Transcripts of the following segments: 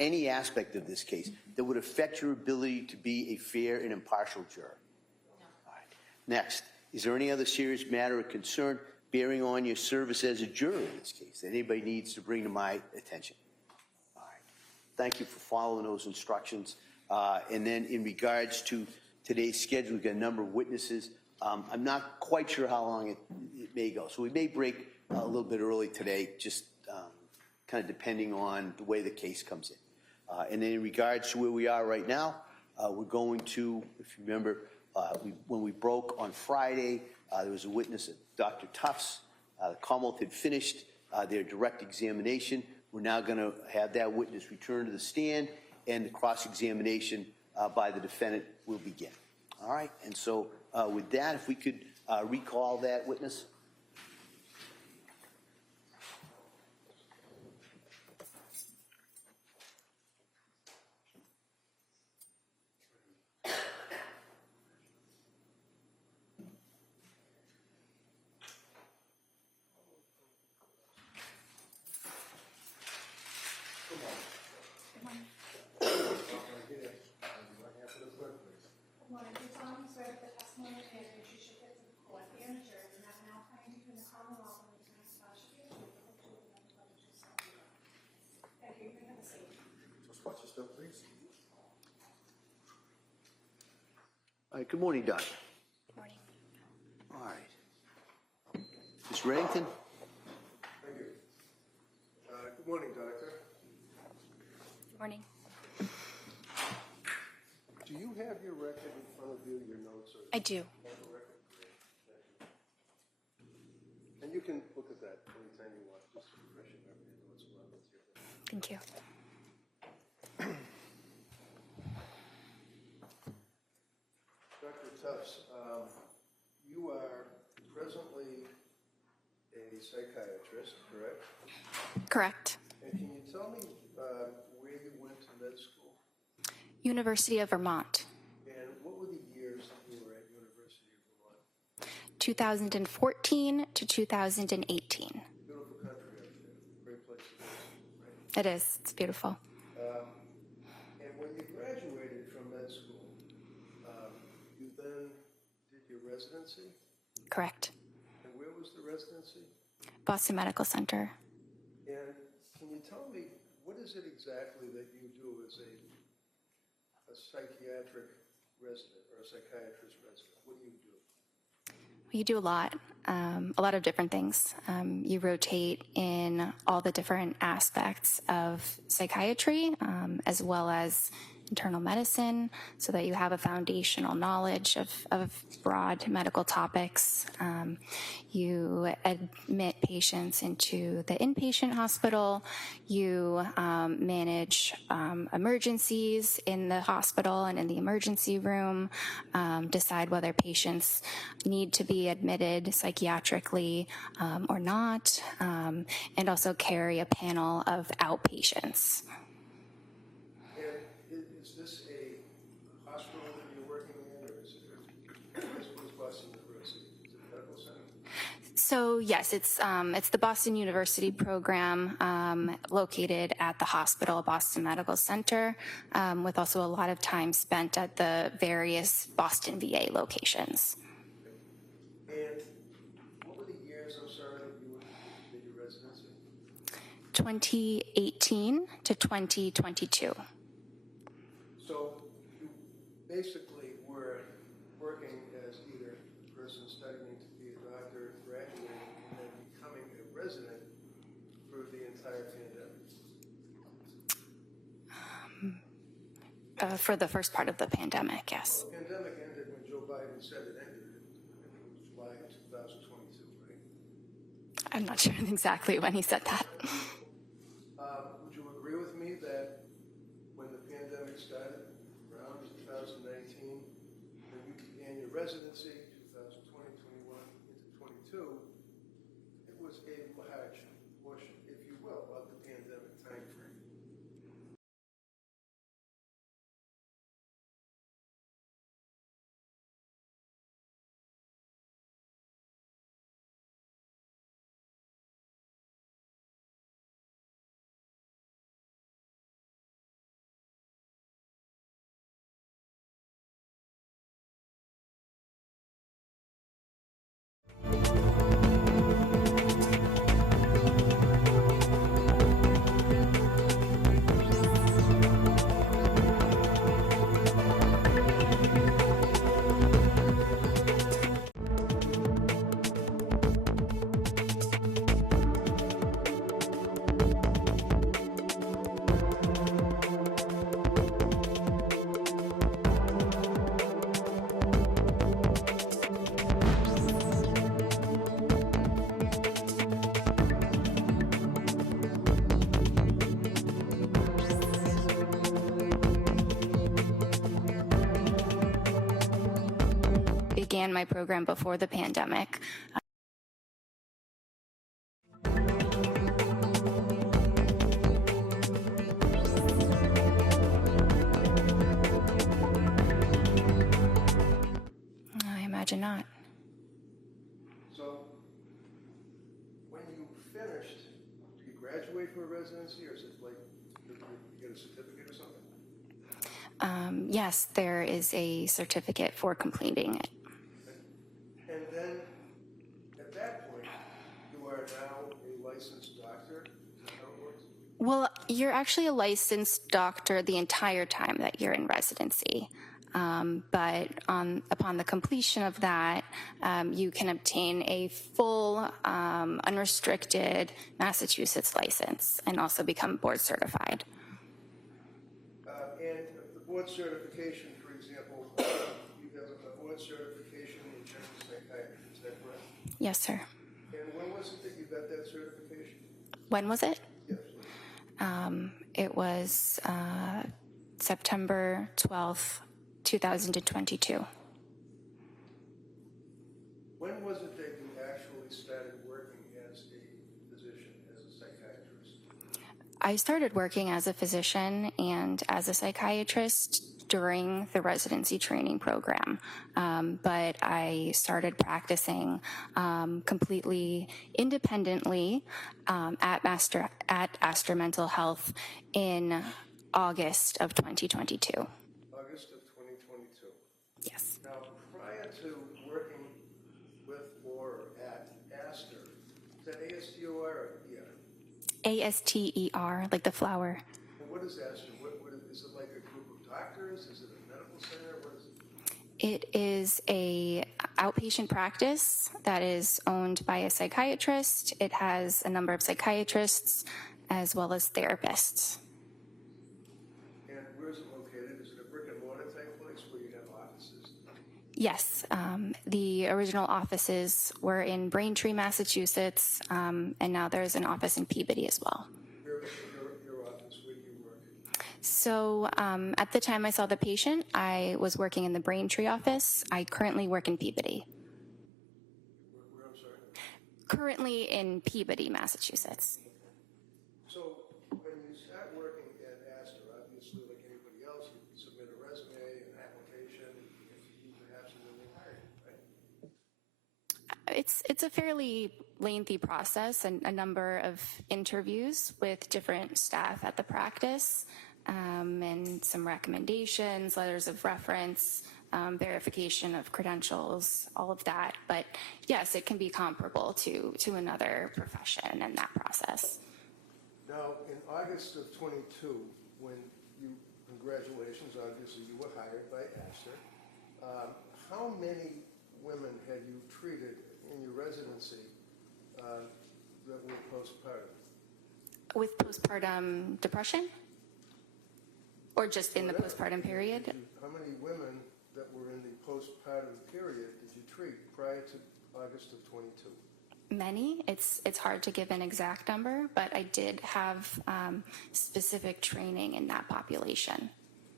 any aspect of this case that would affect your ability to be a fair and impartial juror? No. All right. Next, is there any other serious matter of concern bearing on your service as a juror in this case that anybody needs to bring to my attention? All right. Thank you for following those instructions. And then in regards to today's schedule, we've got a number of witnesses. I'm not quite sure how long it may go. So we may break a little bit early today, just kind of depending on the way the case comes in. And then in regards to where we are right now, we're going to, if you remember, when we broke on Friday, there was a witness at Dr. Tufts. The Commonwealth had finished their direct examination. We're now going to have that witness return to the stand, and the cross-examination by the defendant will begin. All right, and so with that, if we could recall that witness. All right, good morning, Doctor. Good morning. All right. Ms. Reddington? Thank you. Good morning, Doctor. Good morning. Do you have your record in front of you, your notes? Or I do. have a record? Great. Thank you. And you can look at that anytime you want, just to refresh your memory of what's going on with you. Thank you. Dr. Tufts, you are presently a psychiatrist, correct? Correct. And can you tell me where you went to med school? University of Vermont. And what were the years that you were at University of Vermont? 2014 to 2018. Beautiful country up there. Great place to live, right? It is. It's beautiful. And when you graduated from med school, you then did your residency? Correct. And where was the residency? Boston Medical Center. And can you tell me, what is it exactly that you do as a psychiatric resident or a psychiatrist resident? What do you do? You do a lot of different things. You rotate in all the different aspects of psychiatry, as well as internal medicine, so that you have a foundational knowledge of broad medical topics. You admit patients into the inpatient hospital. You manage emergencies in the hospital and in the emergency room, decide whether patients need to be admitted psychiatrically or not, and also carry a panel of outpatients. Is this a hospital that you're working in, or is it Boston University? Is it a medical center? So yes, it's the Boston University program located at the hospital, Boston Medical Center, with also a lot of time spent at the various Boston VA locations. And what were the years, I'm sorry, that you did your residency? 2018 to 2022. So you basically were working as either a person studying to be a doctor, graduating, and then becoming a resident through the entire pandemic. For the first part of the pandemic, yes. Well, the pandemic ended when Joe Biden said it ended. I think it was July of 2022, right? I'm not sure exactly when he said that. Would you agree with me that when the pandemic started, around 2019, when you began your residency, 2020, 21 into 22, it was a large portion, if you will, of the pandemic timeframe. began my program before the pandemic. I imagine not. So, when you finished, did you graduate from a residency, or is it like you get a certificate or something? Yes, there is a certificate for completing it. And then, at that point, you are now a licensed doctor? Is that how it works? Well, you're actually a licensed doctor the entire time that you're in residency. But upon the completion of that, you can obtain a full, unrestricted Massachusetts license and also become board certified. And the board certification, for example, you have a board certification in general psychiatry, is that correct? Yes, sir. And when was it that you got that certification? When was it? Yes. It was September 12th, 2022. When was it that you actually started working as a physician, as a psychiatrist? I started working as a physician and as a psychiatrist during the residency training program, but I started practicing completely independently at Astor Mental Health in August of 2022. August of 2022. Yes. Now, prior to working with or at Astor, is that ASTOR or ER? ASTER, like the flower. And what is Astor? What is it, like a group of doctors? Is it a medical center? What is it? It is a outpatient practice that is owned by a psychiatrist. It has a number of psychiatrists as well as therapists. And where is it located? Is it a brick and mortar type place where you have offices? Yes, the original offices were in Braintree, Massachusetts, and now there's an office in Peabody as well. Where is your office? Where do you work? So at the time I saw the patient, I was working in the Braintree office. I currently work in Peabody. Where, I'm sorry? Currently in Peabody, Massachusetts. So when you start working at Astor, obviously like anybody else, you submit a resume, an application, if you perhaps and then they hire you, right? It's a fairly lengthy process and a number of interviews with different staff at the practice, and some recommendations, letters of reference, verification of credentials, all of that. But yes, it can be comparable to another profession in that process. Now, in August of 22, when you, congratulations, obviously you were hired by Astor, how many women had you treated in your residency that were postpartum? With postpartum depression? Or just in the postpartum period? How many women that were in the postpartum period did you treat prior to August of 22? Many. It's hard to give an exact number, but I did have specific training in that population.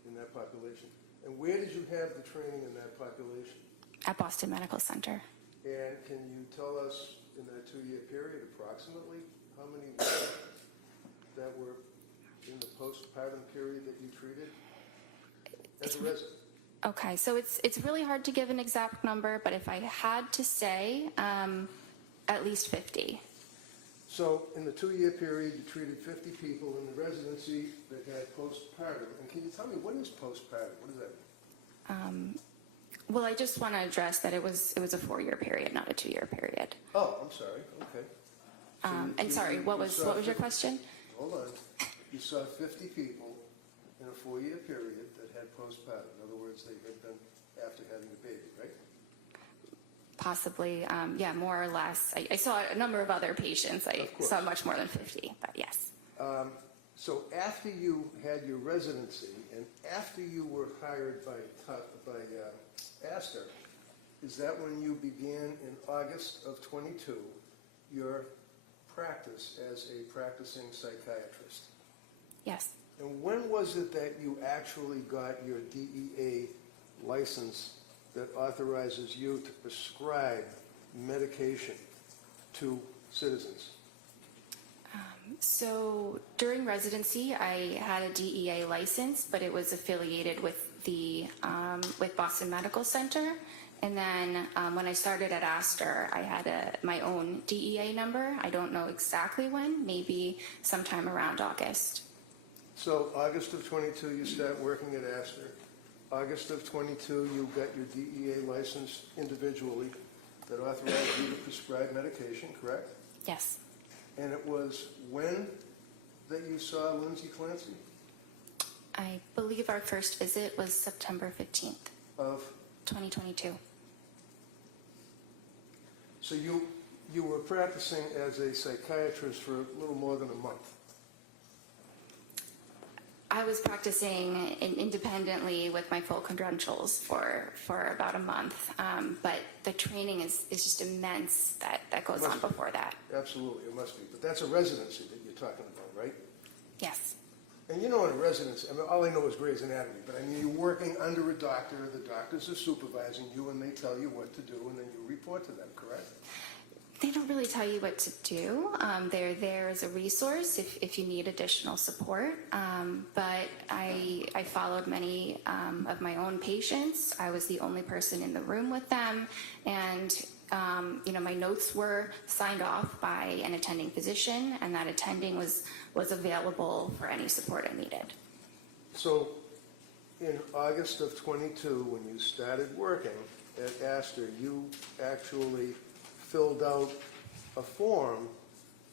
In that population. And where did you have the training in that population? At Boston Medical Center. And can you tell us in that 2-year period approximately how many women that were in the postpartum period that you treated as a resident? Okay, so it's really hard to give an exact number, but if I had to say, at least 50. So in the 2-year period, you treated 50 people in the residency that had postpartum. And can you tell me, what is postpartum? What does that mean? Well, I just want to address that it was a 4-year period, not a 2-year period. Oh, I'm sorry. Okay. So And sorry, what was your question? Hold on. You saw 50 people in a 4-year period that had postpartum. In other words, they had been after having a baby, right? Possibly, yeah, more or less. I saw a number of other patients. I Of course. saw much more than 50, but yes. So after you had your residency and after you were hired by Astor, is that when you began in August of 22 your practice as a practicing psychiatrist? Yes. And when was it that you actually got your DEA license that authorizes you to prescribe medication to citizens? So during residency, I had a DEA license, but it was affiliated with the with Boston Medical Center. And then when I started at Astor, I had my own DEA number. I don't know exactly when, maybe sometime around August. So August of 22, you start working at Astor. August of 22, you got your DEA license individually that authorized you to prescribe medication, correct? Yes. And it was when that you saw Lindsay Clancy? I believe our first visit was September 15th, Of, 2022. so you were practicing as a psychiatrist for a little more than a month. I was practicing independently with my full credentials for about a month, but the training is just immense that goes on before that. Absolutely, it must be. But that's a residency that you're talking about, right? Yes. And you know, in a residency, I mean, all I know is Grey's Anatomy, but I mean, you're working under a doctor, the doctors are supervising you, and they tell you what to do, and then you report to them, correct? They don't really tell you what to do. They're there as a resource if you need additional support. But I followed many of my own patients. I was the only person in the room with them. And, my notes were signed off by an attending physician, and that attending was available for any support I needed. So, in August of 22, when you started working at Astor, you actually filled out a form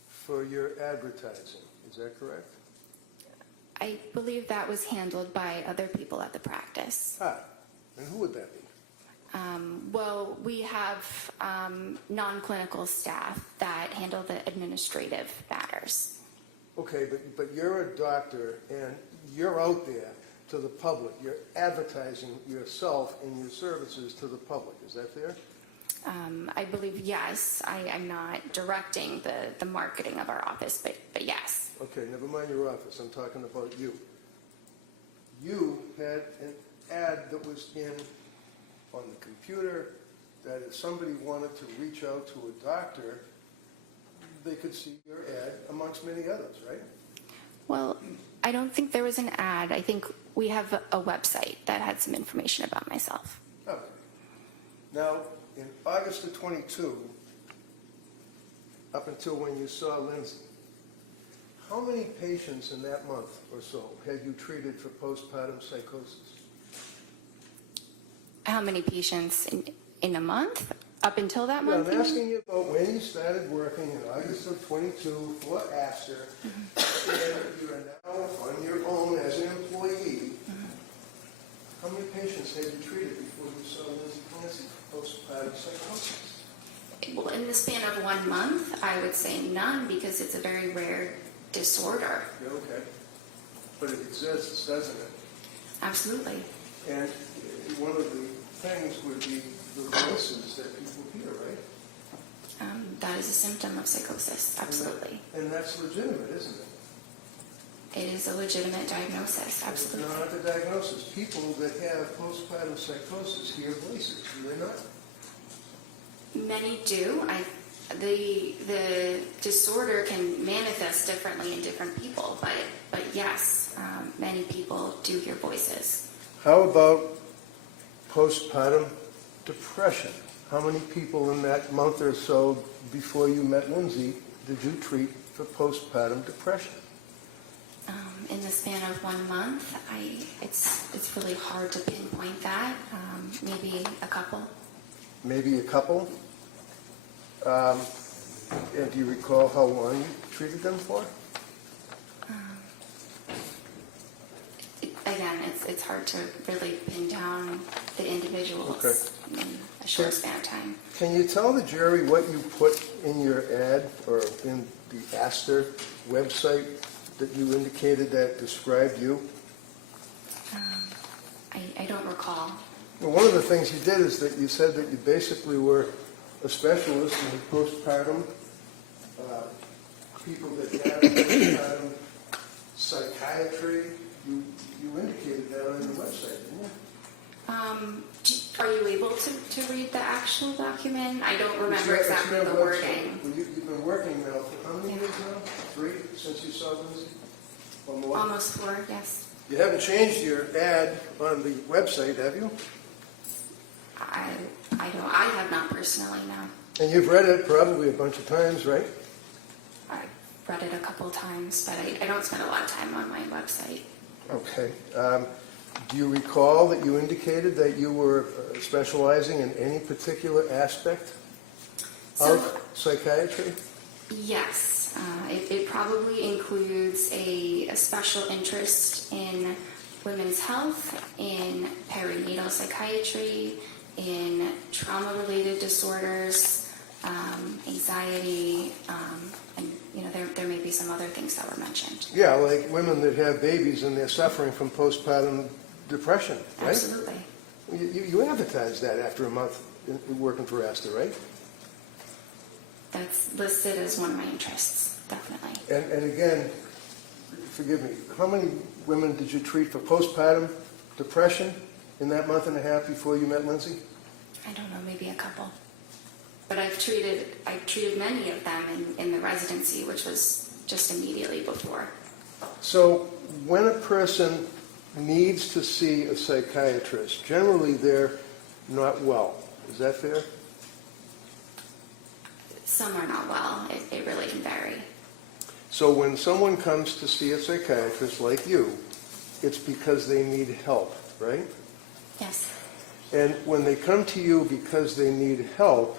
for your advertising. Is that correct? I believe that was handled by other people at the practice. And who would that be? Well, we have non-clinical staff that handle the administrative matters. Okay, but you're a doctor, and you're out there to the public. You're advertising yourself and your services to the public. Is that fair? I believe yes. I'm not directing the marketing of our office, but yes. Okay, never mind your office. I'm talking about you. You had an ad that was on the computer that if somebody wanted to reach out to a doctor, they could see your ad amongst many others, right? Well, I don't think there was an ad. I think we have a website that had some information about myself. Okay. Now, in August of 22, up until when you saw Lindsay, how many patients in that month or so had you treated for postpartum psychosis? How many patients in a month? Up until that Yeah, month? I'm asking you about when you started working in August of 22 for Astor, and you are now on your own as an employee. How many patients had you treated before you saw Lindsay Clancy for postpartum psychosis? Well, in the span of 1 month, I would say none because it's a very rare disorder. Yeah, okay. But it exists, doesn't it? Absolutely. And one of the things would be the voices that people hear, right? That is a symptom of psychosis, absolutely. And that's legitimate, isn't it? It is a legitimate diagnosis, absolutely. It's not the diagnosis. People that have postpartum psychosis hear voices, do they not? Many do. The disorder can manifest differently in different people, but yes, many people do hear voices. How about postpartum depression? How many people in that month or so before you met Lindsay did you treat for postpartum depression? In the span of 1 month, it's really hard to pinpoint that. Maybe a couple. Maybe a couple? And do you recall how long you treated them for? Again, it's hard to really pin down the individuals Okay. in a short span of time. Can you tell the jury what you put in your ad or in the Astor website that you indicated that described you? I don't recall. Well, one of the things you did is that you said that you basically were a specialist in postpartum, people that have postpartum psychiatry. You indicated that on your website, didn't you? Are you able to read the actual document. I don't remember It's exactly your the website. wording. Well, you've been working now for how many years now? 3, since you saw Lindsay? Or more? Almost 4, yes. You haven't changed your ad on the website, have you? I have not personally, no. And you've read it probably a bunch of times, right? I've read it a couple times, but I don't spend a lot of time on my website. Okay. Do you recall that you indicated that you were specializing in any particular aspect of psychiatry? Yes, it probably includes a special interest in women's health, in perinatal psychiatry, in trauma-related disorders, anxiety, and there may be some other things that were mentioned. Yeah, like women that have babies and they're suffering from postpartum depression, right? Absolutely. You advertised that after a month working for Astor, right? That's listed as one of my interests, definitely. And again, forgive me, how many women did you treat for postpartum depression in that month and a half before you met Lindsay? I don't know, maybe a couple. But I've treated many of them in the residency, which was just immediately before. So when a person needs to see a psychiatrist, generally they're not well. Is that fair? Some are not well. It really can vary. So when someone comes to see a psychiatrist like you, it's because they need help, right? Yes. And when they come to you because they need help,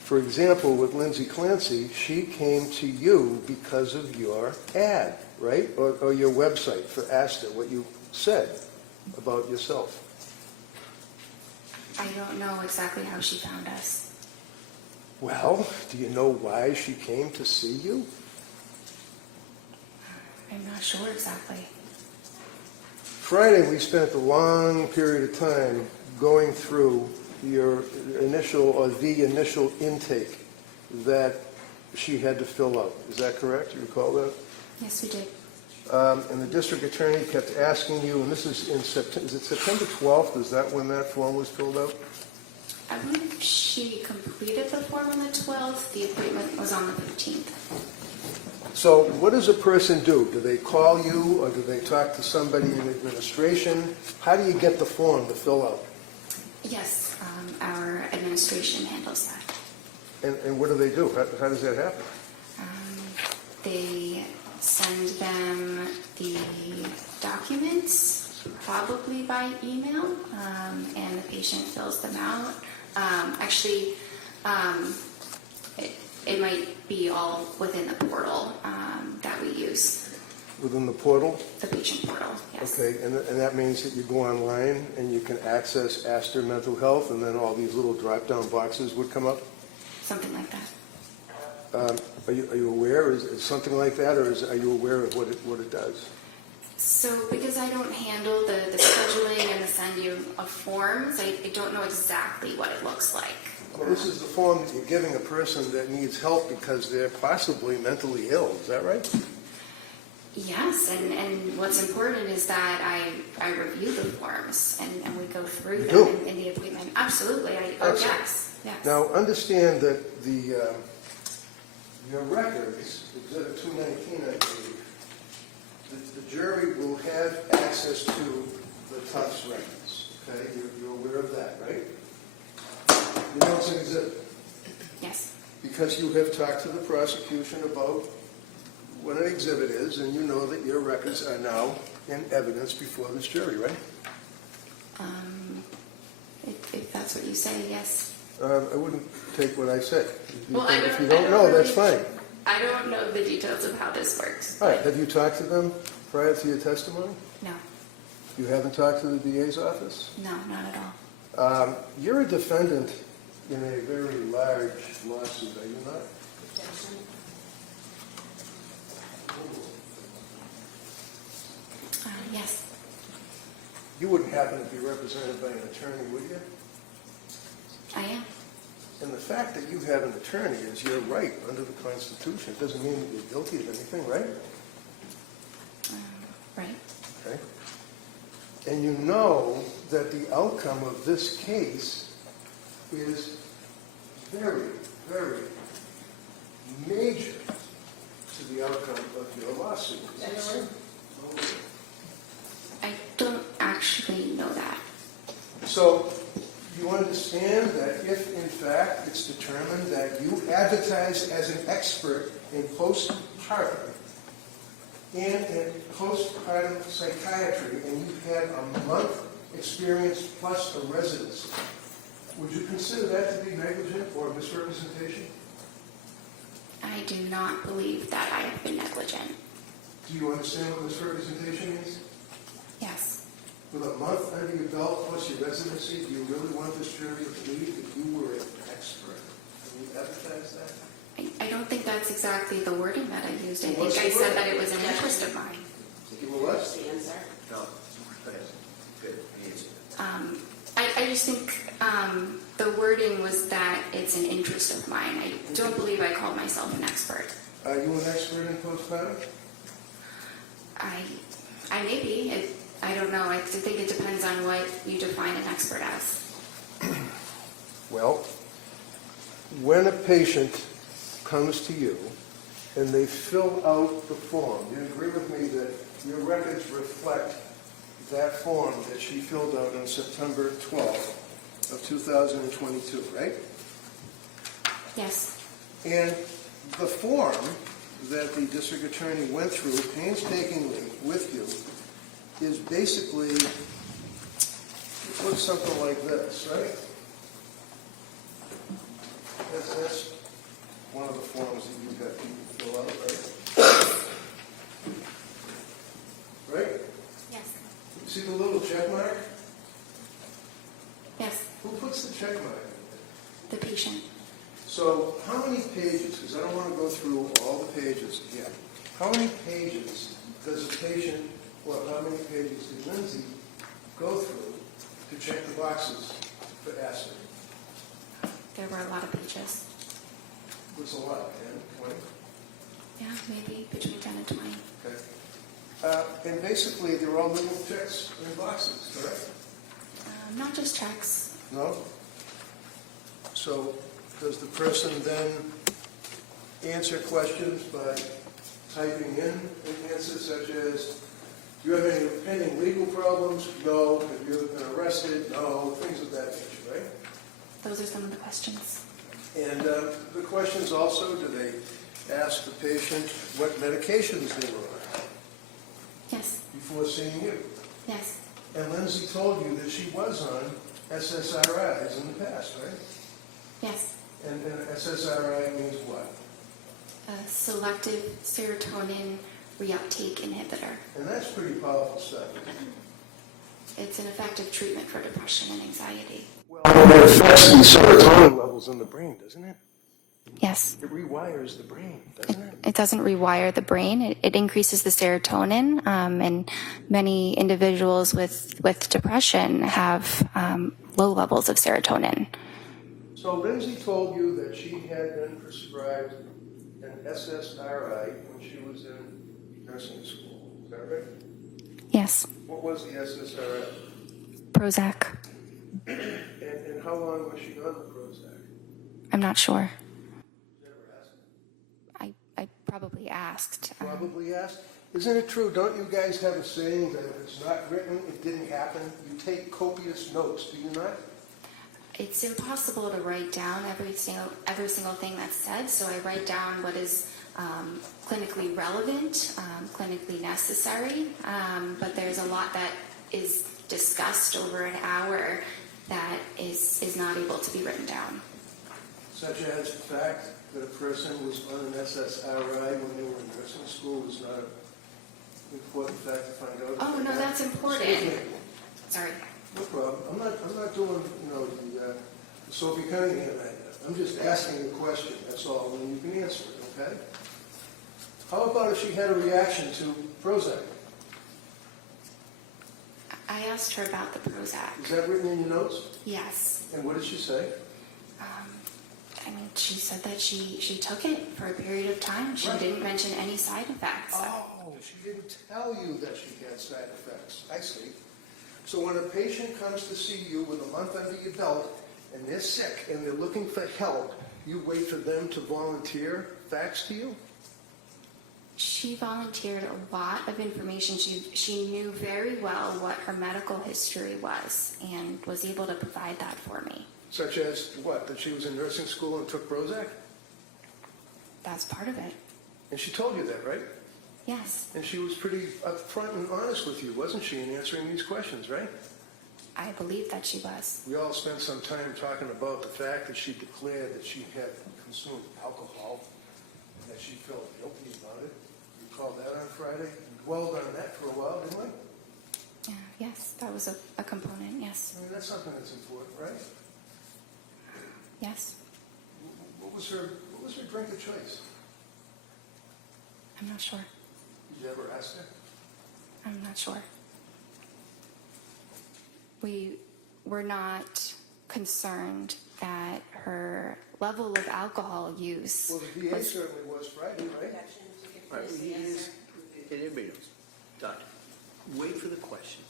for example, with Lindsay Clancy, she came to you because of your ad, right? Or your website for Astor, what you said about yourself. I don't know exactly how she found us. Well, do you know why she came to see you? I'm not sure exactly. Friday, we spent a long period of time going through your initial or the initial intake that she had to fill out. Is that correct? You recall that? Yes, we did. And the district attorney kept asking you, and this is in September, is it September 12th? Is that when that form was filled out? I believe she completed the form on the 12th. The appointment was on the 15th. So what does a person do? Do they call you or do they talk to somebody in administration? How do you get the form to fill out? Yes, our administration handles that. And what do they do? How does that happen? They send them the documents, probably by email, and the patient fills them out. It might be all within the portal that we use, Within the portal? the patient portal, yes. Okay, and that means that you go online and you can access Astor Mental Health, and then all these little drop-down boxes would come up? Something like that. Are you aware? Is something like that, or are you aware of what it does? So because I don't handle the scheduling and the sending of forms, I don't know exactly what it looks like. Well, this is the form that you're giving a person that needs help because they're possibly mentally ill. Is that right? Yes, and what's important is that I review the forms and we go through You them do? in the appointment. Absolutely. Excellent. Yes. Now, understand that your records, Exhibit 219, I believe, the jury will have access to the Tufts records. Okay, you're aware of that, right? You know it's an exhibit Yes. because you have talked to the prosecution about what an exhibit is, and you know that your records are now in evidence before this jury, right? If that's what you say, yes. I wouldn't take what I say. If you I don't know, really- that's fine. I don't know the details of how this works. All right, have you talked to them prior to your testimony? No, You haven't talked to the DA's office? no, not at all. You're a defendant in a very large lawsuit, are you not? Yes, You wouldn't happen to be represented by an attorney, would you? I am. And the fact that you have an attorney is your right under the Constitution. It doesn't mean that you're guilty of anything, right? Right. Okay. And you know that the outcome of this case is very, very major to the outcome of your lawsuit. Is that right? I don't actually know that. So you understand that if, in fact, it's determined that you advertise as an expert in postpartum and in postpartum psychiatry, and you've had a month experience plus a residency, would you consider that to be negligent or misrepresentation? I do not believe that I have been negligent. Do you understand what misrepresentation means? Yes. With a month under your belt plus your residency, do you really want this jury to believe that you were an expert? Can you advertise that? I don't think that's exactly the wording that I used. I think What's I the said wording? that it was an interest of mine. You were what? No, go ahead. Good answer. I just think the wording was that it's an interest of mine. I don't believe I called myself an expert. Are you an expert in postpartum? I may be. I don't know. I think it depends on what you define an expert as. Well, when a patient comes to you and they fill out the form, you agree with me that your records reflect that form that she filled out on September 12th of 2022, right? Yes. And the form that the district attorney went through painstakingly with you is basically, it looks something like this, right? That's one of the forms that you've got people fill out, right? Right? Yes. You see the little check mark? Yes. Who puts the check mark in there? The patient. So how many pages, because I don't want to go through all the pages again, how many pages does a patient, well, how many pages did Lindsay go through to check the boxes for acid? There were a lot of pages. What's a lot, 10, 20? Yeah, maybe between 10 and 20. Okay. And basically, they're all little checks in boxes, correct? Not just checks. No? So does the person then answer questions by typing in an answer such as, do you have any pending legal problems? No. Have you ever been arrested? No. Things of that nature, right? Those are some of the questions. And the questions also, do they ask the patient what medications they were on Yes. before seeing you? Yes. And Lindsay told you that she was on SSRIs in the past, right? Yes. And SSRI means what? A selective serotonin reuptake inhibitor. And that's pretty powerful stuff. It's an effective treatment for depression and anxiety. Well, it affects the serotonin levels in the brain, doesn't it? Yes. It rewires the brain, doesn't it? It doesn't rewire the brain. It increases the serotonin, and many individuals with depression have low levels of serotonin. So Lindsay told you that she had been prescribed an SSRI when she was in nursing school. Is that right? Yes. What was the SSRI? Prozac. And how long was she on the Prozac? I'm not sure. Never asked. I probably asked. Probably asked. Isn't it true? Don't you guys have a saying that if it's not written, it didn't happen? You take copious notes, do you not? It's impossible to write down every single thing that's said, so I write down what is clinically relevant, clinically necessary, but there's a lot that is discussed over an hour that is not able to be written down. Such as the fact that a person was on an SSRI when they were in nursing school is not an important fact to find out. Oh, no, that's important. Excuse me. Sorry. No problem. I'm not doing, the Sophie Cunningham right now. I'm just asking a question, that's all, and you can answer it, okay? How about if she had a reaction to Prozac? I asked her about the Prozac. Is that written in your notes? Yes. And what did she say? She said that she took it for a period of time. She Right. didn't mention any side effects. Oh, she didn't tell you that she had side effects. I see. So when a patient comes to see you with a month under your belt and they're sick and they're looking for help, you wait for them to volunteer facts to you? She volunteered a lot of information. She knew very well what her medical history was and was able to provide that for me. Such as what? That she was in nursing school and took Prozac? That's part of it. And she told you that, right? Yes, And she was pretty upfront and honest with you, wasn't she, in answering these questions, right? I believe that she was. We all spent some time talking about the fact that she declared that she had consumed alcohol and that she felt guilty about it. You called that on Friday. We dwelled on that for a while, didn't we? Yeah, yes, that was a component, yes. I mean, that's something that's important, right? Yes, What was her drink of choice? I'm not sure. Did you ever ask her? I'm not sure. We were not concerned that her level of alcohol use Well, the DA certainly was Friday, right? All right, he is, and everybody knows. Doctor, wait for the question,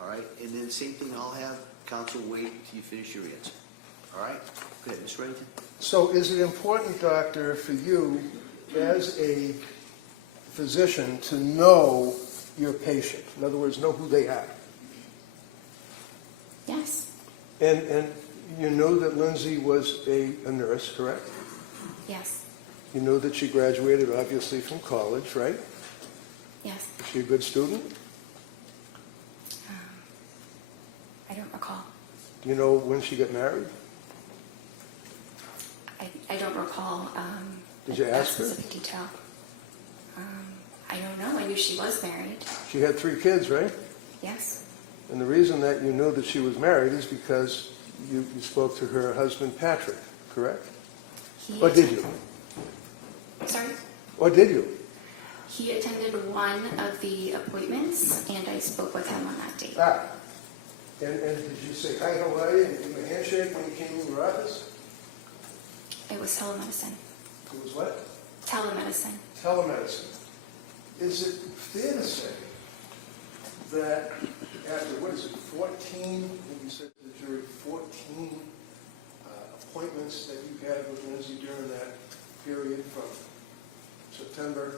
all right? And then same thing, I'll have counsel wait till you finish your answer, all right? Go ahead, Ms. Reddington. So is it important, doctor, for you as a physician to know your patient? In other words, know who they are? Yes, And you know that Lindsay was a nurse, correct? yes, You know that she graduated, obviously, from college, right? yes. Is she a good student? I don't recall. Do you know when she got married? I don't recall. Did you that ask her? specific detail. I don't know. I knew she was married. She had 3 kids, right? Yes, And the reason that you knew that she was married is because you spoke to her husband, Patrick, correct? he. Or did you? Sorry. Or did you? He attended one of the appointments, and I spoke with him on that date. Ah. And did you say, hi, how are you? And give him a handshake when you came in your office? It was telemedicine. It was what? Telemedicine. Telemedicine. Is it fair to say that after, 14, you said to the jury, 14 appointments that you had with Lindsay during that period from September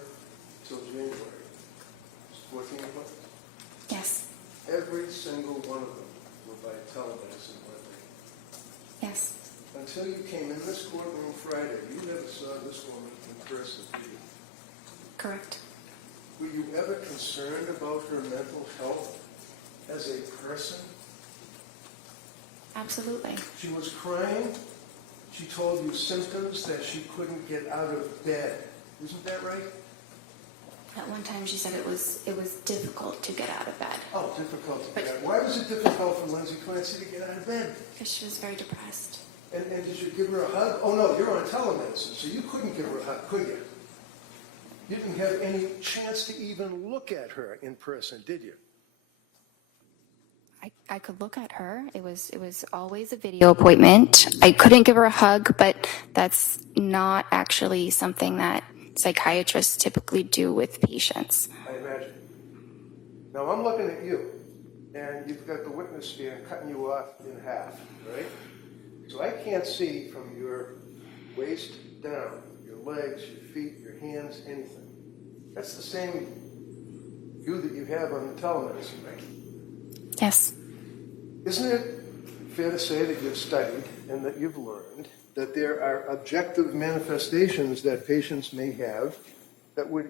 till January? 14 appointments? Yes, Every single one of them were by telemedicine, weren't they? yes. Until you came in this courtroom Friday, you never saw this woman in person, did you? Correct. Were you ever concerned about her mental health as a person? Absolutely. She was crying. She told you symptoms that she couldn't get out of bed. Isn't that right? At one time, she said it was difficult to get out of bed Oh, difficult to get out. Why was it difficult for Lindsay Clancy to get out of bed? because she was very depressed. And did you give her a hug? Oh, no, you're on telemedicine, so you couldn't give her a hug, could you? You didn't have any chance to even look at her in person, did you? I could look at her. It was always a video appointment. I couldn't give her a hug, but that's not actually something that psychiatrists typically do with patients. I imagine. Now, I'm looking at you, and you've got the witness stand cutting you off in half, right? So I can't see from your waist down, your legs, your feet, your hands, anything. That's the same view that you have on the telemedicine, right? Yes, Isn't it fair to say that you've studied and that you've learned that there are objective manifestations that patients may have that would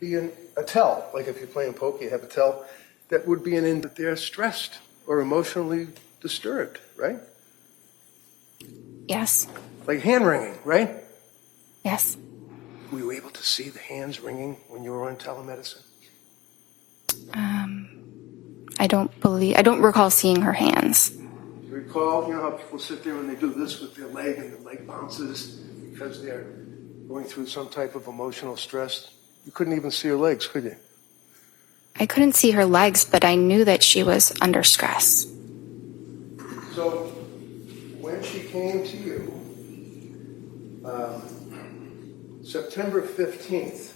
be a tell, like if you're playing poker, you have a tell, that would be an indication that they're stressed or emotionally disturbed, right? yes, Like hand wringing, right? yes. Were you able to see the hands wringing when you were on telemedicine? I don't recall seeing her hands. Do you recall, you know how people sit there and they do this with their leg and the leg bounces because they're going through some type of emotional stress? You couldn't even see her legs, could you? I couldn't see her legs, but I knew that she was under stress. So when she came to you, September 15th,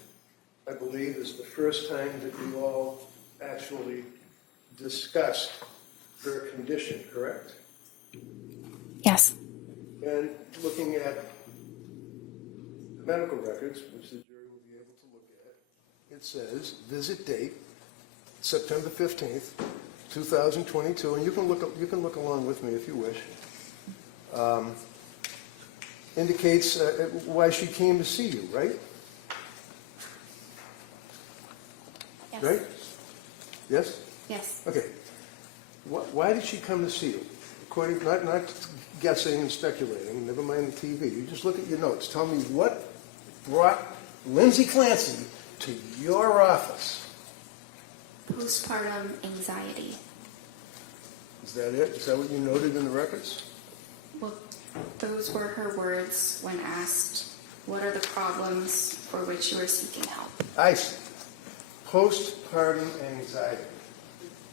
I believe, is the first time that you all actually discussed her condition, correct? Yes. And looking at the medical records, which the jury will be able to look at, it says, visit date, September 15th, 2022, and you can look along with me if you wish. Indicates why she came to see you, right? Yes. Right? Yes? Yes. Okay. Why did she come to see you? According, not guessing and speculating, never mind the TV. You just look at your notes. Tell me what brought Lindsay Clancy to your office. Postpartum anxiety. Is that it? Is that what you noted in the records? Well, those were her words when asked, what are the problems for which you are seeking help? I see. Postpartum anxiety.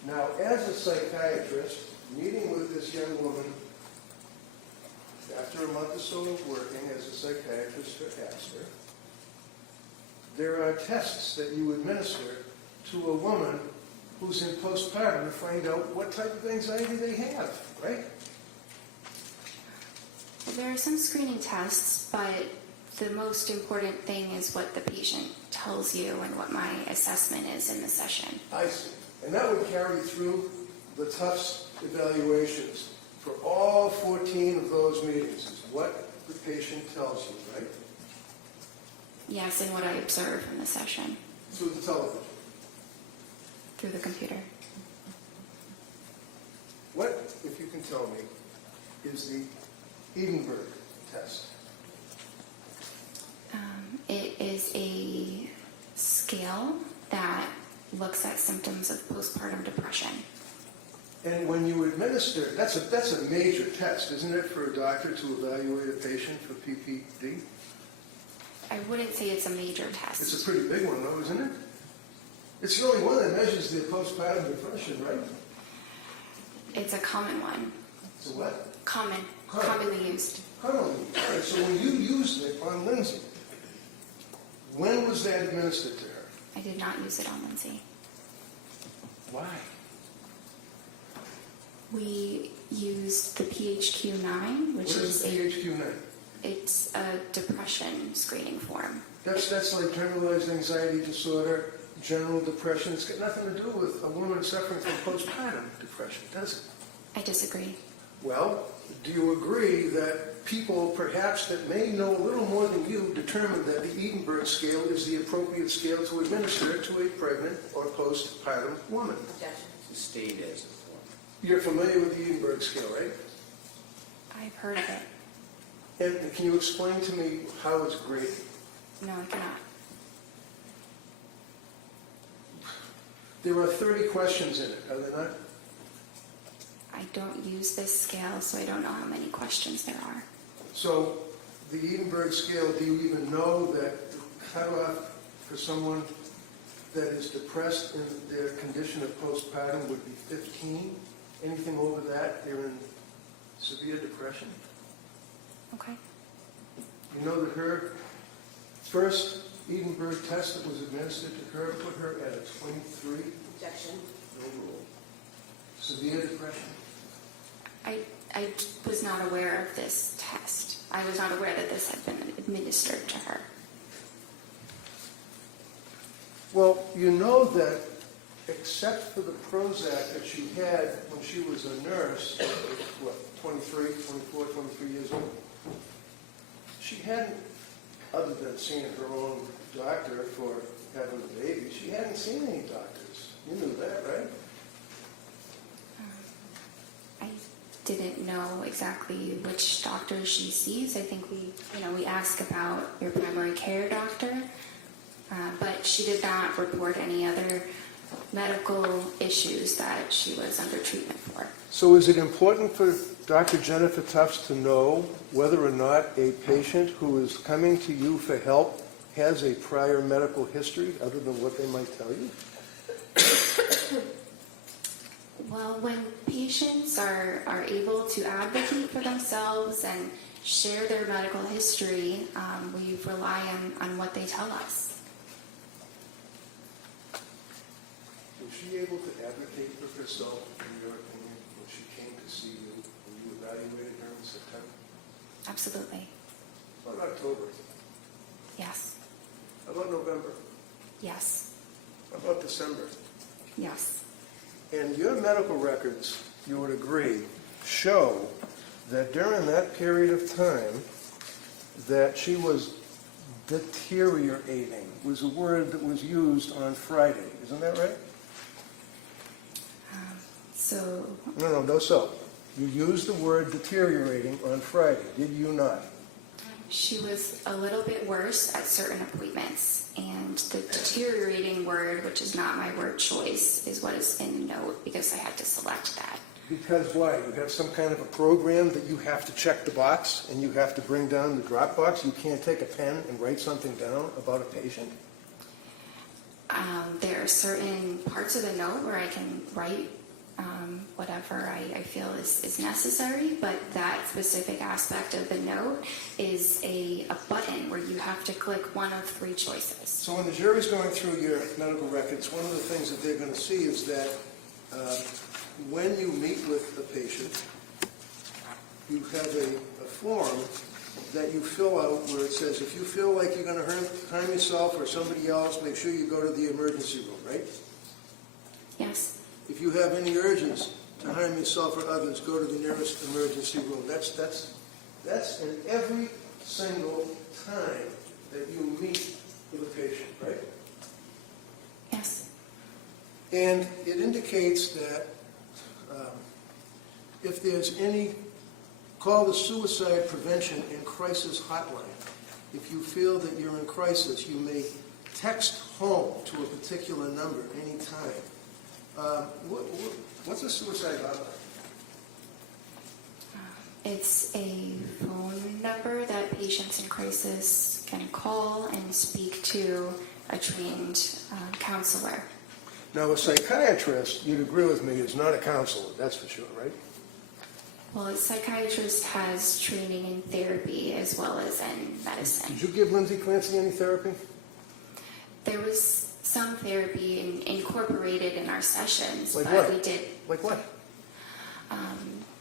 Now, as a psychiatrist, meeting with this young woman after a month or so of working as a psychiatrist for Asper, there are tests that you administer to a woman who's in postpartum to find out what type of anxiety they have, right? Well, there are some screening tests, but the most important thing is what the patient tells you and what my assessment is in the session. I see. And that would carry through the Tufts evaluations for all 14 of those meetings, is what the patient tells you, right? Yes, and what I observe in the session Through the television. through the computer. What, if you can tell me, is the Edinburgh test? It is a scale that looks at symptoms of postpartum depression. And when you administer, that's a major test, isn't it, for a doctor to evaluate a patient for PPD? I wouldn't say it's a major test. It's a pretty big one, though, isn't it? It's the only one that measures the postpartum depression, right? It's a common one. It's a what? Commonly used. Commonly. All right, so when you used it on Lindsay, when was that administered to her? I did not use it on Lindsay. Why? We used the PHQ-9, which What is is PHQ-9? it's a depression screening form. That's like generalized anxiety disorder, general depression. It's got nothing to do with a woman suffering from postpartum depression, does it? I disagree. Well, do you agree that people perhaps that may know a little more than you determined that the Edinburgh scale is the appropriate scale to administer to a pregnant or postpartum woman? The state as a form. You're familiar with the Edinburgh scale, right? I've heard of it. And can you explain to me how it's graded? No, I cannot. There are 30 questions in it, are there not? I don't use this scale, so I don't know how many questions there are. So the Edinburgh scale, do you even know that the cutoff for someone that is depressed in their condition of postpartum would be 15? Anything over that, they're in severe depression? Okay. You know that her first Edinburgh test that was administered to her put her at a 23? Objection. No rule. Severe depression? I was not aware of this test. I was not aware that this had been administered to her. Well, you know that except for the Prozac that she had when she was a nurse, what, 23, 24, 23 years old, she hadn't, other than seeing her own doctor for having a baby, she hadn't seen any doctors. You knew that, right? I didn't know exactly which doctor she sees. I think we ask about your primary care doctor, but she did not report any other medical issues that she was under treatment for. So is it important for Dr. Jennifer Tufts to know whether or not a patient who is coming to you for help has a prior medical history other than what they might tell you? Well, when patients are able to advocate for themselves and share their medical history, we rely on what they tell us. Was she able to advocate for herself, in your opinion, when she came to see you, when you evaluated her in September? Absolutely. What about October? Yes. How about November? Yes. How about December? Yes. And your medical records, you would agree, show that during that period of time that she was deteriorating, was a word that was used on Friday. Isn't that right? So, No, so. You used the word deteriorating on Friday, did you not? she was a little bit worse at certain appointments, and the deteriorating word, which is not my word choice, is what is in the note because I had to select that. Because why? You have some kind of a program that you have to check the box and you have to bring down the drop box? You can't take a pen and write something down about a patient? There are certain parts of the note where I can write whatever I feel is necessary, but that specific aspect of the note is a button where you have to click one of three choices. So when the jury's going through your medical records, one of the things that they're going to see is that when you meet with a patient, you have a form that you fill out where it says, if you feel like you're going to harm yourself or somebody else, make sure you go to the emergency room, right? Yes. If you have any urges to harm yourself or others, go to the nearest emergency room. That's in every single time that you meet with a patient, right? Yes. And it indicates that if there's any, call the Suicide Prevention and Crisis Hotline. If you feel that you're in crisis, you may text home to a particular number anytime. What's a suicide hotline? It's a phone number that patients in crisis can call and speak to a trained counselor. Now, a psychiatrist, you'd agree with me, is not a counselor, that's for sure, right? Well, a psychiatrist has training in therapy as well as in medicine. Did you give Lindsay Clancy any therapy? There was some therapy incorporated in our sessions, Like but what? we did Like what?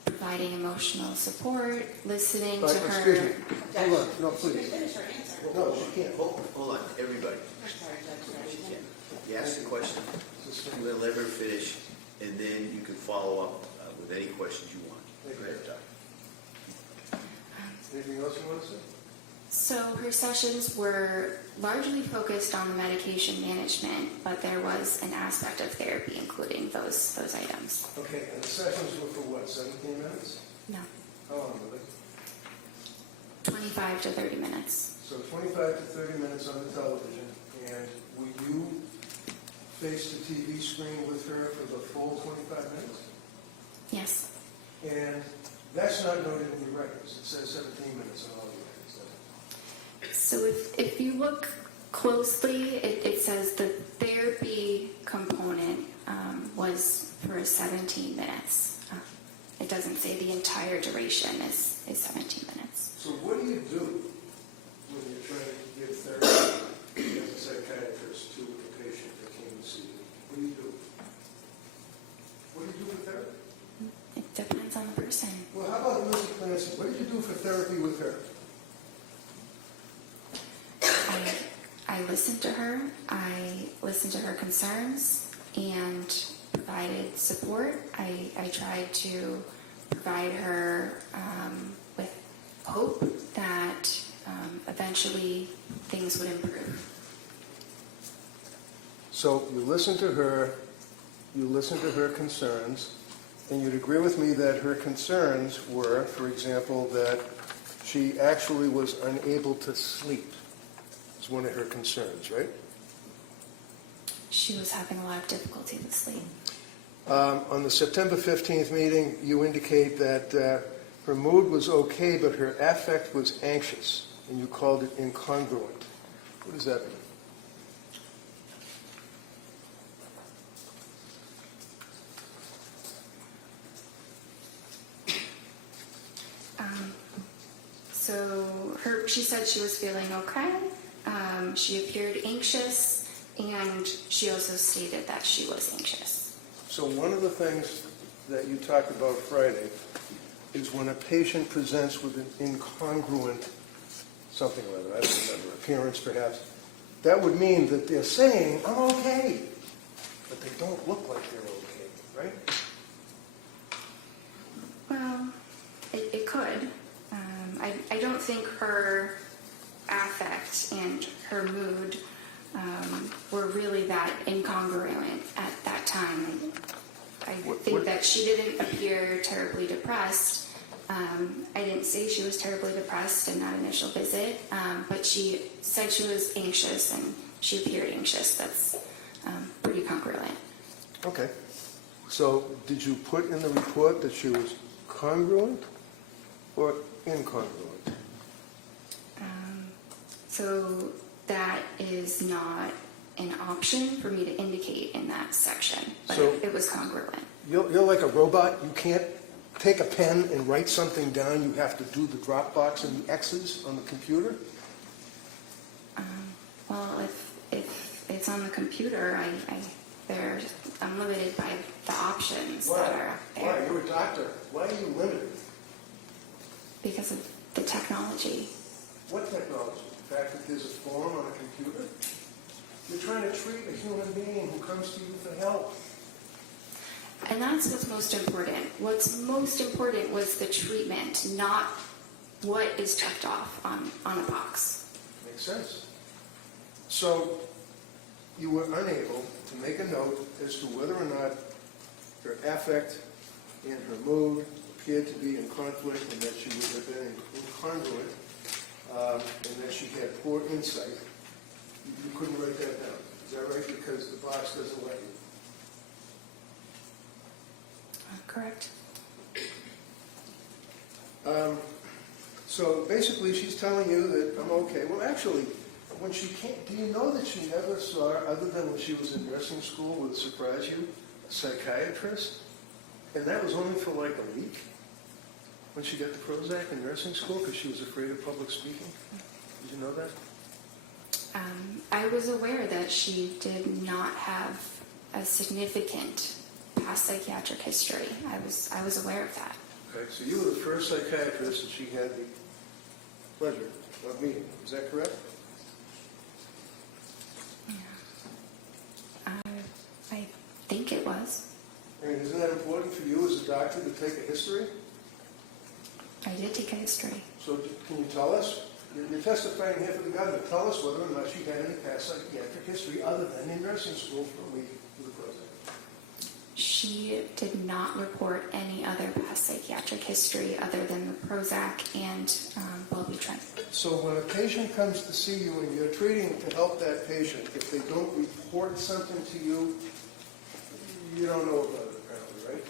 providing emotional support, listening to her. Excuse me. Hold on. No, please. No, she can't. Hold on, everybody. You ask the question, we'll let her finish, and then you can follow up with any questions you want. Go ahead, Doc. Anything else you want to say? So her sessions were largely focused on medication management, but there was an aspect of therapy including those items. Okay, and the sessions were for what, 17 minutes? No, How long were they? 25 to 30 minutes. So 25 to 30 minutes on the television, and will you face the TV screen with her for the full 25 minutes? Yes. And that's not noted in your records. It says 17 minutes on all your records, doesn't it? So if you look closely, it says the therapy component was for 17 minutes. It doesn't say the entire duration is 17 minutes. So what do you do when you're trying to give therapy as a psychiatrist to a patient that came to see you? What do you do? What do you do for therapy? It depends on the person. Well, how about Lindsay Clancy? What did you do for therapy with her? I listened to her. I listened to her concerns and provided support. I tried to provide her with hope that eventually things would improve. So you listened to her concerns, and you'd agree with me that her concerns were, for example, that she actually was unable to sleep. Is one of her concerns, right? She was having a lot of difficulty with sleep. On the September 15th meeting, you indicate that her mood was okay, but her affect was anxious, and you called it incongruent. What does that mean? So she said she was feeling okay. She appeared anxious, and she also stated that she was anxious. So one of the things that you talked about Friday is when a patient presents with an incongruent something or other, I don't remember, appearance perhaps. That would mean that they're saying, I'm okay, but they don't look like they're okay, right? Well, it could. I don't think her affect and her mood were really that incongruent at that time. I think that she didn't appear terribly depressed. I didn't say she was terribly depressed in that initial visit, but she said she was anxious and she appeared anxious. That's pretty congruent. Okay. So did you put in the report that she was congruent or incongruent? So that is not an option for me to indicate in that section, but So- it was congruent. You're like a robot. You can't take a pen and write something down. You have to do the drop box and the X's on the computer. Well, if it's on the computer, I'm limited by the options that are up Why? there You're a doctor. Why are you limited? because of the technology. What technology? The fact that there's a form on a computer? You're trying to treat a human being who comes to you for help. And that's what's most important. What's most important was the treatment, not what is checked off on a box. Makes sense. So you were unable to make a note as to whether or not her affect and her mood appeared to be in conflict and that she would have been incongruent and that she had poor insight. You couldn't write that down. Is that right? Because the box doesn't let you. Correct? So basically, she's telling you that I'm okay. Well, actually, when she came, do you know that she never saw, other than when she was in nursing school, would surprise you, a psychiatrist? And that was only for like a week when she got the Prozac in nursing school because she was afraid of public speaking. Did you know that? I was aware that she did not have a significant past psychiatric history. I was aware of that. Okay, so you were the first psychiatrist that she had the pleasure of meeting. Is that correct? I think it was. And isn't that important for you as a doctor to take a history? I did take a history. So can you tell us? You're testifying here for the government. Tell us whether or not she had any past psychiatric history other than in nursing school for a week with the Prozac. She did not report any other past psychiatric history other than the Prozac and Wellbutrin. So when a patient comes to see you and you're treating to help that patient, if they don't report something to you, you don't know about it apparently, right?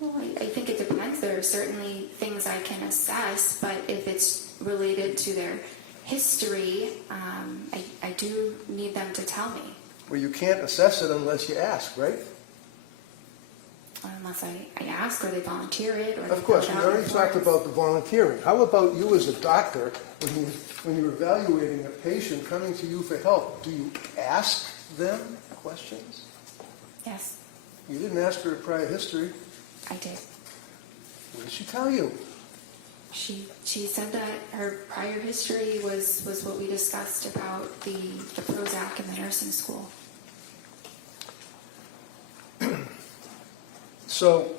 Well, I think it depends. There are certainly things I can assess, but if it's related to their history, I do need them to tell me. Well, you can't assess it unless you ask, right? Unless I ask or they volunteer it or Of course, we already talked about the volunteering. How about you as a doctor, when you're evaluating a patient coming to you for help, do you ask them questions? Yes, You didn't ask her a prior history. I did. What did she tell you? She said that her prior history was what we discussed about the Prozac in the nursing school. So,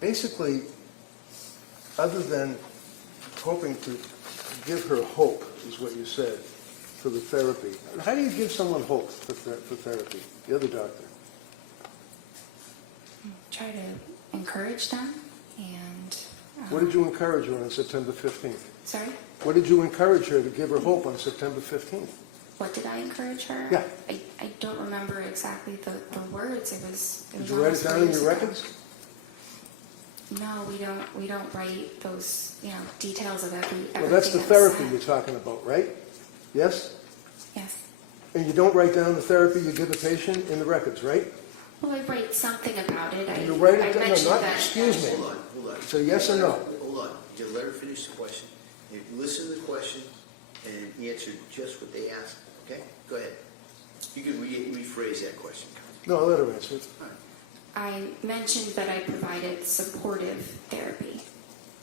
basically, other than hoping to give her hope, is what you said, for the therapy. How do you give someone hope for therapy, the other doctor? Try to encourage them and... What did you encourage her on September 15th? Sorry? What did you encourage her to give her hope on September 15th? What did I encourage her? Yeah. I don't remember exactly the words. It was Did you write it down in your records? No, we don't write those, details of everything. Well, that's the therapy you're talking about, right? Yes? Yes. And you don't write down the therapy you give a patient in the records, right? Well, I write something about it. You write it I down, mentioned no, not, that. excuse me. Hold on. So yes or no? Hold on. You let her finish the question. You listen to the question and answer just what they asked, okay? Go ahead. You can rephrase that question. No, I'll let her answer it. I mentioned that I provided supportive therapy.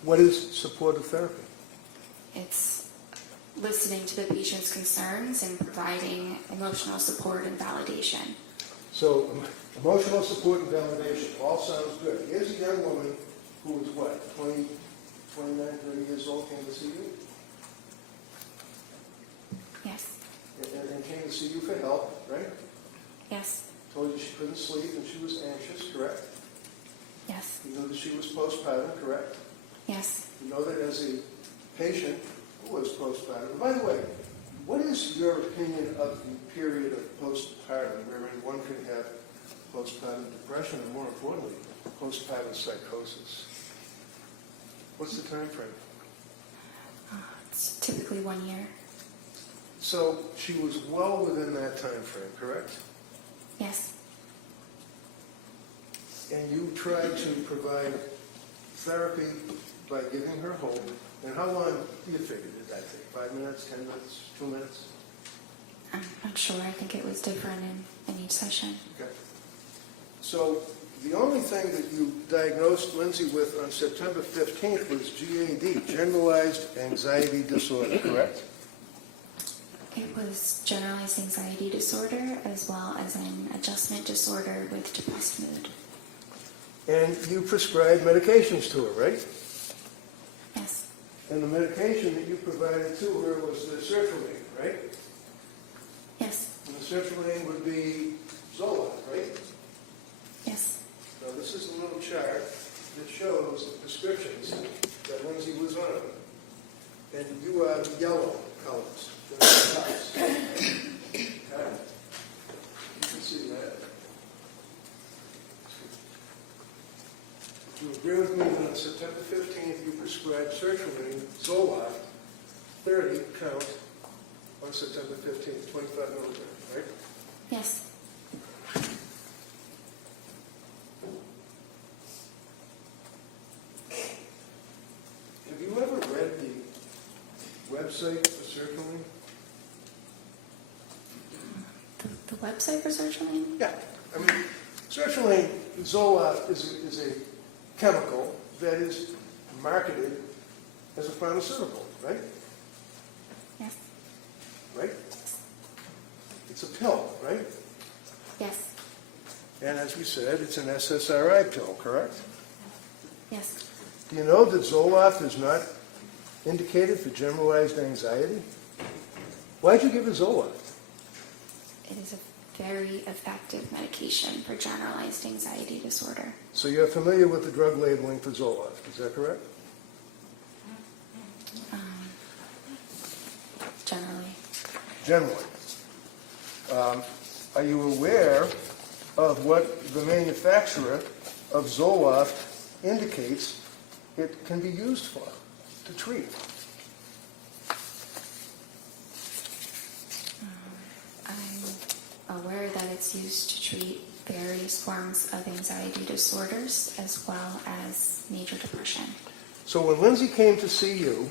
What is supportive therapy? It's listening to the patient's concerns and providing emotional support and validation. So emotional support and validation all sounds good. Here's a young woman who was what, 20, 29, 30 years old, came to see you? Yes, And came to see you for help, right? yes, Told you she couldn't sleep and she was anxious, correct? yes, You know that she was postpartum, correct? yes. You know that as a patient who was postpartum. By the way, what is your opinion of the period of postpartum wherein one can have postpartum depression and, more importantly, postpartum psychosis? What's the time frame? It's typically 1 year. So she was well within that time frame, correct? Yes, And you tried to provide therapy by giving her hope. And how long do you figure did that take? 5 minutes, 10 minutes, 2 minutes? I'm not sure. I think it was different in each session. Okay. So the only thing that you diagnosed Lindsay with on September 15th was GAD, Generalized Anxiety Disorder, correct? It was generalized anxiety disorder as well as an adjustment disorder with depressed mood. And you prescribed medications to her, right? Yes, And the medication that you provided to her was the sertraline, right? yes, And the sertraline would be Zoloft, right? yes, Now, this is a little chart that shows the prescriptions that Lindsay was on. And you are the yellow colors. The dots. Okay. You can see that. Do you agree with me that on September 15th you prescribed sertraline, Zoloft, 30 count on September 15th, 25 milligrams, right? yes. Have you ever read the website for sertraline? The website for sertraline? Yeah. I mean, sertraline, Zoloft is a chemical that is marketed as a pharmaceutical, right? Yes, Right? It's a pill, right? yes, And as we said, it's an SSRI pill, correct? yes. Do you know that Zoloft is not indicated for generalized anxiety? Why'd you give her Zoloft? It is a very effective medication for generalized anxiety disorder. So you're familiar with the drug labeling for Zoloft, is that correct? Generally. Generally. Are you aware of what the manufacturer of Zoloft indicates it can be used for, to treat? I'm aware that it's used to treat various forms of anxiety disorders as well as major depression. So when Lindsay came to see you,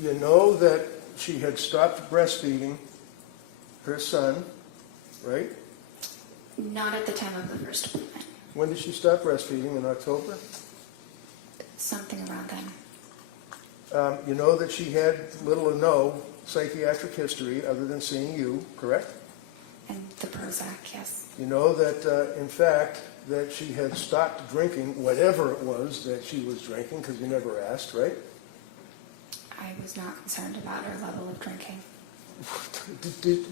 you know that she had stopped breastfeeding her son, right? Not at the time of the first appointment. When did she stop breastfeeding? In October? Something around then. You know that she had little or no psychiatric history other than seeing you, correct? And the Prozac, yes. You know that, in fact, that she had stopped drinking whatever it was that she was drinking, because you never asked, right? I was not concerned about her level of drinking.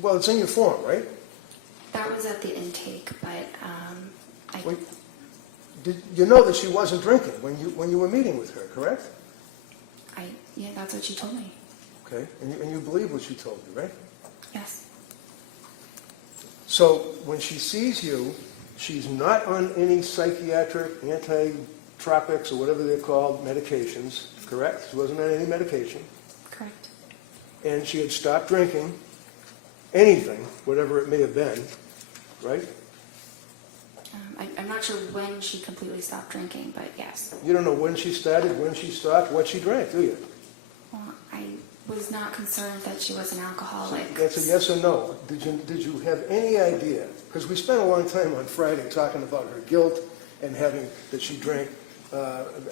Well, it's in your form, right? That was at the intake, but Wait, did you know that she wasn't drinking when you were meeting with her, correct? yeah, that's what she told me. Okay, and you believe what she told you, right? Yes, So when she sees you, she's not on any psychiatric, anti-tropics, or whatever they're called, medications, correct? She wasn't on any medication. correct. And she had stopped drinking anything, whatever it may have been, right? I'm not sure when she completely stopped drinking, but yes. You don't know when she started, when she stopped, what she drank, do you? Well, was not concerned that she was an alcoholic. That's a yes or no. Did you have any idea? Because we spent a long time on Friday talking about her guilt and having, that she drank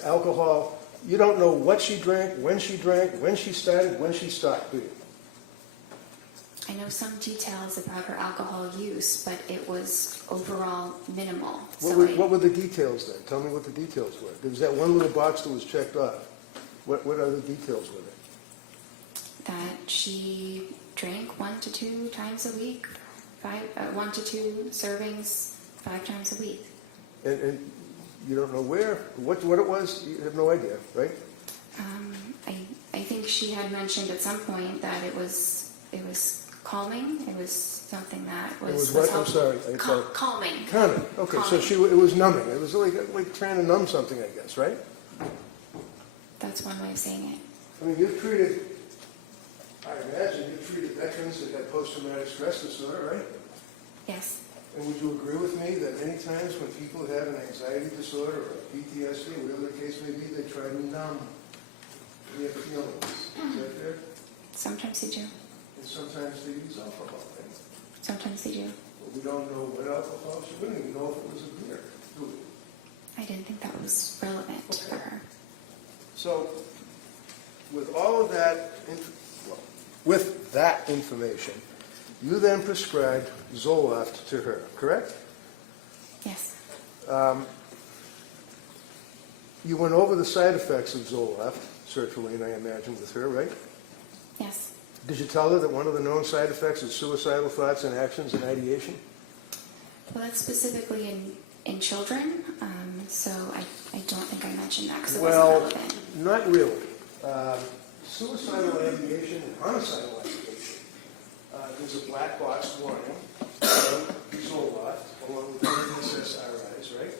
alcohol. You don't know what she drank, when she started, when she stopped, do you? I know some details about her alcohol use, but it was overall minimal. What were the details then? Tell me what the details were. There was that one little box that was checked off. What other details were there? That she drank 1 to 2 times a week, 1 to 2 servings 5 times a week. And you don't know where, what it was? You have no idea, right? I think she had mentioned at some point that it was calming. It was something that was. It was what? I'm helpful. sorry. Calming. Calming. Okay, so Calming. it was numbing. It was like trying to numb something, I guess, right? That's one way of saying it. I mean, you've treated, I imagine you've treated veterans that have post-traumatic stress disorder, right? Yes. And would you agree with me that many times when people have an anxiety disorder or PTSD, whatever the case may be, they try to numb their feelings? Is that fair? Sometimes they do. And sometimes they use alcohol, right? Sometimes they do. But we don't know what alcohol. We don't even know if it was a beer, do we? I didn't think that was relevant for her. So, with all of that, with that information, you then prescribed Zoloft to her, correct? Yes. You went over the side effects of Zoloft, sertraline, I imagine, with her, right? Yes. Did you tell her that one of the known side effects is suicidal thoughts and actions and ideation? Well, that's specifically in children, so I don't think I mentioned that because it Well, wasn't relevant. not really. Suicidal ideation and homicidal ideation, there's a black box warning on Zoloft, along with SSRIs, right?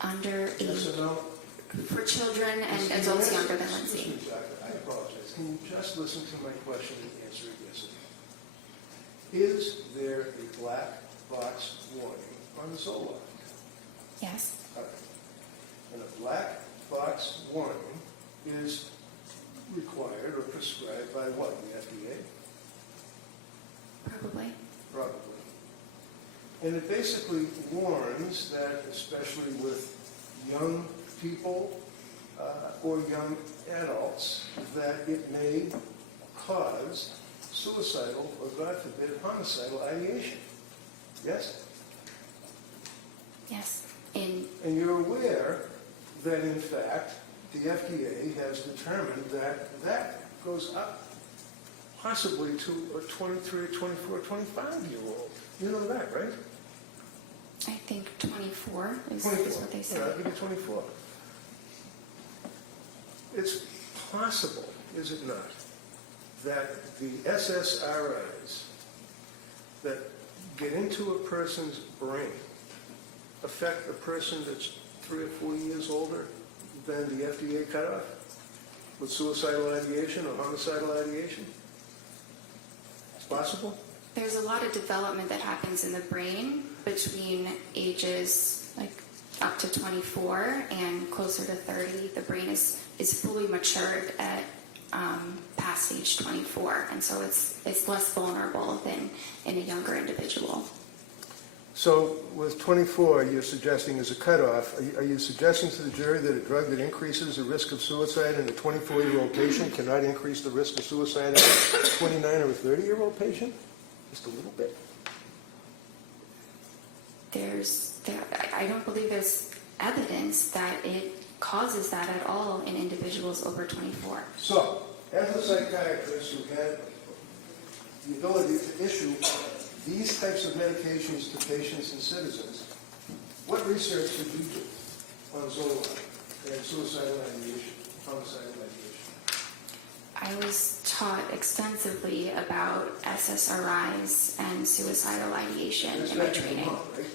Under Yes or no? for children and Excuse me, adults yes? younger than Excuse Lindsay. me, Doctor, I apologize. Can you just listen to my question and answer it yes or no? Is there a black box warning on Zoloft? Yes. All right. And a black box warning is required or prescribed by what, the FDA? Probably. Probably. And it basically warns that, especially with young people or young adults, that it may cause suicidal or, God forbid, homicidal ideation. Yes? Yes. And you're aware that, in fact, the FDA has determined that that goes up possibly to a 23, 24, 25-year-old. You know that, right? I think 24 is 24. what they said. Yeah, I'll give you 24. It's possible, is it not, that the SSRIs that get into a person's brain affect a person that's 3 or 4 years older than the FDA cut off with suicidal ideation or homicidal ideation? It's possible? There's a lot of development that happens in the brain between ages like up to 24 and closer to 30. The brain is fully matured at past age 24, and so it's less vulnerable than in a younger individual. So with 24, you're suggesting as a cutoff, are you suggesting to the jury that a drug that increases the risk of suicide in a 24-year-old patient cannot increase the risk of suicide in a 29 or a 30-year-old patient? Just a little bit. I don't believe there's evidence that it causes that at all in individuals over 24. So, as a psychiatrist who had the ability to issue these types of medications to patients and citizens, what research did you do on Zoloft and suicidal ideation, homicidal ideation? I was taught extensively about SSRIs and suicidal ideation That's in my back in training. Vermont, right?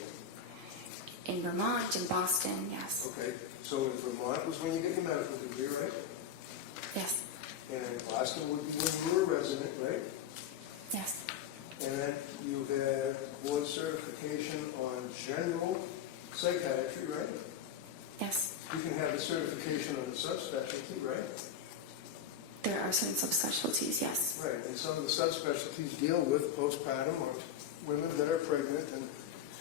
In Vermont, in Boston, yes. Okay, so in Vermont was when you get your medical degree, right? Yes, And in Boston would be when you were a resident, right? yes, And then you had board certification on general psychiatry, right? yes, You can have a certification on the subspecialty, right? There are certain subspecialties, yes. Right, and some of the subspecialties deal with postpartum or women that are pregnant and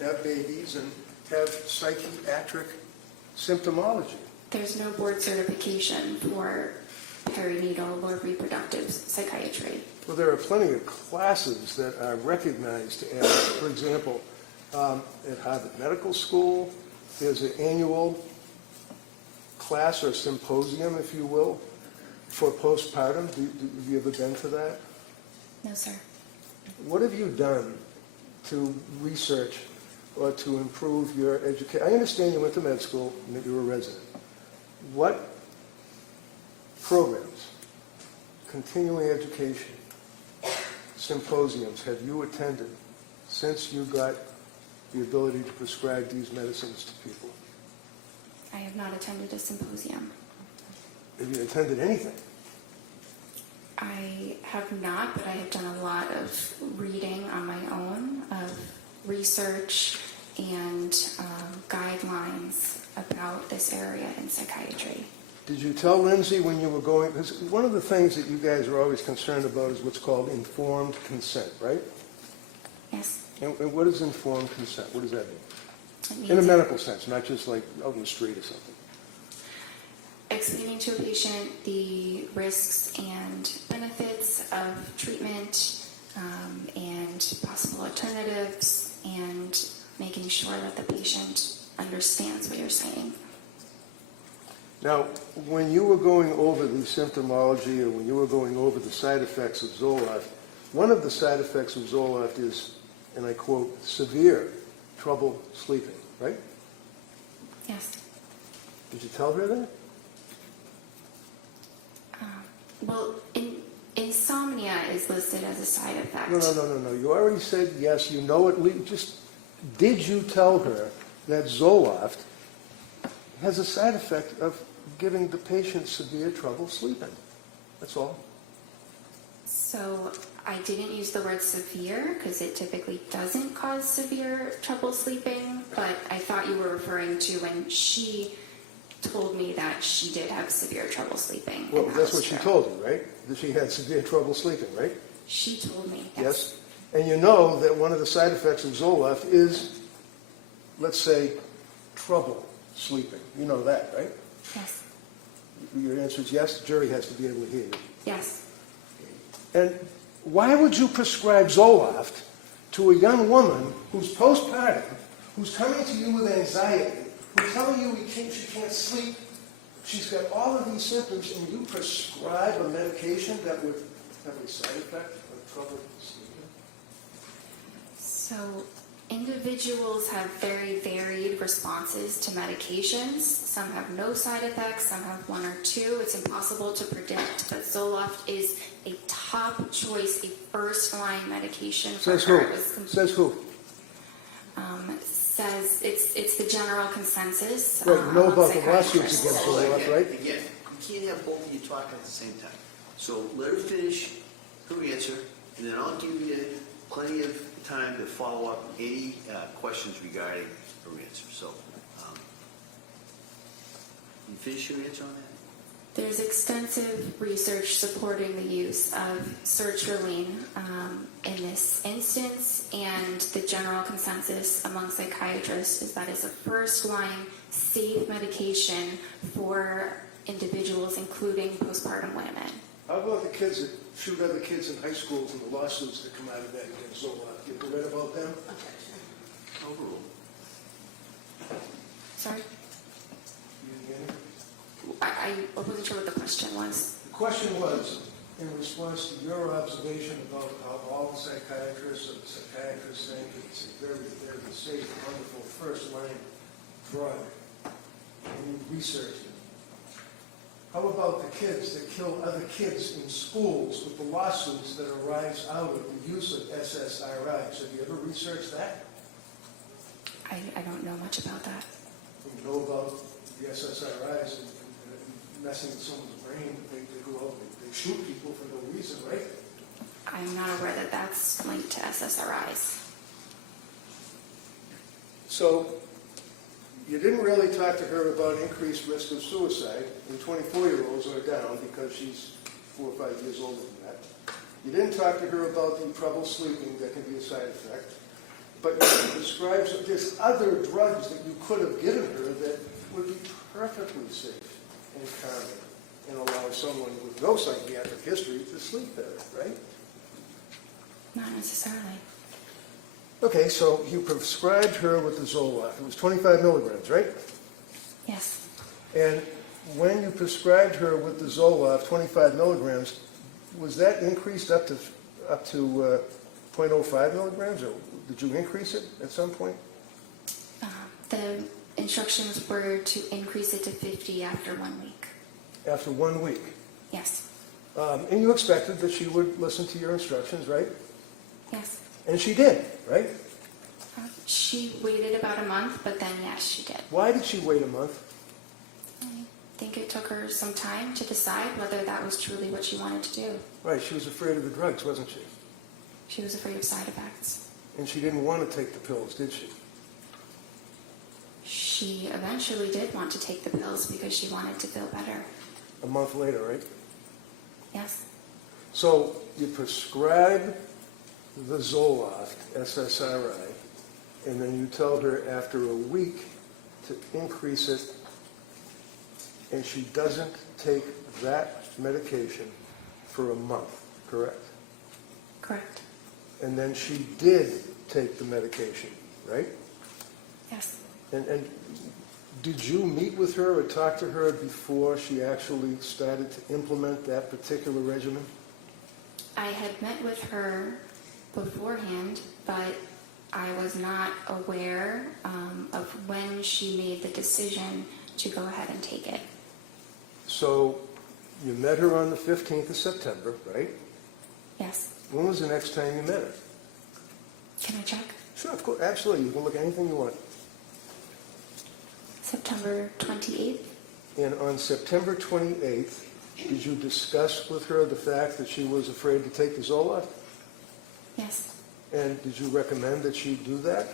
have babies and have psychiatric symptomology. There's no board certification for perinatal or reproductive psychiatry. Well, there are plenty of classes that are recognized as, for example, at Harvard Medical School, there's an annual class or symposium, if you will, for postpartum. Have you ever been to that? No, sir. What have you done to research or to improve your education? I understand you went to med school and that you were a resident. What programs, continuing education, symposiums have you attended since you got the ability to prescribe these medicines to people? I have not attended a symposium. Have you attended anything? I have not, but I have done a lot of reading on my own, of research and guidelines about this area in psychiatry. Did you tell Lindsay when you were going, because one of the things that you guys are always concerned about is what's called informed consent, right? Yes. And what is informed consent? What does that mean? It In a means medical sense, not just like out in the street or something. explaining to a patient the risks and benefits of treatment and possible alternatives, and making sure that the patient understands what you're saying. Now, when you were going over the symptomology or when you were going over the side effects of Zoloft, one of the side effects of Zoloft is, and I quote, severe trouble sleeping, right? Yes. Did you tell her that? Well, insomnia is listed as a side effect. No. You already said yes, you know it. Just, did you tell her that Zoloft has a side effect of giving the patient severe trouble sleeping? That's all. So I didn't use the word severe because it typically doesn't cause severe trouble sleeping, but I thought you were referring to when she told me that she did have severe trouble sleeping. Well, and that that's was what she true. told you, right? That she had severe trouble sleeping, right? She told me. Yes. And you know that one of the side effects of Zoloft is, let's say, trouble sleeping. You know that, right? Yes. Your answer is yes. The jury has to be able to hear you. Yes. And why would you prescribe Zoloft to a young woman who's postpartum, who's coming to you with anxiety, who's telling you she can't sleep, she's got all of these symptoms, and you prescribe a medication that would have a side effect of trouble sleeping? So individuals have very varied responses to medications. Some have no side effects, some have one or two. It's impossible to predict, but Zoloft is a top choice, a first-line medication for Says who? her. It was Says who? says it's the general consensus. Right, you know among about the lawsuits psychiatrists. against Well, Zoloft, again, right? Again, you can't have both of you talking at the same time. So let her finish her answer, and then I'll give you plenty of time to follow up any questions regarding her answer. So, you finish your answer on that? There's extensive research supporting the use of sertraline in this instance, and the general consensus among psychiatrists is that it's a first-line safe medication for individuals, including postpartum women. How about the kids that shoot other kids in high schools and the lawsuits that come out of that against Zoloft? You ever read about them? Overruled. Sorry? You didn't get it? I wasn't sure what the question was. The question was, in response to your observation about how all the psychiatrists or the psychiatrists think it's a very, very safe, wonderful first-line drug, and you researched it. How about the kids that kill other kids in schools with the lawsuits that arise out of the use of SSRIs? Have you ever researched that? I don't know much about that. You know about the SSRIs and messing with someone's brain. They go out and they shoot people for no reason, right? I'm not aware that that's linked to SSRIs. So you didn't really talk to her about increased risk of suicide in 24-year-olds or down because she's 4 or 5 years older than that. You didn't talk to her about the trouble sleeping that can be a side effect. But you prescribed, there's other drugs that you could have given her that would be perfectly safe and calming and allow someone with no psychiatric history to sleep better, right? Not necessarily. Okay, so you prescribed her with the Zoloft. It was 25 milligrams, right? Yes. And when you prescribed her with the Zoloft, 25 milligrams, was that increased up to 0.05 milligrams, or did you increase it at some point? The instructions were to increase it to 50 after 1 week. After 1 week. Yes. And you expected that she would listen to your instructions, right? Yes. And she did, right? She waited about a month, but then yes, she did. Why did she wait a month? I think it took her some time to decide whether that was truly what she wanted to do. Right, she was afraid of the drugs, wasn't she? She was afraid of side effects. And she didn't want to take the pills, did she? She eventually did want to take the pills because she wanted to feel better. A month later, right? Yes. So you prescribe the Zoloft, SSRI, and then you tell her after a week to increase it, and she doesn't take that medication for a month, correct? Correct. And then she did take the medication, right? Yes. And did you meet with her or talk to her before she actually started to implement that particular regimen? I had met with her beforehand, but I was not aware of when she made the decision to go ahead and take it. So you met her on the 15th of September, right? Yes. When was the next time you met her? Can I check? Sure, of course, absolutely. You can look at anything you want. September 28th? And on September 28th, did you discuss with her the fact that she was afraid to take the Zoloft? Yes. And did you recommend that she do that?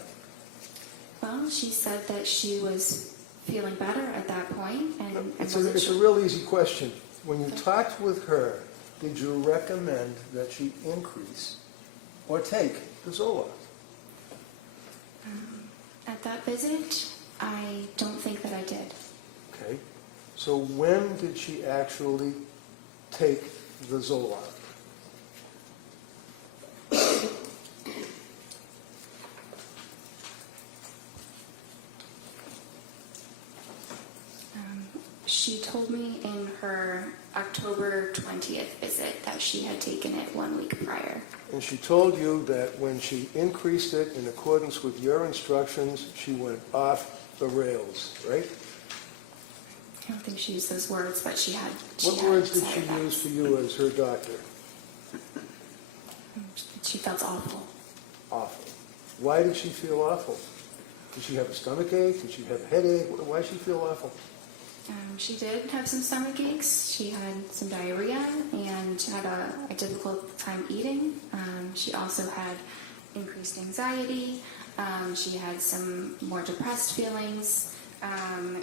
Well, she said that she was feeling better at that point, and It's wasn't a sure. real easy question. When you talked with her, did you recommend that she increase or take the Zoloft? At that visit, I don't think that I did. Okay. So when did she actually take the Zoloft? She told me in her October 20th visit that she had taken it 1 week prior. And she told you that when she increased it in accordance with your instructions, she went off the rails, right? I don't think she used those words, but she had. What had words did side she effects. use for you as her doctor? She felt awful. Awful. Why did she feel awful? Did she have a stomach ache? Did she have a headache? Why did she feel awful? She did have some stomach aches. She had some diarrhea and had a difficult time eating. She also had increased anxiety. She had some more depressed feelings.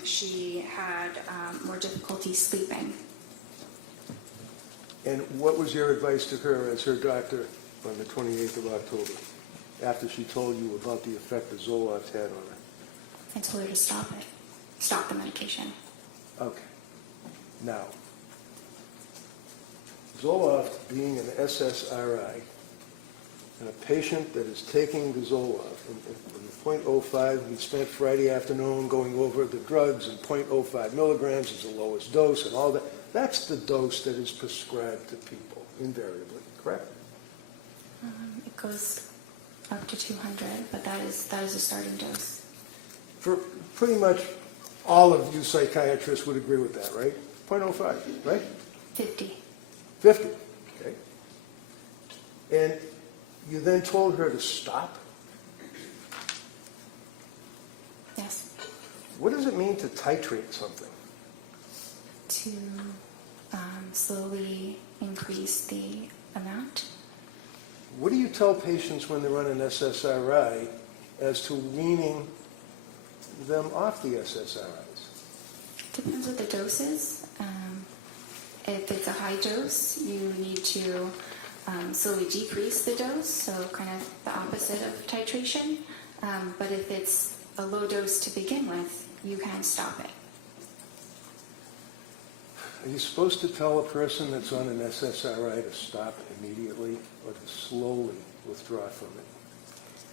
She had more difficulty sleeping. And what was your advice to her as her doctor on the 28th of October, after she told you about the effect that Zoloft had on her? I told her to stop it. Stop the medication. Okay. Now, Zoloft being an SSRI, and a patient that is taking the Zoloft, in 0.05, we spent Friday afternoon going over the drugs, and 0.05 milligrams is the lowest dose and all that. That's the dose that is prescribed to people, invariably, correct? It goes up to 200, but that is a starting dose. For pretty much all of you psychiatrists would agree with that, right? 0.05, right? 50. 50, okay. And you then told her to stop? Yes. What does it mean to titrate something? To slowly increase the amount. What do you tell patients when they're on an SSRI as to weaning them off the SSRIs? Depends what the dose is. If it's a high dose, you need to slowly decrease the dose, so kind of the opposite of titration. But if it's a low dose to begin with, you can stop it. Are you supposed to tell a person that's on an SSRI to stop immediately or to slowly withdraw from it?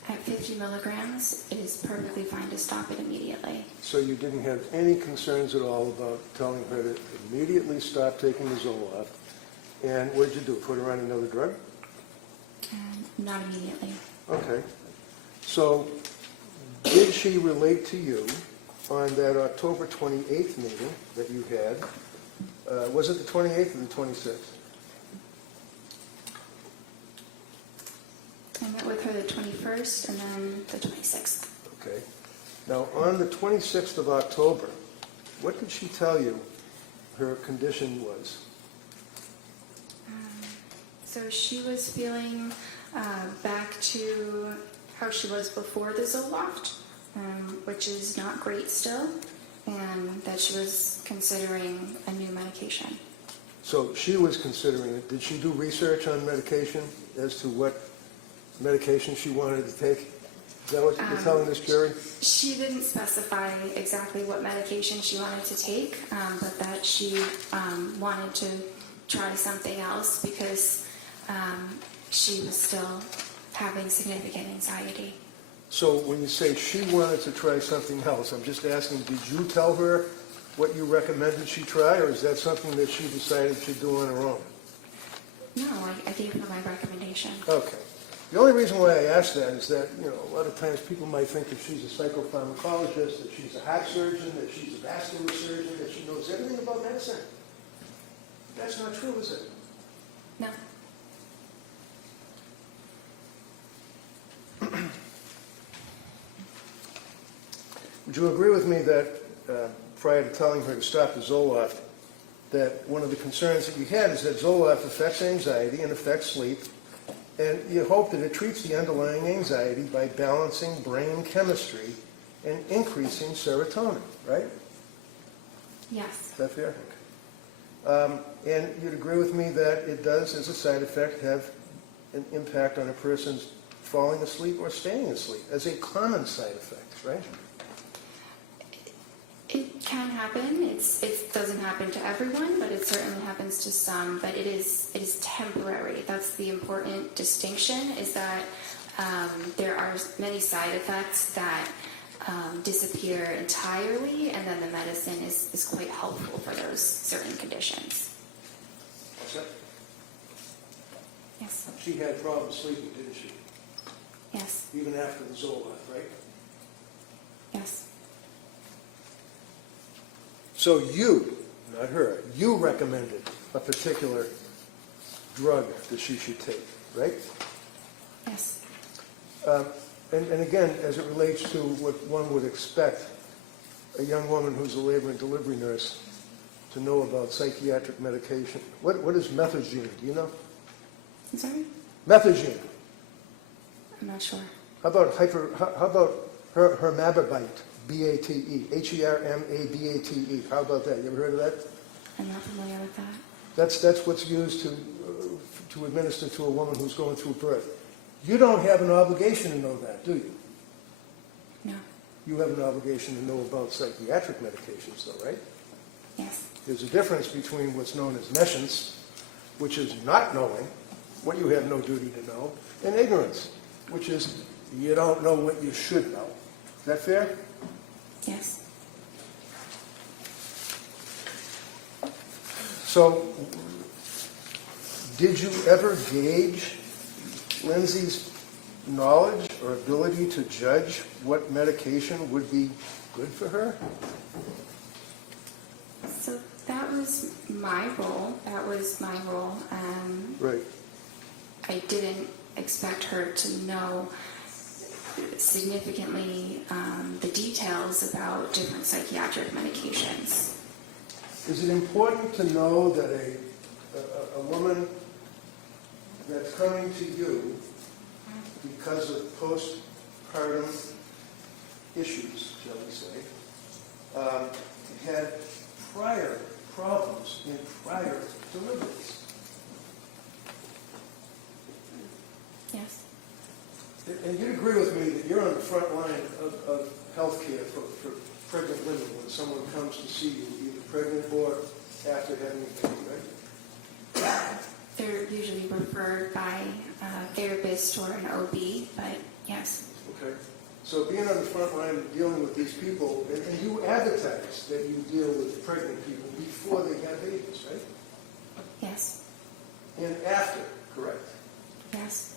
At 50 milligrams, it is perfectly fine to stop it immediately. So you didn't have any concerns at all about telling her to immediately stop taking the Zoloft? And what did you do, put her on another drug? Not immediately. Okay. So did she relate to you on that October 28th meeting that you had? Was it the 28th or the 26th? I met with her the 21st and then the 26th. Okay. Now, on the 26th of October, what did she tell you her condition was? So she was feeling back to how she was before the Zoloft, which is not great still, and that she was considering a new medication. So she was considering it. Did she do research on medication as to what medication she wanted to take? Is that what you're telling this jury? She didn't specify exactly what medication she wanted to take, but that she wanted to try something else because she was still having significant anxiety. So when you say she wanted to try something else, I'm just asking, did you tell her what you recommended she try, or is that something that she decided she'd do on her own? No, I gave her my recommendation. Okay. The only reason why I ask that is that, a lot of times people might think that she's a psychopharmacologist, that she's a heart surgeon, that she's a vascular surgeon, that she knows everything about medicine. That's not true, is it? No. Would you agree with me that prior to telling her to stop the Zoloft, that one of the concerns that you had is that Zoloft affects anxiety and affects sleep, and you hope that it treats the underlying anxiety by balancing brain chemistry and increasing serotonin, right? Yes. Is that fair? And you'd agree with me that it does, as a side effect, have an impact on a person's falling asleep or staying asleep as a common side effect, right? It can happen. It doesn't happen to everyone, but it certainly happens to some. But it is temporary. That's the important distinction. Is that there are many side effects that disappear entirely, and then the medicine is quite helpful for those certain conditions. What's that? Yes. She had problems sleeping, didn't she? Yes. Even after the Zoloft, right? Yes. So you, not her, you recommended a particular drug that she should take, right? Yes. And again, as it relates to what one would expect a young woman who's a labor and delivery nurse to know about psychiatric medication, what is methadone? Do you know? I'm sorry? Methadone. I'm not sure. How about hermababate? B-A-T-E, H-E-R-M-A-B-A-T-E. How about that? You ever heard of that? I'm not familiar with that. That's what's used to administer to a woman who's going through birth. You don't have an obligation to know that, do you? No. You have an obligation to know about psychiatric medications, though, right? Yes. There's a difference between what's known as nescience, which is not knowing what you have no duty to know, and ignorance, which is you don't know what you should know. Is that fair? Yes. So, did you ever gauge Lindsay's knowledge or ability to judge what medication would be good for her? So that was my role. Right. I didn't expect her to know significantly the details about different psychiatric medications. Is it important to know that a woman that's coming to you because of postpartum issues, shall we say, had prior problems in prior deliveries. Yes. And you'd agree with me that you're on the front line of healthcare for pregnant women when someone comes to see you, either pregnant or after having a baby, right? They're usually referred by a therapist or an OB, but yes. Okay. So being on the front line and dealing with these people, and you advertise that you deal with pregnant people before they have babies, right? Yes. And after, correct? Yes.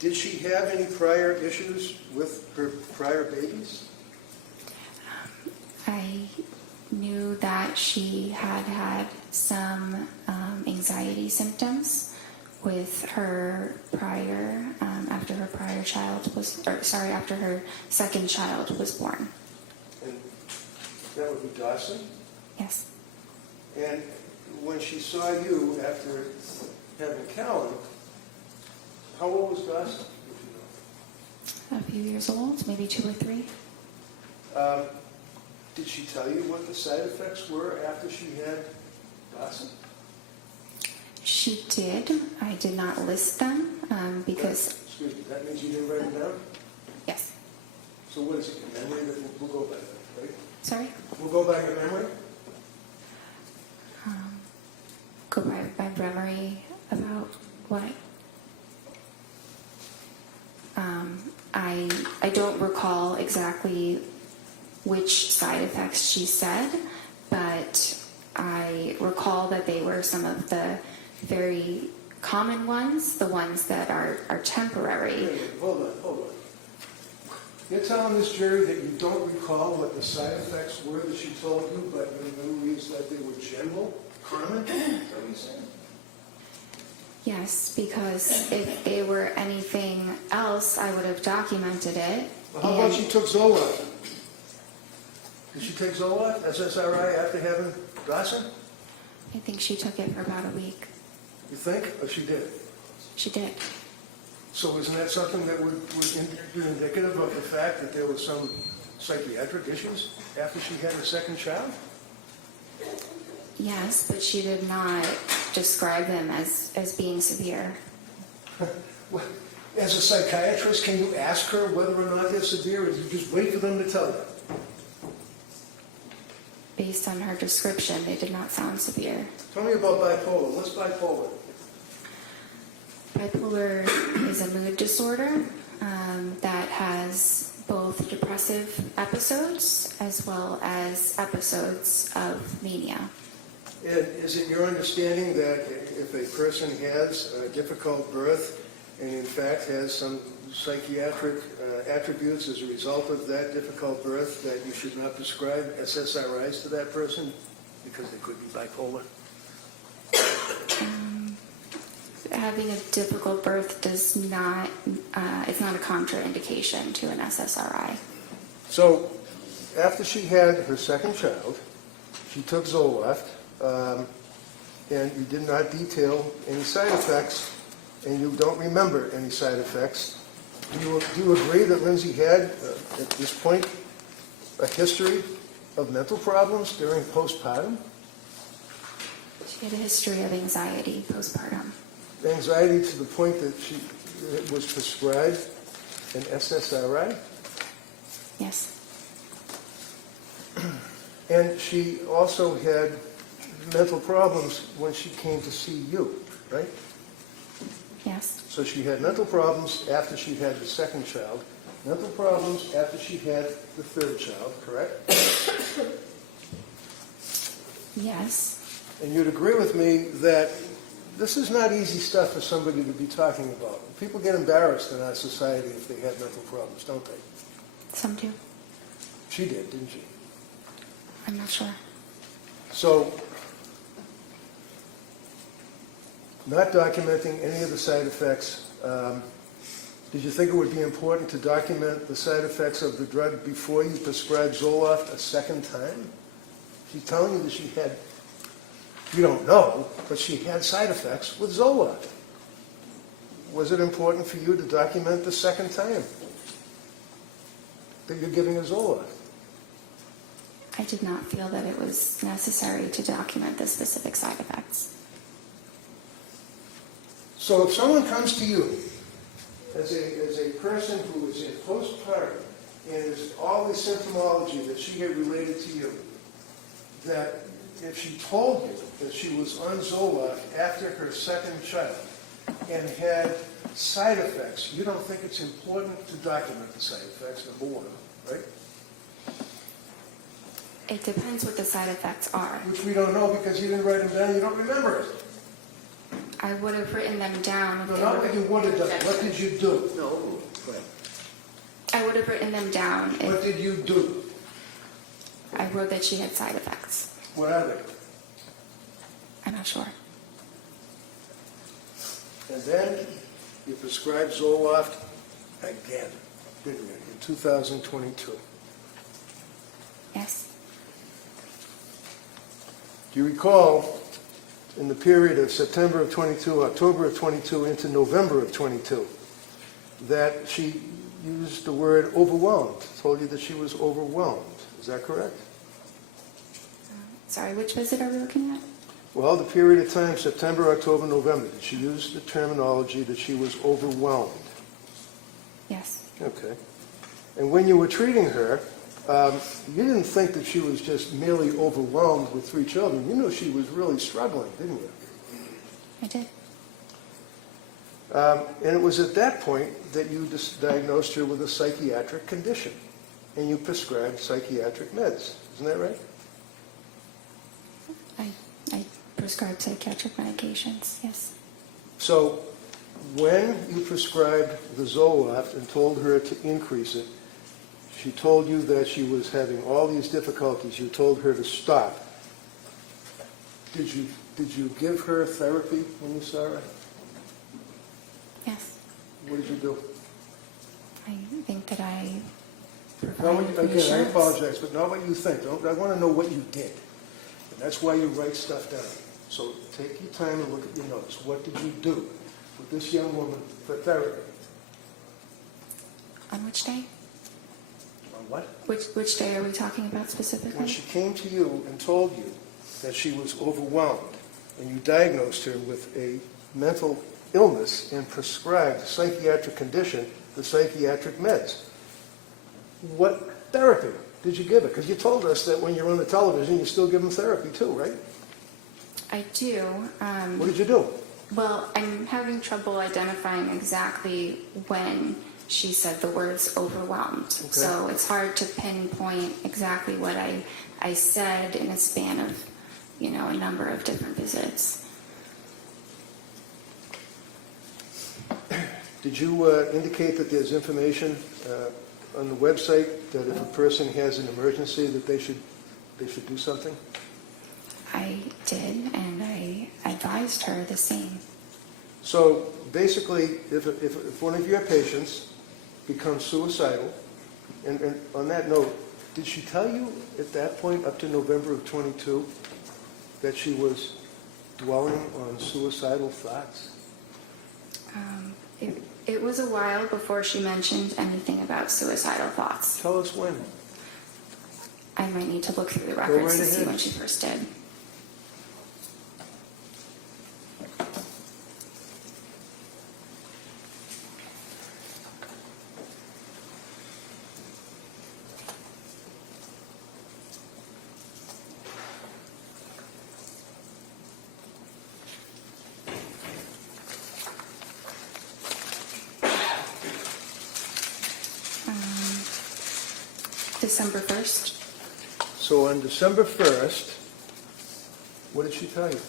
Did she have any prior issues with her prior babies? I knew that she had some anxiety symptoms with her prior, after her prior child was, after her second child was born. And that would be Dawson? Yes. And when she saw you after having Callan, how old was Dawson, if you know? A few years old, maybe 2 or 3. Did she tell you what the side effects were after she had Dawson? She did. I did not list them because, Excuse me, that means you didn't write them down? yes. So what is it, your memory that we'll go by that, right? Sorry? We'll go by your memory? Go by memory about what? I don't recall exactly which side effects she said, but I recall that they were some of the very common ones, the ones that are temporary. Wait a minute, hold on. You're telling this jury that you don't recall what the side effects were that she told you, but your memory is that they were general, common? Is that what you're saying? Yes, because if they were anything else, I would have documented it. Well, how about she took Zoloft? Did she take Zoloft, SSRI, after having Dawson? I think she took it for about a week. You think, or she did? She did. So isn't that something that would be indicative of the fact that there was some psychiatric issues after she had her second child? Yes, but she did not describe them as being severe. Well, as a psychiatrist, can you ask her whether or not they're severe, or do you just wait for them to tell you? Based on her description, they did not sound severe. Tell me about bipolar. What's bipolar? Bipolar is a mood disorder that has both depressive episodes as well as episodes of mania. And is it your understanding that if a person has a difficult birth and in fact has some psychiatric attributes as a result of that difficult birth, that you should not prescribe SSRIs to that person because they could be bipolar? Having a difficult birth does not, it's not a contraindication to an SSRI. So after she had her second child, she took Zoloft, and you did not detail any side effects, and you don't remember any side effects. Do you agree that Lindsay had, at this point, a history of mental problems during postpartum? She had a history of anxiety postpartum. Anxiety to the point that she was prescribed an SSRI? Yes. And she also had mental problems when she came to see you, right? Yes. So she had mental problems after she had the second child, mental problems after she had the third child, correct? Yes. And you'd agree with me that this is not easy stuff for somebody to be talking about. People get embarrassed in our society if they have mental problems, don't they? Some do. She did, didn't she? I'm not sure. So, not documenting any of the side effects, did you think it would be important to document the side effects of the drug before you prescribed Zoloft a second time? She's telling you that she had, you don't know, but she had side effects with Zoloft. Was it important for you to document the second time that you're giving her Zoloft? I did not feel that it was necessary to document the specific side effects. So if someone comes to you as a person who is in postpartum and is all the symptomology that she had related to you, that if she told you that she was on Zoloft after her second child and had side effects, you don't think it's important to document the side effects, number one, right? It depends what the side effects are. Which we don't know because you didn't write them down, you don't remember it. I would have written them down. No, not what you would have done, what did you do? No, go ahead. I would have written them down if What did you do? I wrote that she had side effects. What are they? I'm not sure. And then you prescribed Zoloft again, didn't you, in 2022? Yes. Do you recall, in the period of September of 22, October of 22, into November of 22, that she used the word overwhelmed, told you that she was overwhelmed? Is that correct? Sorry, which visit are we looking at? Well, the period of time, September, October, November, did she use the terminology that she was overwhelmed? Yes. Okay. And when you were treating her, you didn't think that she was just merely overwhelmed with 3 children. You knew she was really struggling, didn't you? I did. And it was at that point that you diagnosed her with a psychiatric condition, and you prescribed psychiatric meds. Isn't that right? I prescribed psychiatric medications, yes. So when you prescribed the Zoloft and told her to increase it, she told you that she was having all these difficulties. You told her to stop. Did you give her therapy when you saw her? Yes. What did you do? I think that I Not provided what you, again, I reassurance. apologize, but not what you think. I want to know what you did. And that's why you write stuff down. So take your time and look at your notes. What did you do with this young woman for therapy? On which day? On what? Which day are we talking about When specifically? she came to you and told you that she was overwhelmed, and you diagnosed her with a mental illness and prescribed a psychiatric condition, the psychiatric meds. What therapy did you give her? Because you told us that when you're on the television, you still give them therapy too, right? I do. What did you do? Well, I'm having trouble identifying exactly when she said the words overwhelmed. Okay. So it's hard to pinpoint exactly what I said in a span of, a number of different visits. Did you indicate that there's information on the website that if a person has an emergency that they should do something? I did, and I advised her the same. So basically, if one of your patients becomes suicidal, and on that note, did she tell you at that point, up to November of 22, that she was dwelling on suicidal thoughts? It was a while before she mentioned anything about suicidal thoughts. Tell us when. I might need to look through the right records to see ahead. when she first did. December 1st. So on December 1st, what did she tell you?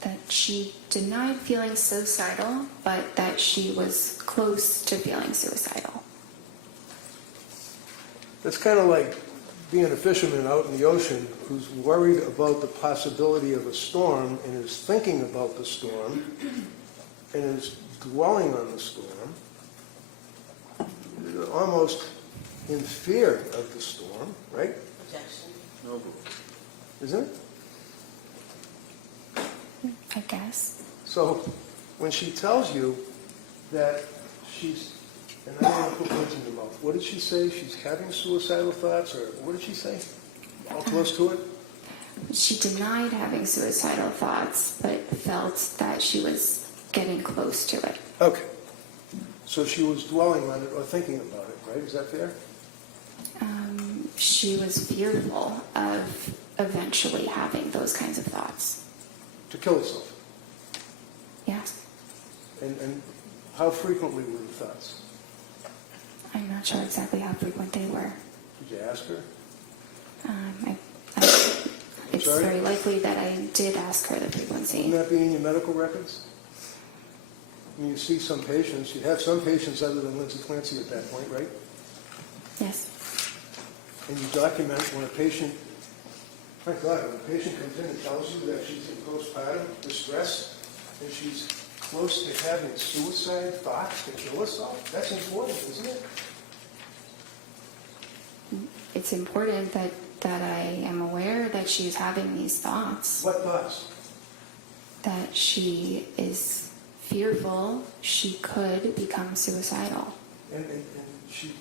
That she denied feeling suicidal, but that she was close to feeling suicidal. That's kind of like being a fisherman out in the ocean who's worried about the possibility of a storm and is thinking about the storm and is dwelling on the storm, almost in fear of the storm, right? No, Isn't it? I guess. So when she tells you that she's And I don't want to put words in your mouth. What did she say? She's having suicidal thoughts, or what did she say? All close to it? She denied having suicidal thoughts, but felt that she was getting close to it. Okay. So she was dwelling on it or thinking about it, right? Is that fair? She was fearful of eventually having those kinds of thoughts. To kill herself. Yes. And how frequently were the thoughts? I'm not sure exactly how frequent they were. Did you ask her? It's sorry? very likely that I did ask her the frequency. Wouldn't that be in your medical records? I mean, you see some patients, you have some patients other than Lindsay Clancy at that point, right? Yes. And you document when a patient, my God, when a patient comes in and tells you that she's in postpartum distress and she's close to having suicide thoughts to kill herself, that's important, isn't it? It's important that I am aware that she's having these thoughts, What thoughts? that she is fearful she could become suicidal. And she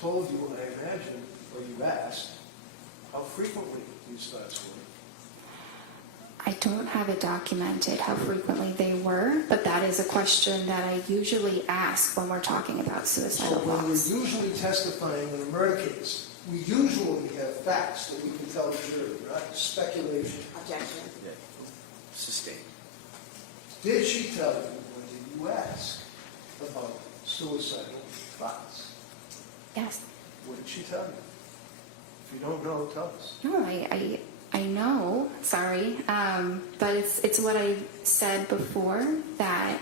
told you, and I imagine, or you asked, how frequently these thoughts were. I don't have it documented how frequently they were, but that is a question that I usually ask when we're talking about So suicidal when we're thoughts. usually testifying in a murder case, we usually have facts that we can tell the jury, not speculation. Objection. Sustained. Did she tell you, when did you ask about suicidal thoughts? Yes. What did she tell you? If you don't know, tell us. No, I know, sorry, but it's what I said before, that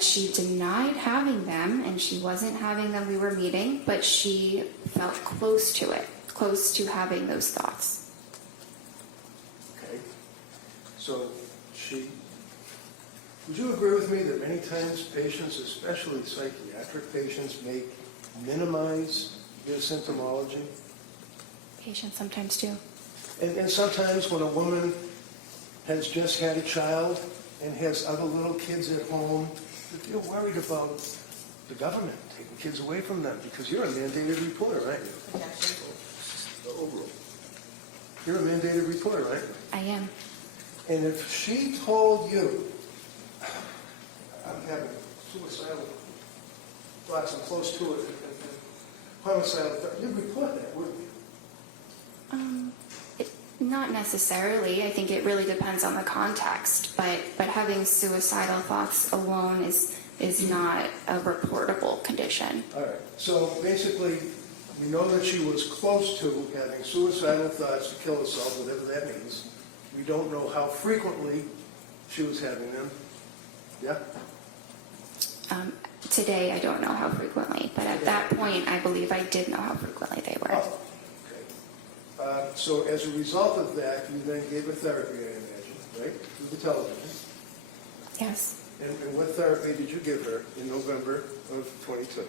she denied having them, and she wasn't having them, we were meeting, but she felt close to it, close to having those thoughts. Okay? So would you agree with me that many times patients, especially psychiatric patients, may minimize their symptomology? Patients sometimes do. And sometimes when a woman has just had a child and has other little kids at home, they're worried about the government taking kids away from them, because you're a mandated reporter, aren't you? Objection. Overall. You're a mandated reporter, right? I am. And if she told you, I'm having suicidal thoughts, I'm close to it, and homicidal thoughts, you'd report that, wouldn't you? Not necessarily. I think it really depends on the context, but having suicidal thoughts alone is not a reportable condition. All right, so basically, we know that she was close to having suicidal thoughts to kill herself, whatever that means. We don't know how frequently she was having them. Yeah? Today, I don't know how frequently, but at that point, I believe I did know how frequently they were. Oh, okay. So as a result of that, you then gave her therapy, I imagine, right? Through the television. Yes, And what therapy did you give her in November of 22?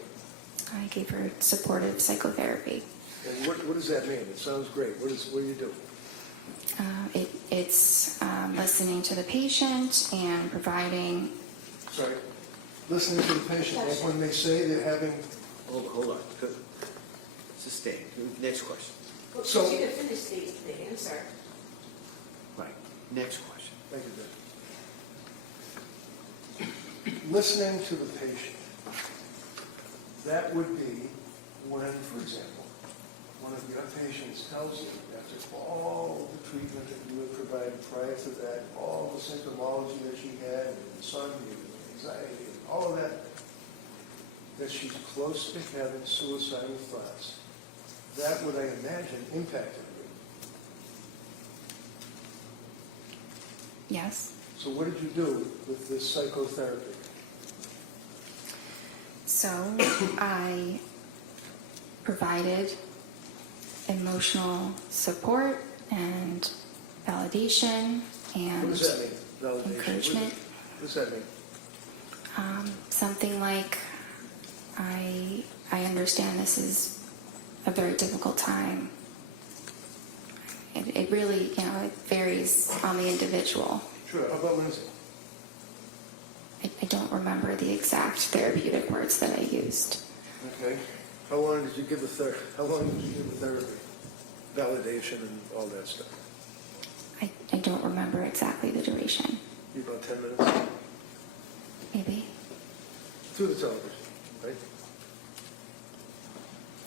I gave her supportive psychotherapy. And what does that mean? It sounds great. What do you do? It's listening to the patient and providing. Sorry. Listening to the patient, like when they say they're having. Hold on. Good. Sustained. Next question. Well, So- she could finish the answer. Right. Next question. Thank you, Bill. Listening to the patient. That would be when, for example, one of your patients tells you, after all the treatment that you had provided prior to that, all the symptomology that she had, and insomnia, and anxiety, and all of that she's close to having suicidal thoughts. That would, I imagine, impacted you. Yes. So what did you do with this psychotherapy? So I provided emotional support and validation What and does that mean? Validation? encouragement. What does that mean? Something like, I understand this is a very difficult time. It really, it varies on the individual. Sure. How about Lindsay? I don't remember the exact therapeutic words that I used. Okay. How long did you give the therapy? Validation and all that stuff? I don't remember exactly the duration. About 10 minutes? Maybe. Through the television, right?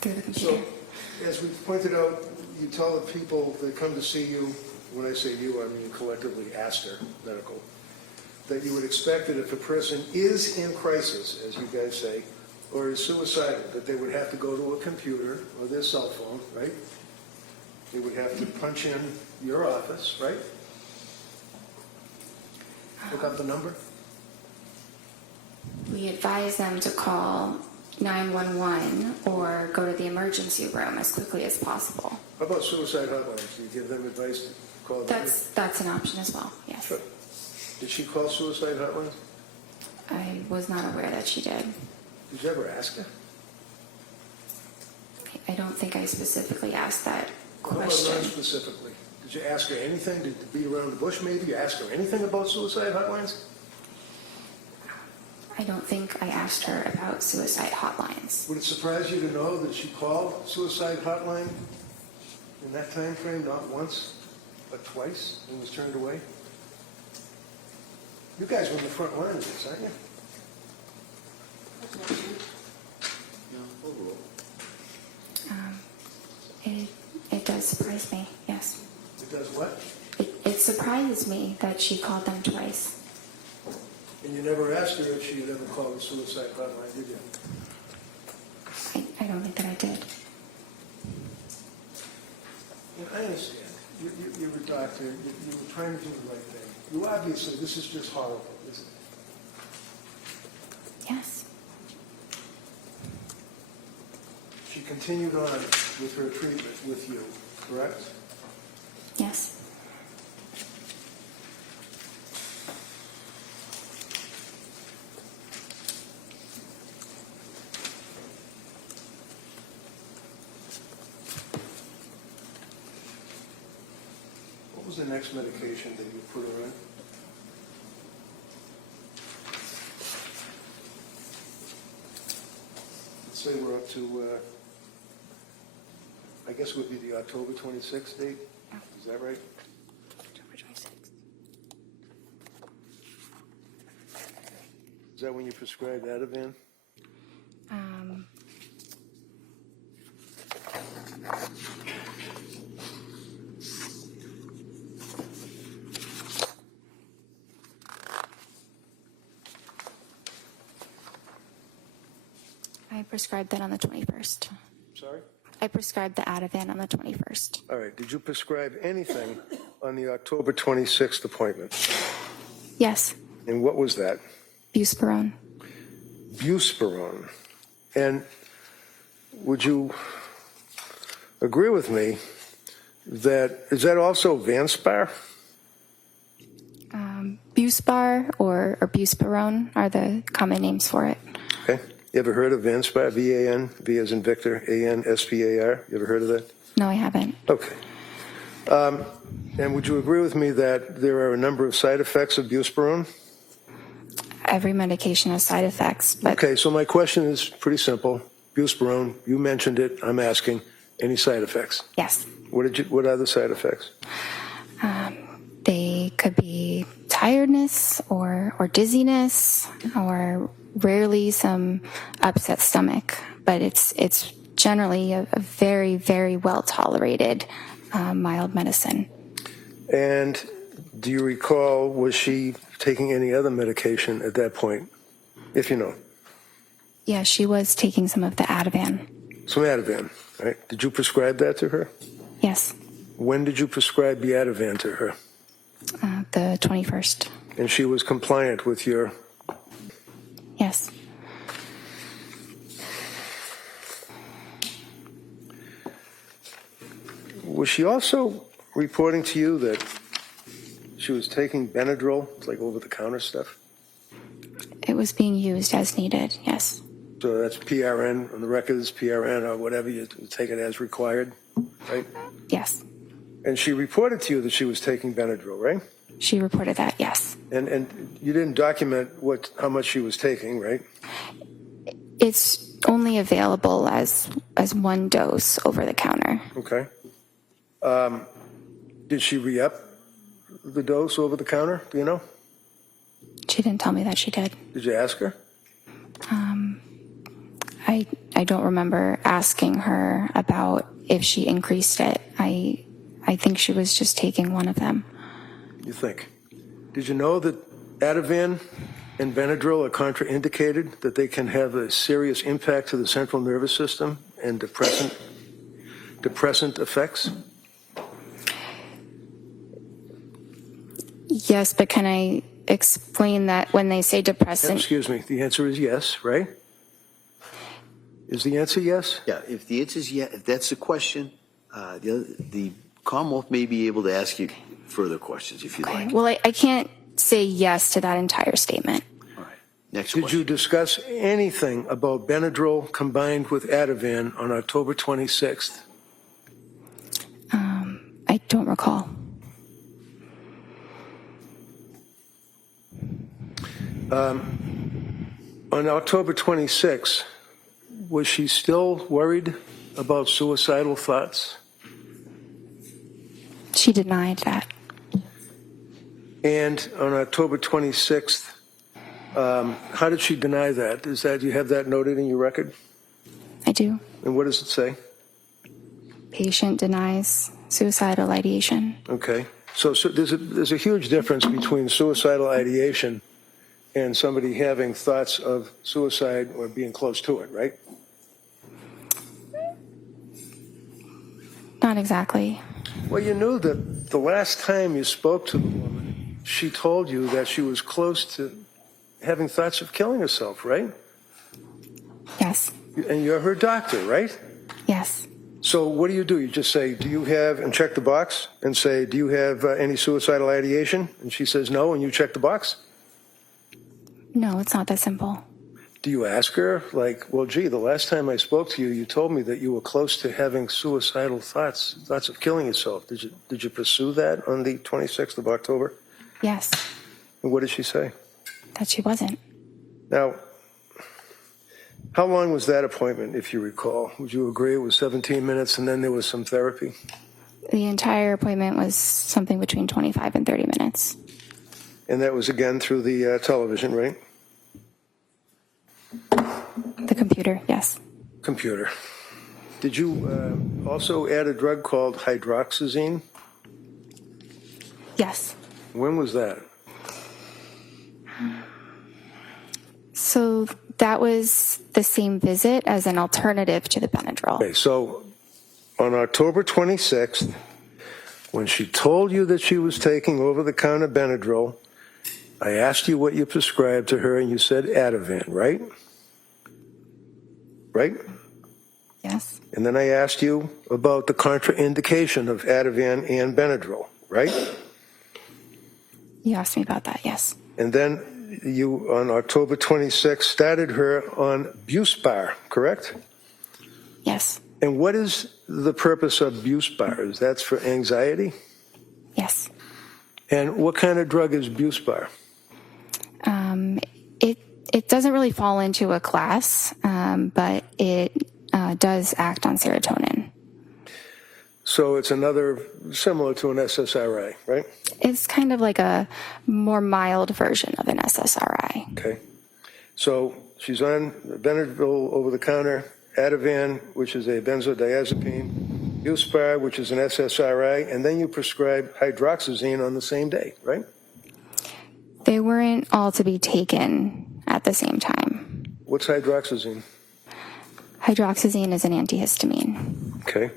Through the computer. So, as we pointed out, you tell the people that come to see you, when I say you, I mean collectively Astor Medical, that you would expect that if a person is in crisis, as you guys say, or is suicidal, that they would have to go to a computer or their cell phone, right? They would have to punch in your office, right? Look up the number. We advise them to call 911 or go to the emergency room as quickly as possible. How about suicide hotlines? Do you give them advice to call them? That's an option as well, yes. Sure. Did she call suicide hotlines? I was not aware that she did. Did you ever ask her? I don't think I specifically asked that How about question. non-specifically? Did you ask her anything? Did you beat around the bush maybe? You ask her anything about suicide hotlines? I don't think I asked her about suicide hotlines. Would it surprise you to know that she called suicide hotline in that time frame, not once, but twice, and was turned away? You guys were in the front line of this, aren't you? It does surprise me, yes. It does what? It surprises me that she called them twice. And you never asked her if she had ever called the suicide hotline, did you? I don't think that I did. I understand. You're a doctor. You were trying to do the right thing. You obviously, this is just horrible, isn't it? Yes. She continued on with her treatment with you, correct? Yes. What was the next medication that you put her on? Let's say we're up to, I guess it would be the October 26th date? Is that right? October 26th. Is that when you prescribed Ativan? I prescribed that on the 21st. Sorry? I prescribed the Ativan on the 21st. All right. Did you prescribe anything on the October 26th appointment? Yes. And what was that? Buspirone. Buspirone. And would you agree with me that, is that also Vanspar? Buspar or Buspirone are the common names for it. Okay. You ever heard of Vanspar? V-A-N, V as in Victor, A-N-S-P-A-R? You ever heard of that? No, I haven't. Okay. And would you agree with me that there are a number of side effects of Buspirone? Every medication has side effects, but Okay, so my question is pretty simple. Buspirone, you mentioned it. I'm asking, any side effects? yes, What are the side effects? they could be tiredness or dizziness or rarely some upset stomach, but it's generally a very, very well tolerated mild medicine. And do you recall, was she taking any other medication at that point, if you know? Yeah, she was taking some of the Ativan. Some Ativan, right? Did you prescribe that to her? Yes, When did you prescribe the Ativan to her? the 21st. And she was compliant with your... Yes. Was she also reporting to you that she was taking Benadryl, like over-the-counter stuff? It was being used as needed, yes. So that's PRN, on the records, PRN or whatever, you take it as required, right? Yes, And she reported to you that she was taking Benadryl, right? She reported that, yes. And you didn't document how much she was taking, right? It's only available as one dose over the counter. Okay. Did she re-up the dose over the counter? Do you know? She didn't tell me that she did. Did you ask her? I don't remember asking her about if she increased it. I think she was just taking one of them. You think? Did you know that Ativan and Benadryl are contraindicated, that they can have a serious impact to the central nervous system and depressant effects? Yes, but can I explain that when they say depressant? Excuse me, the answer is yes, right? Is the answer yes? Yeah, if the answer is yes, if that's the question, the Commonwealth may be able to ask you further questions if you'd like. Well, I can't say yes to that entire statement. All right, next Did question. you discuss anything about Benadryl combined with Ativan on October 26th? I don't recall. On October 26th, was she still worried about suicidal thoughts? She denied that. And on October 26th, how did she deny that? Is that, you have that noted in your record? I do. And what does it say? Patient denies suicidal ideation. Okay. So there's a huge difference between suicidal ideation and somebody having thoughts of suicide or being close to it, right? Not exactly. Well, you knew that the last time you spoke to the woman, she told you that she was close to having thoughts of killing herself, right? Yes. And you're her doctor, right? Yes. So what do? You just say, do you have, and check the box and say, do you have any suicidal ideation? And she says no, and you check the box? No, it's not that simple. Do you ask her, like, well, gee, the last time I spoke to you, you told me that you were close to having suicidal thoughts of killing yourself. Did you pursue that on the 26th of October? Yes. And what did she say? That she wasn't. Now, how long was that appointment, if you recall? Would you agree it was 17 minutes and then there was some therapy? The entire appointment was something between 25 and 30 minutes. And that was again through the television, right? The computer, yes. Computer. Did you also add a drug called hydroxyzine? Yes. When was that? So that was the same visit as an alternative to the Benadryl. Okay, so on October 26th, when she told you that she was taking over-the-counter Benadryl, I asked you what you prescribed to her, and you said Ativan, right? Right? Yes. And then I asked you about the contraindication of Ativan and Benadryl, right? You asked me about that, yes. And then you, on October 26th, started her on Buspar, correct? Yes. And what is the purpose of Buspar? Is that for anxiety? Yes. And what kind of drug is Buspar? It doesn't really fall into a class, but it does act on serotonin. So it's another, similar to an SSRI, right? It's kind of like a more mild version of an SSRI. Okay. So she's on Benadryl over-the-counter, Ativan, which is a benzodiazepine, Buspar, which is an SSRI, and then you prescribe hydroxyzine on the same day, right? They weren't all to be taken at the same time. What's hydroxyzine? Hydroxyzine is an antihistamine. Okay.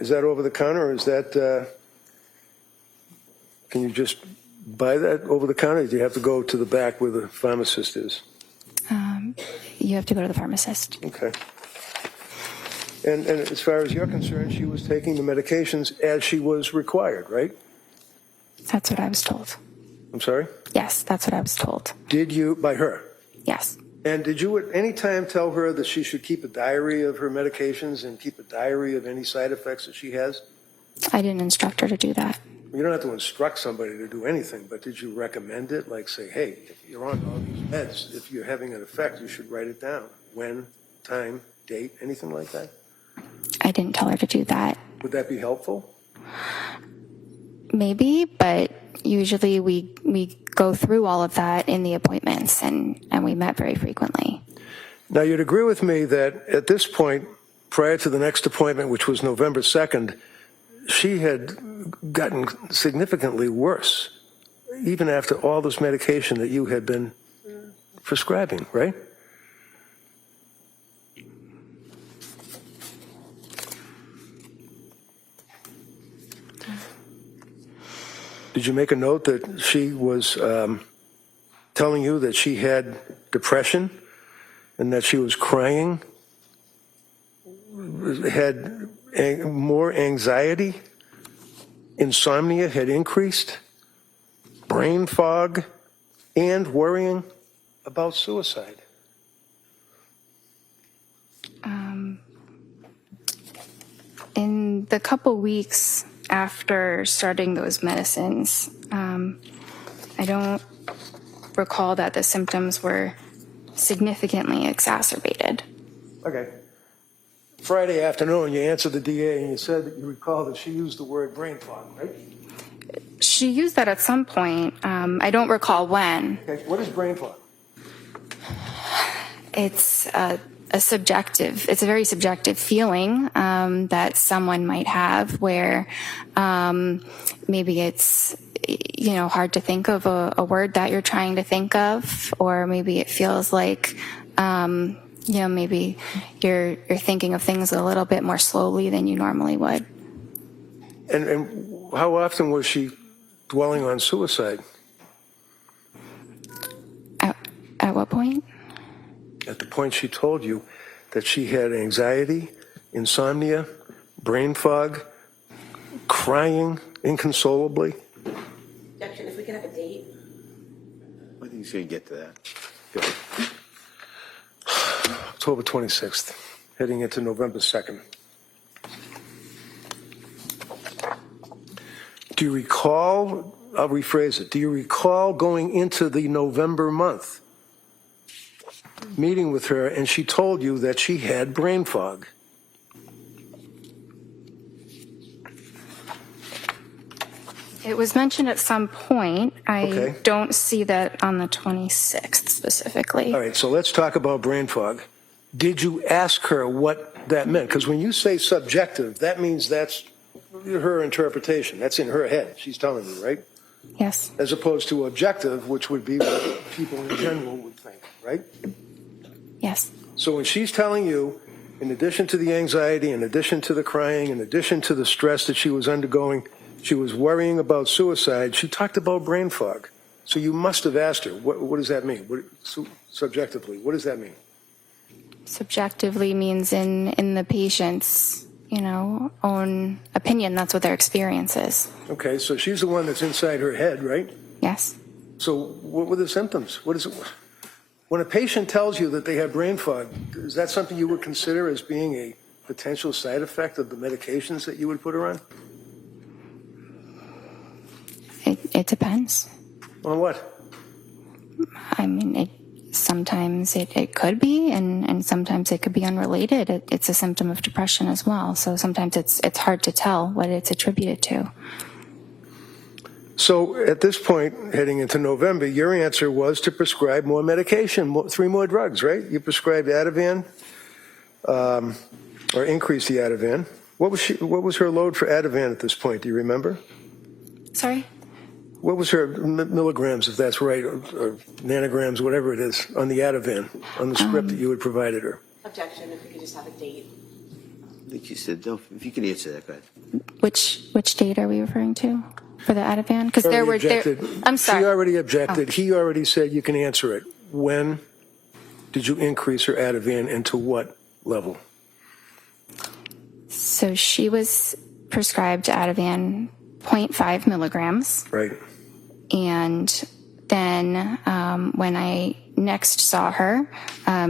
Is that over-the-counter, or is that, can you just buy that over-the-counter, or do you have to go to the back where the pharmacist is? You have to go to the pharmacist. Okay. And as far as you're concerned, she was taking the medications as she was required, right? That's what I was told. I'm sorry? Yes, that's what I was told. Did you, by her? Yes. And did you at any time tell her that she should keep a diary of her medications and keep a diary of any side effects that she has? I didn't instruct her to do that. You you don't have to instruct somebody to do anything, but did you recommend it? Like say, hey, if you're on all these meds, if you're having an effect, you should write it down. When, time, date, anything like that? I didn't tell her to do that. Would that be helpful? Maybe, but usually we go through all of that in the appointments, and we met very frequently. Now, you'd agree with me that at this point, prior to the next appointment, which was November 2nd, she had gotten significantly worse, even after all this medication that you had been prescribing, right? Did you make a note that she was telling you that she had depression and that she was crying, had more anxiety, insomnia had increased, brain fog, and worrying about suicide? In the couple weeks after starting those medicines, I don't recall that the symptoms were significantly exacerbated. Okay. Friday afternoon, you answered the DA and you said that you recall that she used the word brain fog, right? She used that at some point. I don't recall when. Okay. What is brain fog? It's a very subjective feeling that someone might have where maybe it's, hard to think of a word that you're trying to think of, or maybe it feels like, maybe you're thinking of things a little bit more slowly than you normally would. And how often was she dwelling on suicide? At what point? At the point she told you that she had anxiety, insomnia, brain fog, crying inconsolably. Objection, if we could have a date. I think he's going to get to that. Go ahead. October 26th, heading into November 2nd. Do you recall, I'll rephrase it, do you recall going into the November month, meeting with her, and she told you that she had brain fog? It was mentioned at some point. I Okay. don't see that on the 26th specifically. All right, so let's talk about brain fog. Did you ask her what that meant? Because when you say subjective, that means that's her interpretation. That's in her head. She's telling you, right? Yes. As opposed to objective, which would be what people in general would think, right? Yes. So when she's telling you, in addition to the anxiety, in addition to the crying, in addition to the stress that she was undergoing, she was worrying about suicide, she talked about brain fog. So you must have asked her, what does that mean? Subjectively, what does that mean? Subjectively means in the patient's, own opinion, that's what their experience is. Okay, so she's the one that's inside her head, right? Yes. So what were the symptoms? What is it? When a patient tells you that they have brain fog, is that something you would consider as being a potential side effect of the medications that you would put her on? It depends. On what? I mean, sometimes it could be, and sometimes it could be unrelated. It's a symptom of depression as well. So sometimes it's hard to tell what it's attributed to. So at this point, heading into November, your answer was to prescribe more medication, 3 more drugs, right? You prescribed Ativan, or increased the Ativan. What was her load for Ativan at this point? Do you remember? Sorry? What was her milligrams, if that's right, or nanograms, whatever it is, on the Ativan, on the script that you had provided her? Objection, if we could just have a date. I think you said, no, if you can answer that, go ahead. Which date are we referring to for the Ativan? Because there were I'm sorry. She already objected. Oh. He already said you can answer it. When did you increase her Ativan and to what level? So she was prescribed Ativan 0.5 milligrams. Right. And then when I next saw her,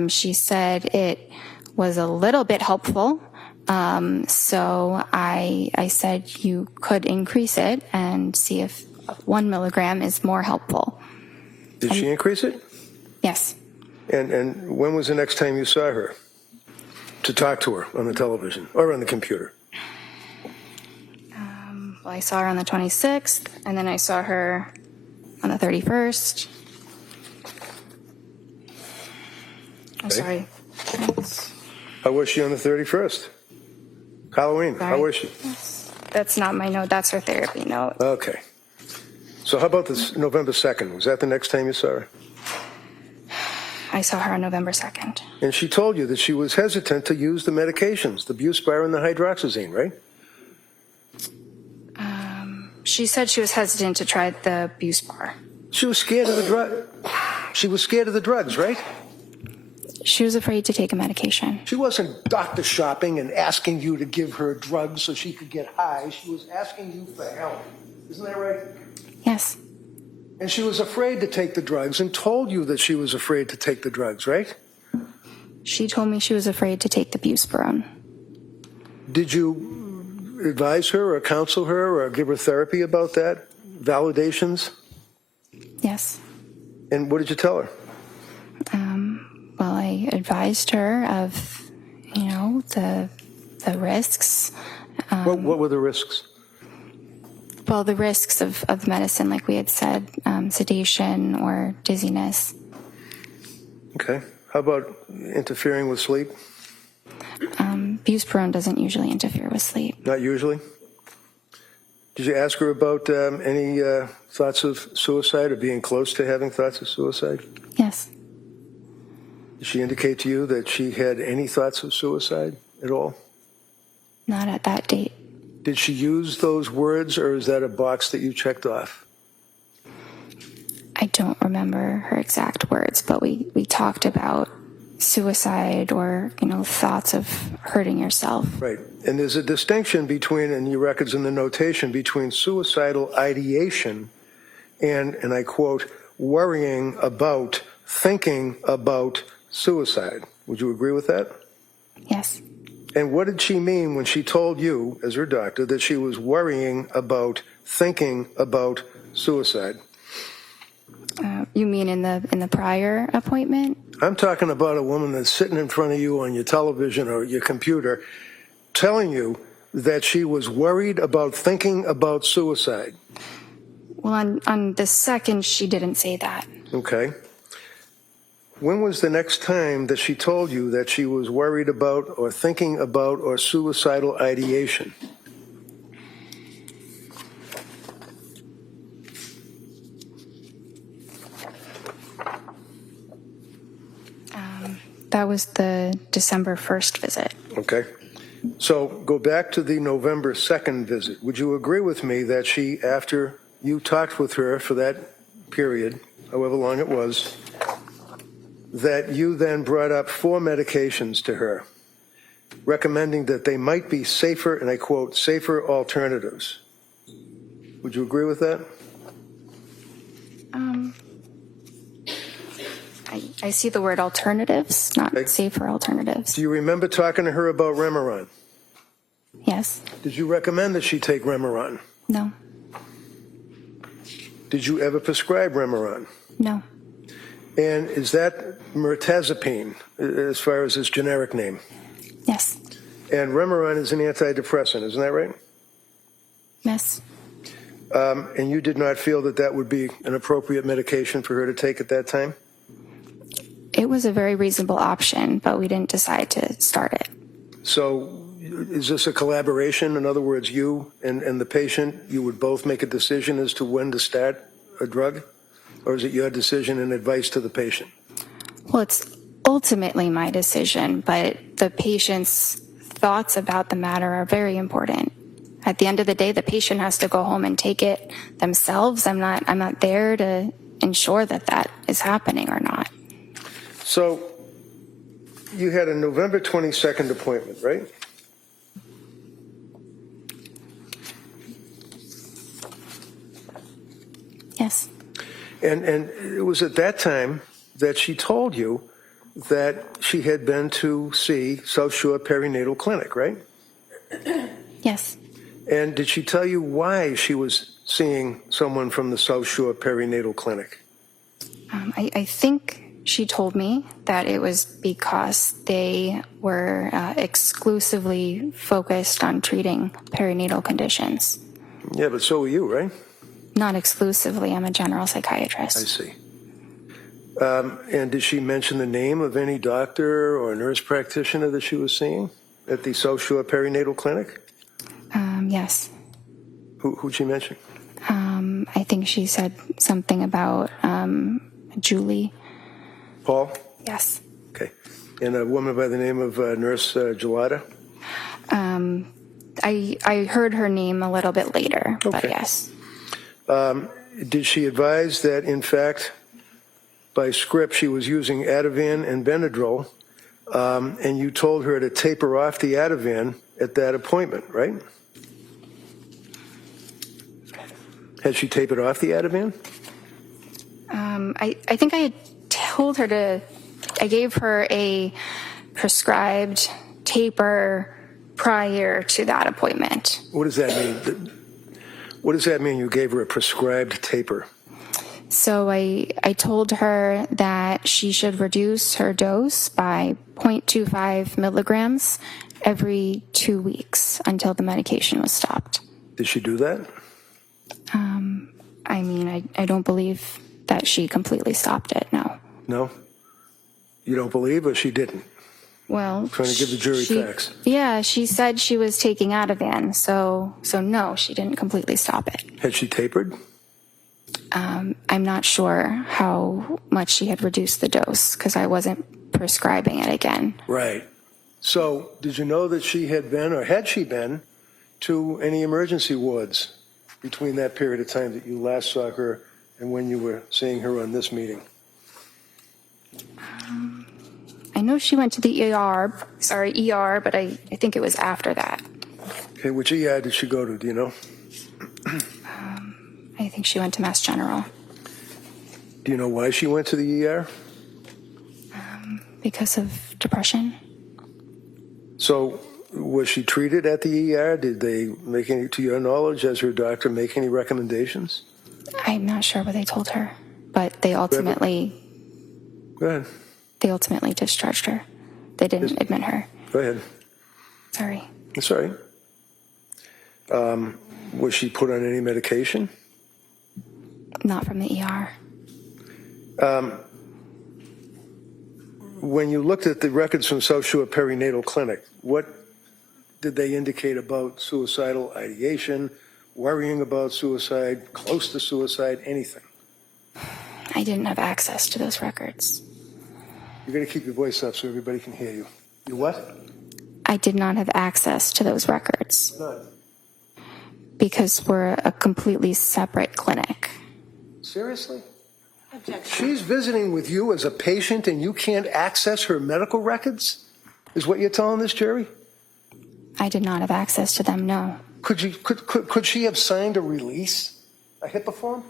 she said it was a little bit helpful, So I said you could increase it and see if 1 milligram is more helpful. Did she increase it? Yes. And when was the next time you saw her to talk to her on the television or on the computer? Well, I saw her on the 26th, and then I saw her on the 31st. I'm Okay. sorry. How was she on the 31st? Halloween, how Sorry. was she? That's not my note. That's her therapy note. Okay. So how about this November 2nd? Was that the next time you saw her? I saw her on November 2nd. And she told you that she was hesitant to use the medications, the Buspar and the hydroxyzine, right? She said she was hesitant to try the Buspar. She was scared of the drug. She was scared of the drugs, right? She was afraid to take a medication. She wasn't doctor shopping and asking you to give her drugs so she could get high. She was asking you for help. Isn't that right? Yes. And she was afraid to take the drugs and told you that she was afraid to take the drugs, right? She told me she was afraid to take the Buspirone. Did you advise her or counsel her or give her therapy about that? Validations? Yes. And what did you tell her? Well, I advised her of, the risks. What were the risks? Well, the risks of medicine, like we had said, sedation or dizziness. Okay. How about interfering with sleep? Buspirone doesn't usually interfere with sleep. Not usually. Did you ask her about any thoughts of suicide or being close to having thoughts of suicide? Yes. Did she indicate to you that she had any thoughts of suicide at all? Not at that date. Did she use those words, or is that a box that you checked off? I don't remember her exact words, but we talked about suicide or, thoughts of hurting yourself. Right. And there's a distinction between, in your records and the notation, between suicidal ideation and I quote, worrying about, thinking about suicide. Would you agree with that? Yes. And what did she mean when she told you, as her doctor, that she was worrying about, thinking about suicide? You mean in the prior appointment? I'm talking about a woman that's sitting in front of you on your television or your computer telling you that she was worried about thinking about suicide. Well, on the 2nd, she didn't say that. Okay. When was the next time that she told you that she was worried about or thinking about or suicidal ideation? That was the December 1st visit. Okay. So go back to the November 2nd visit. Would you agree with me that she, after you talked with her for that period, however long it was, that you then brought up 4 medications to her, recommending that they might be safer, and I quote, safer alternatives? Would you agree with that? I see the word alternatives, not Okay. safer alternatives. Do you remember talking to her about Remeron? Yes. Did you recommend that she take Remeron? No. Did you ever prescribe Remeron? No. And is that mirtazapine, as far as its generic name? Yes. And Remeron is an antidepressant, isn't that right? Yes. And you did not feel that that would be an appropriate medication for her to take at that time? It was a very reasonable option, but we didn't decide to start it. So is this a collaboration? In other words, you and the patient, you would both make a decision as to when to start a drug? Or is it your decision and advice to the patient? Well, it's ultimately my decision, but the patient's thoughts about the matter are very important. At the end of the day, the patient has to go home and take it themselves. I'm not there to ensure that that is happening or not. So you had a November 22nd appointment, right? Yes. And it was at that time that she told you that she had been to see South Shore Perinatal Clinic, right? Yes. And did she tell you why she was seeing someone from the South Shore Perinatal Clinic? I think she told me that it was because they were exclusively focused on treating perinatal conditions. Yeah, but so were you, right? Not exclusively. I'm a general psychiatrist. I see. And did she mention the name of any doctor or nurse practitioner that she was seeing at the South Shore Perinatal Clinic? Yes. Who'd she mention? I think she said something about Julie. Paul? Yes. Okay. And a woman by the name of Nurse Gelada? I heard her name a little bit later, but Okay. yes. Did she advise that, in fact, by script, she was using Ativan and Benadryl, and you told her to taper off the Ativan at that appointment, right? Had she tapered off the Ativan? I think I had told her to, I gave her a prescribed taper prior to that appointment. What does that mean? What does that mean, you gave her a prescribed taper? So I told her that she should reduce her dose by 0.25 milligrams every 2 weeks until the medication was stopped. Did she do that? I mean, I don't believe that she completely stopped it, no. No? You don't believe, or she didn't? Well, Trying to give the jury facts. Yeah, she said she was taking Ativan, so no, she didn't completely stop it. Had she tapered? I'm not sure how much she had reduced the dose because I wasn't prescribing it again. Right. So, did you know that she had been, or had she been, to any emergency wards between that period of time that you last saw her and when you were seeing her on this meeting? I know she went to the ER, but I think it was after that. Okay, which ER did she go to, do you know? I think she went to Mass General Do you know why she went to the ER? because of depression. So, was she treated at the ER? Did they make any, to your knowledge, as her doctor, make any recommendations? I'm not sure what they told her, but they ultimately Go ahead. discharged her. They didn't admit her. Go ahead. Sorry. That's all right. Was she put on any medication? Not from the ER. When you looked at the records from South Shore Perinatal Clinic, what did they indicate about suicidal ideation, worrying about suicide, close to suicide, anything? I didn't have access to those records. You're going to keep your voice up so everybody can hear you. You what? I did not have access to those records None. because we're a completely separate clinic. Seriously? Objection. She's visiting with you as a patient and you can't access her medical records? Is what you're telling this jury? I did not have access to them, no. Could she have signed a release, a HIPAA form?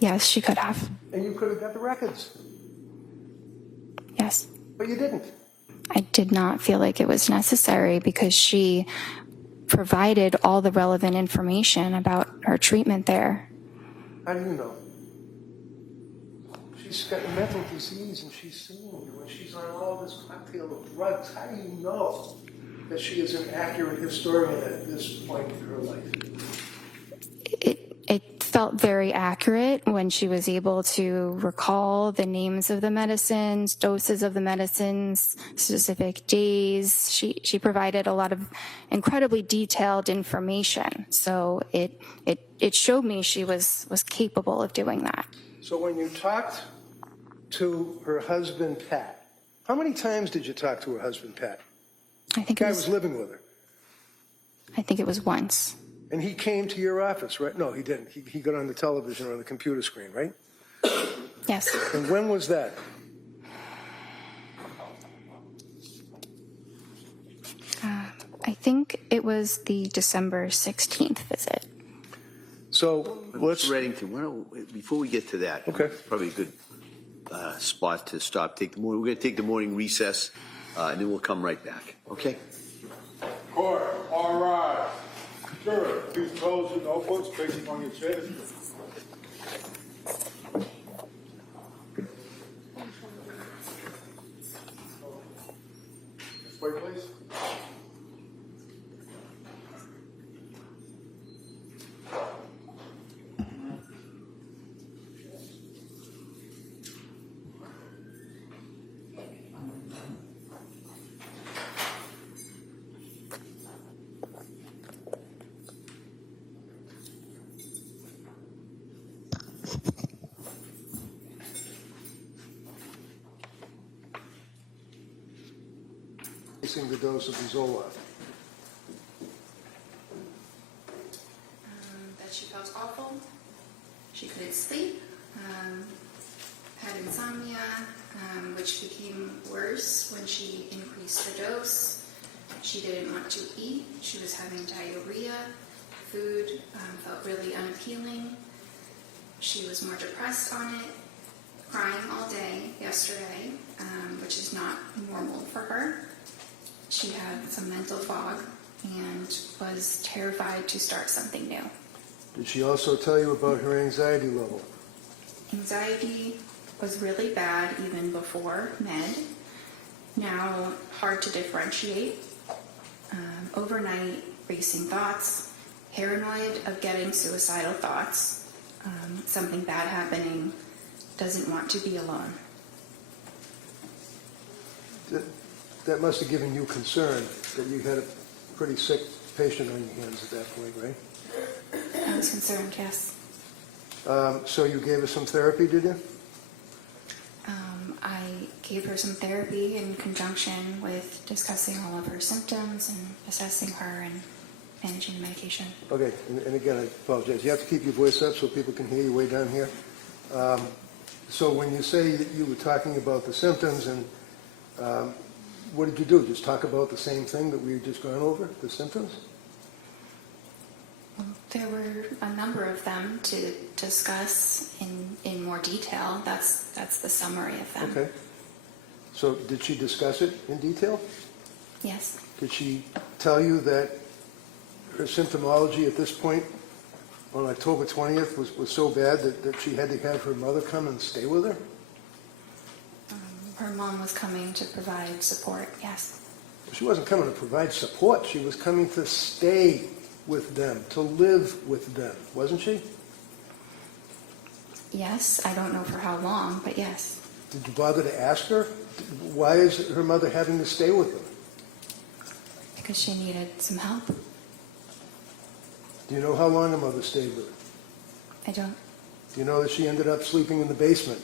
Yes, she could have. And you could have got the records, Yes. but you didn't. I did not feel like it was necessary because she provided all the relevant information about her treatment there. How do you know? She's got mental disease and she's seeing you and she's on all this cocktail of drugs. How do you know that she is an accurate historian at this point in her life? It felt very accurate when she was able to recall the names of the medicines, doses of the medicines, specific days. She provided a lot of incredibly detailed information. So it showed me she was capable of doing that. So when you talked to her husband, Pat, how many times did you talk to her husband, Pat? I think The guy was living with her. it was once. And he came to your office, right? No, he didn't. He got on the television or on the computer screen, right? Yes. And when was that? I think it was the December 16th visit. So let's, Reddington, before we get to that, Okay. probably a good spot to stop. We're going to take the morning recess, and then we'll come right back. Okay? Court, all All right. Sure, please close your notebooks, place them on your chairs. This way, please. Increasing the dose of the Zoloft. That she felt awful. She couldn't sleep, had insomnia, which became worse when she increased her dose. She didn't want to eat. She was having diarrhea. Food felt really unappealing. She was more depressed on it, crying all day yesterday, which is not normal for her. She had some mental fog and was terrified to start something new. Did she also tell you about her anxiety level? Anxiety was really bad even before med. Now hard to differentiate. Overnight racing thoughts, paranoid of getting suicidal thoughts, something bad happening, doesn't want to be alone. That must have given you concern that you had a pretty sick patient on your hands at that point, right? I was concerned, yes. So you gave her some therapy, did you? I gave her some therapy in conjunction with discussing all of her symptoms and assessing her and managing the medication. Okay, and again, I apologize. You have to keep your voice up so people can hear you way down here. So when you say that you were talking about the symptoms, and what did you do? Just talk about the same thing that we've just gone over, the symptoms? There were a number of them to discuss in more detail. That's the summary of them. Okay. So did she discuss it in detail? Yes. Did she tell you that her symptomology at this point on October 20th was so bad that she had to have her mother come and stay with her? Her mom was coming to provide support, yes. She wasn't coming to provide support. She was coming to stay with them, to live with them, wasn't she? Yes, I don't know for how long, but yes. Did you bother to ask her? Why is her mother having to stay with them? Because she needed some help. Do you know how long her mother stayed with her? I don't. Do you know that she ended up sleeping in the basement?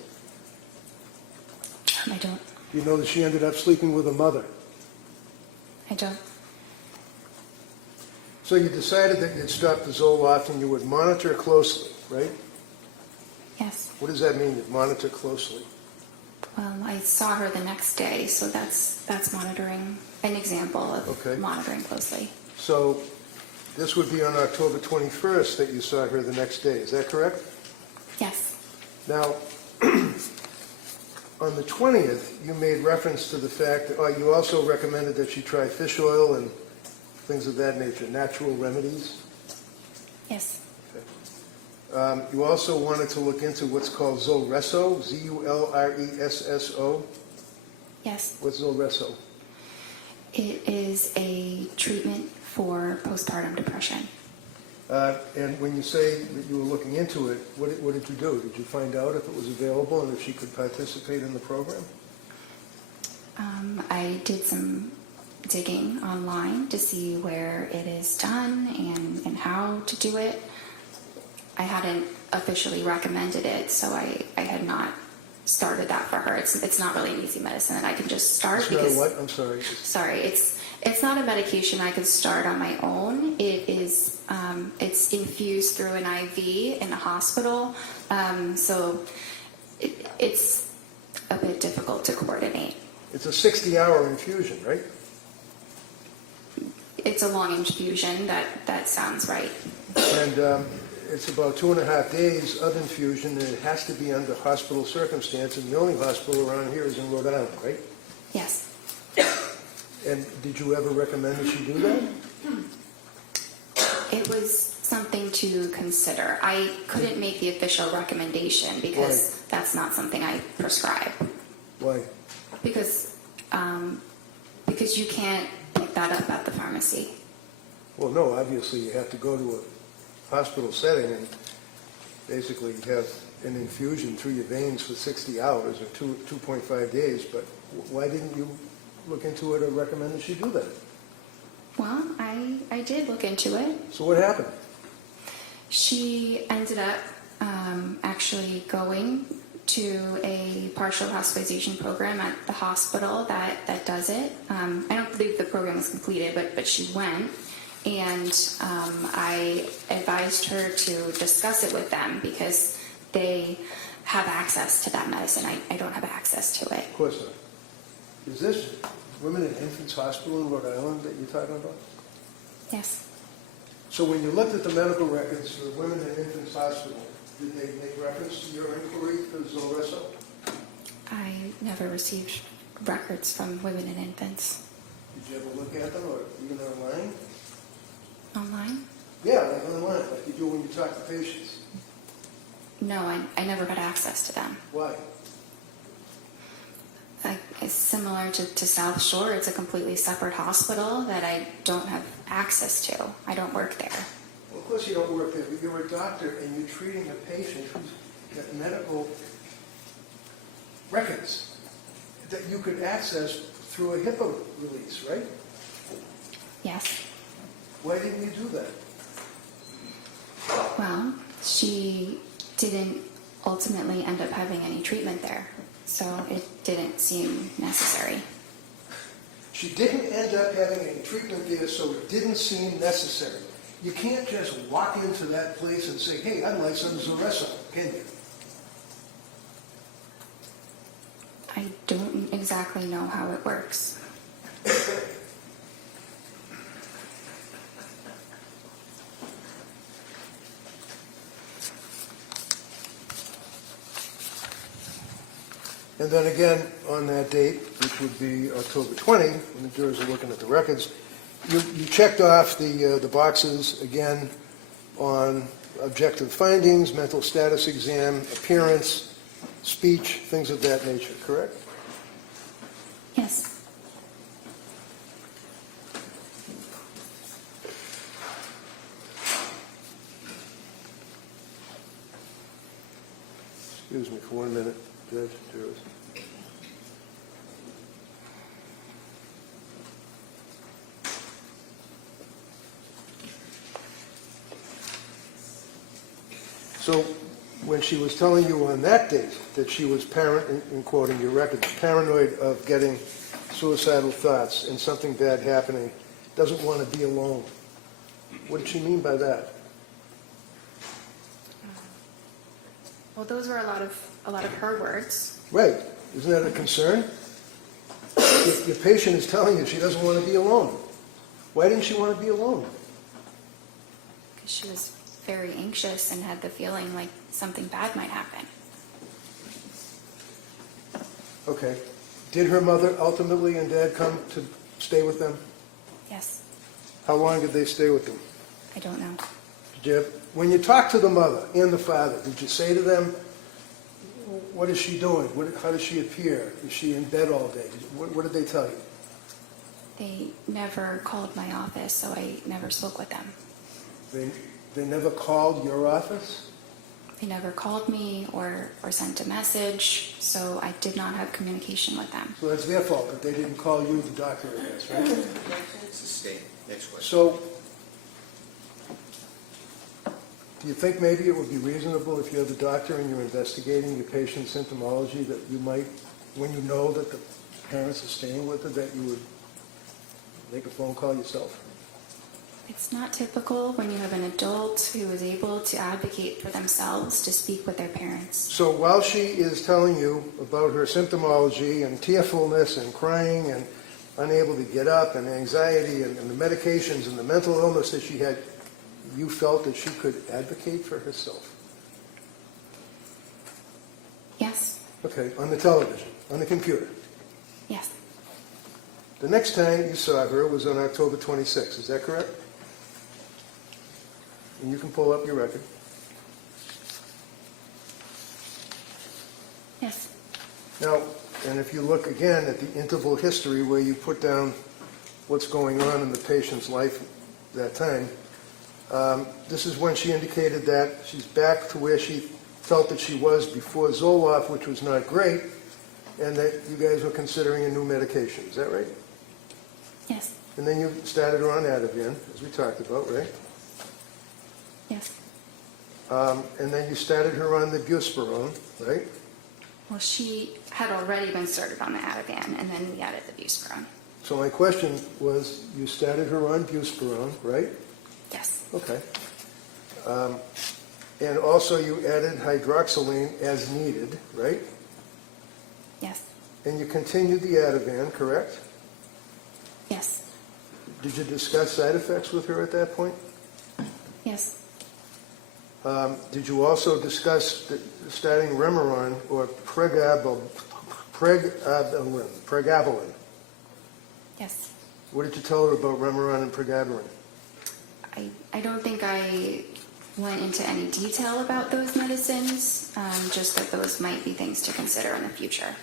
I don't. Do you know that she ended up sleeping with her mother? I don't. So you decided that you'd stop the Zoloft and you would monitor closely, right? Yes. What does that mean, you'd monitor closely? I saw her the next day, so that's monitoring, an example of Okay. monitoring closely. So this would be on October 21st that you saw her the next day, is that correct? Yes. Now, on the 20th, you made reference to the fact that you also recommended that she try fish oil and things of that nature, natural remedies. Yes. You also wanted to look into what's called Zulresso, Z-U-L-R-E-S-S-O. Yes. What's Zulresso? It is a treatment for postpartum depression. And when you say that you were looking into it, what did you do? Did you find out if it was available and if she could participate in the program? I did some digging online to see where it is done and how to do it. I hadn't officially recommended it, so I had not started that for her. It's not really an easy medicine that I can just start It's not because what? I'm sorry. sorry, it's not a medication I could start on my own. It is it's infused through an IV in a hospital, so it's a bit difficult to coordinate. It's a 60-hour infusion, right? It's a long infusion. That sounds right. And it's about 2.5 days of infusion, and it has to be under hospital circumstance, and the only hospital around here is in Rhode Island, right? Yes. And did you ever recommend that she do that? It was something to consider. I couldn't make the official recommendation because that's not something I prescribe. Why? Because you can't pick that up at the pharmacy. Well, no, obviously you have to go to a hospital setting and basically have an infusion through your veins for 60 hours or 2.5 days, but why didn't you look into it or recommend that she do that? Well, I did look into it. So what happened? She ended up actually going to a partial hospitalization program at the hospital that does it. I don't believe the program was completed, but she went. And I advised her to discuss it with them because they have access to that medicine. I don't have access to it. Of course not. Is this Women and Infants Hospital in Rhode Island that you're talking about? Yes. So when you looked at the medical records for the Women and Infants Hospital, did they make reference to your inquiry for Zulresso? I never received records from Women and Infants. Did you ever look at them or even online? Online? Yeah, like online, like you do when you talk to patients. No, I never got access to them. Why? It's similar to South Shore. It's a completely separate hospital that I don't have access to. I don't work there. Well, of course you don't work there, but you're a doctor and you're treating a patient who's got medical records that you could access through a HIPAA release, right? Yes. Why didn't you do that? Well, she didn't ultimately end up having any treatment there, so it didn't seem necessary. She didn't end up having any treatment there, so it didn't seem necessary. You can't just walk into that place and say, hey, I'd like some Zulresso, can you? I don't exactly know how it works. And then again, on that date, which would be October 20, when the jurors are looking at the records, you checked off the boxes again on objective findings, mental status exam, appearance, speech, things of that nature, correct? Yes. Excuse me for 1 minute, Judge, jurors. So when she was telling you on that date that she was in quoting your record, paranoid of getting suicidal thoughts and something bad happening, doesn't want to be alone, what did she mean by that? Well, those were a lot of her words. Right, isn't that a concern? Your patient is telling you she doesn't want to be alone. Why didn't she want to be alone? Because she was very anxious and had the feeling like something bad might happen. Okay. Did her mother ultimately and dad come to stay with them? Yes. How long did they stay with them? I don't know. When you talked to the mother and the father, did you say to them, what is she doing? How does she appear? Is she in bed all day? What did they tell you? They never called my office, so I never spoke with them. They never called your office? They never called me or sent a message, so I did not have communication with them. So that's their fault that they didn't call you, the doctor, I guess, right? Sustained. Next question. So, do you think maybe it would be reasonable if you're the doctor and you're investigating your patient's symptomology that you might, when you know that the parents are staying with her, that you would make a phone call yourself? It's not typical when you have an adult who is able to advocate for themselves to speak with their parents. So while she is telling you about her symptomology and tearfulness and crying and unable to get up and anxiety and the medications and the mental illness that she had, you felt that she could advocate for herself? Yes. Okay, on the television, on the computer. Yes. The next time you saw her was on October 26th, is that correct? and you can pull up your record. Yes. Now, and if you look again at the interval history where you put down what's going on in the patient's life at that time, this is when she indicated that she's back to where she felt that she was before Zoloft, which was not great, and that you guys were considering a new medication. Is that right? Yes. And then you started her on Ativan, as we talked about, right? Yes. And then you started her on the buspirone, right? Well, she had already been started on the Ativan, and then we added the buspirone. So my question was, you started her on buspirone, right? Yes. Okay. And also you added hydroxyline as needed, right? Yes. And you continued the Ativan, correct? Yes. Did you discuss side effects with her at that point? Yes. Did you also discuss starting Remeron or pregabalin? Yes. What did you tell her about Remeron and pregabalin? I don't think I went into any detail about those medicines, just that those might be things to consider in the future.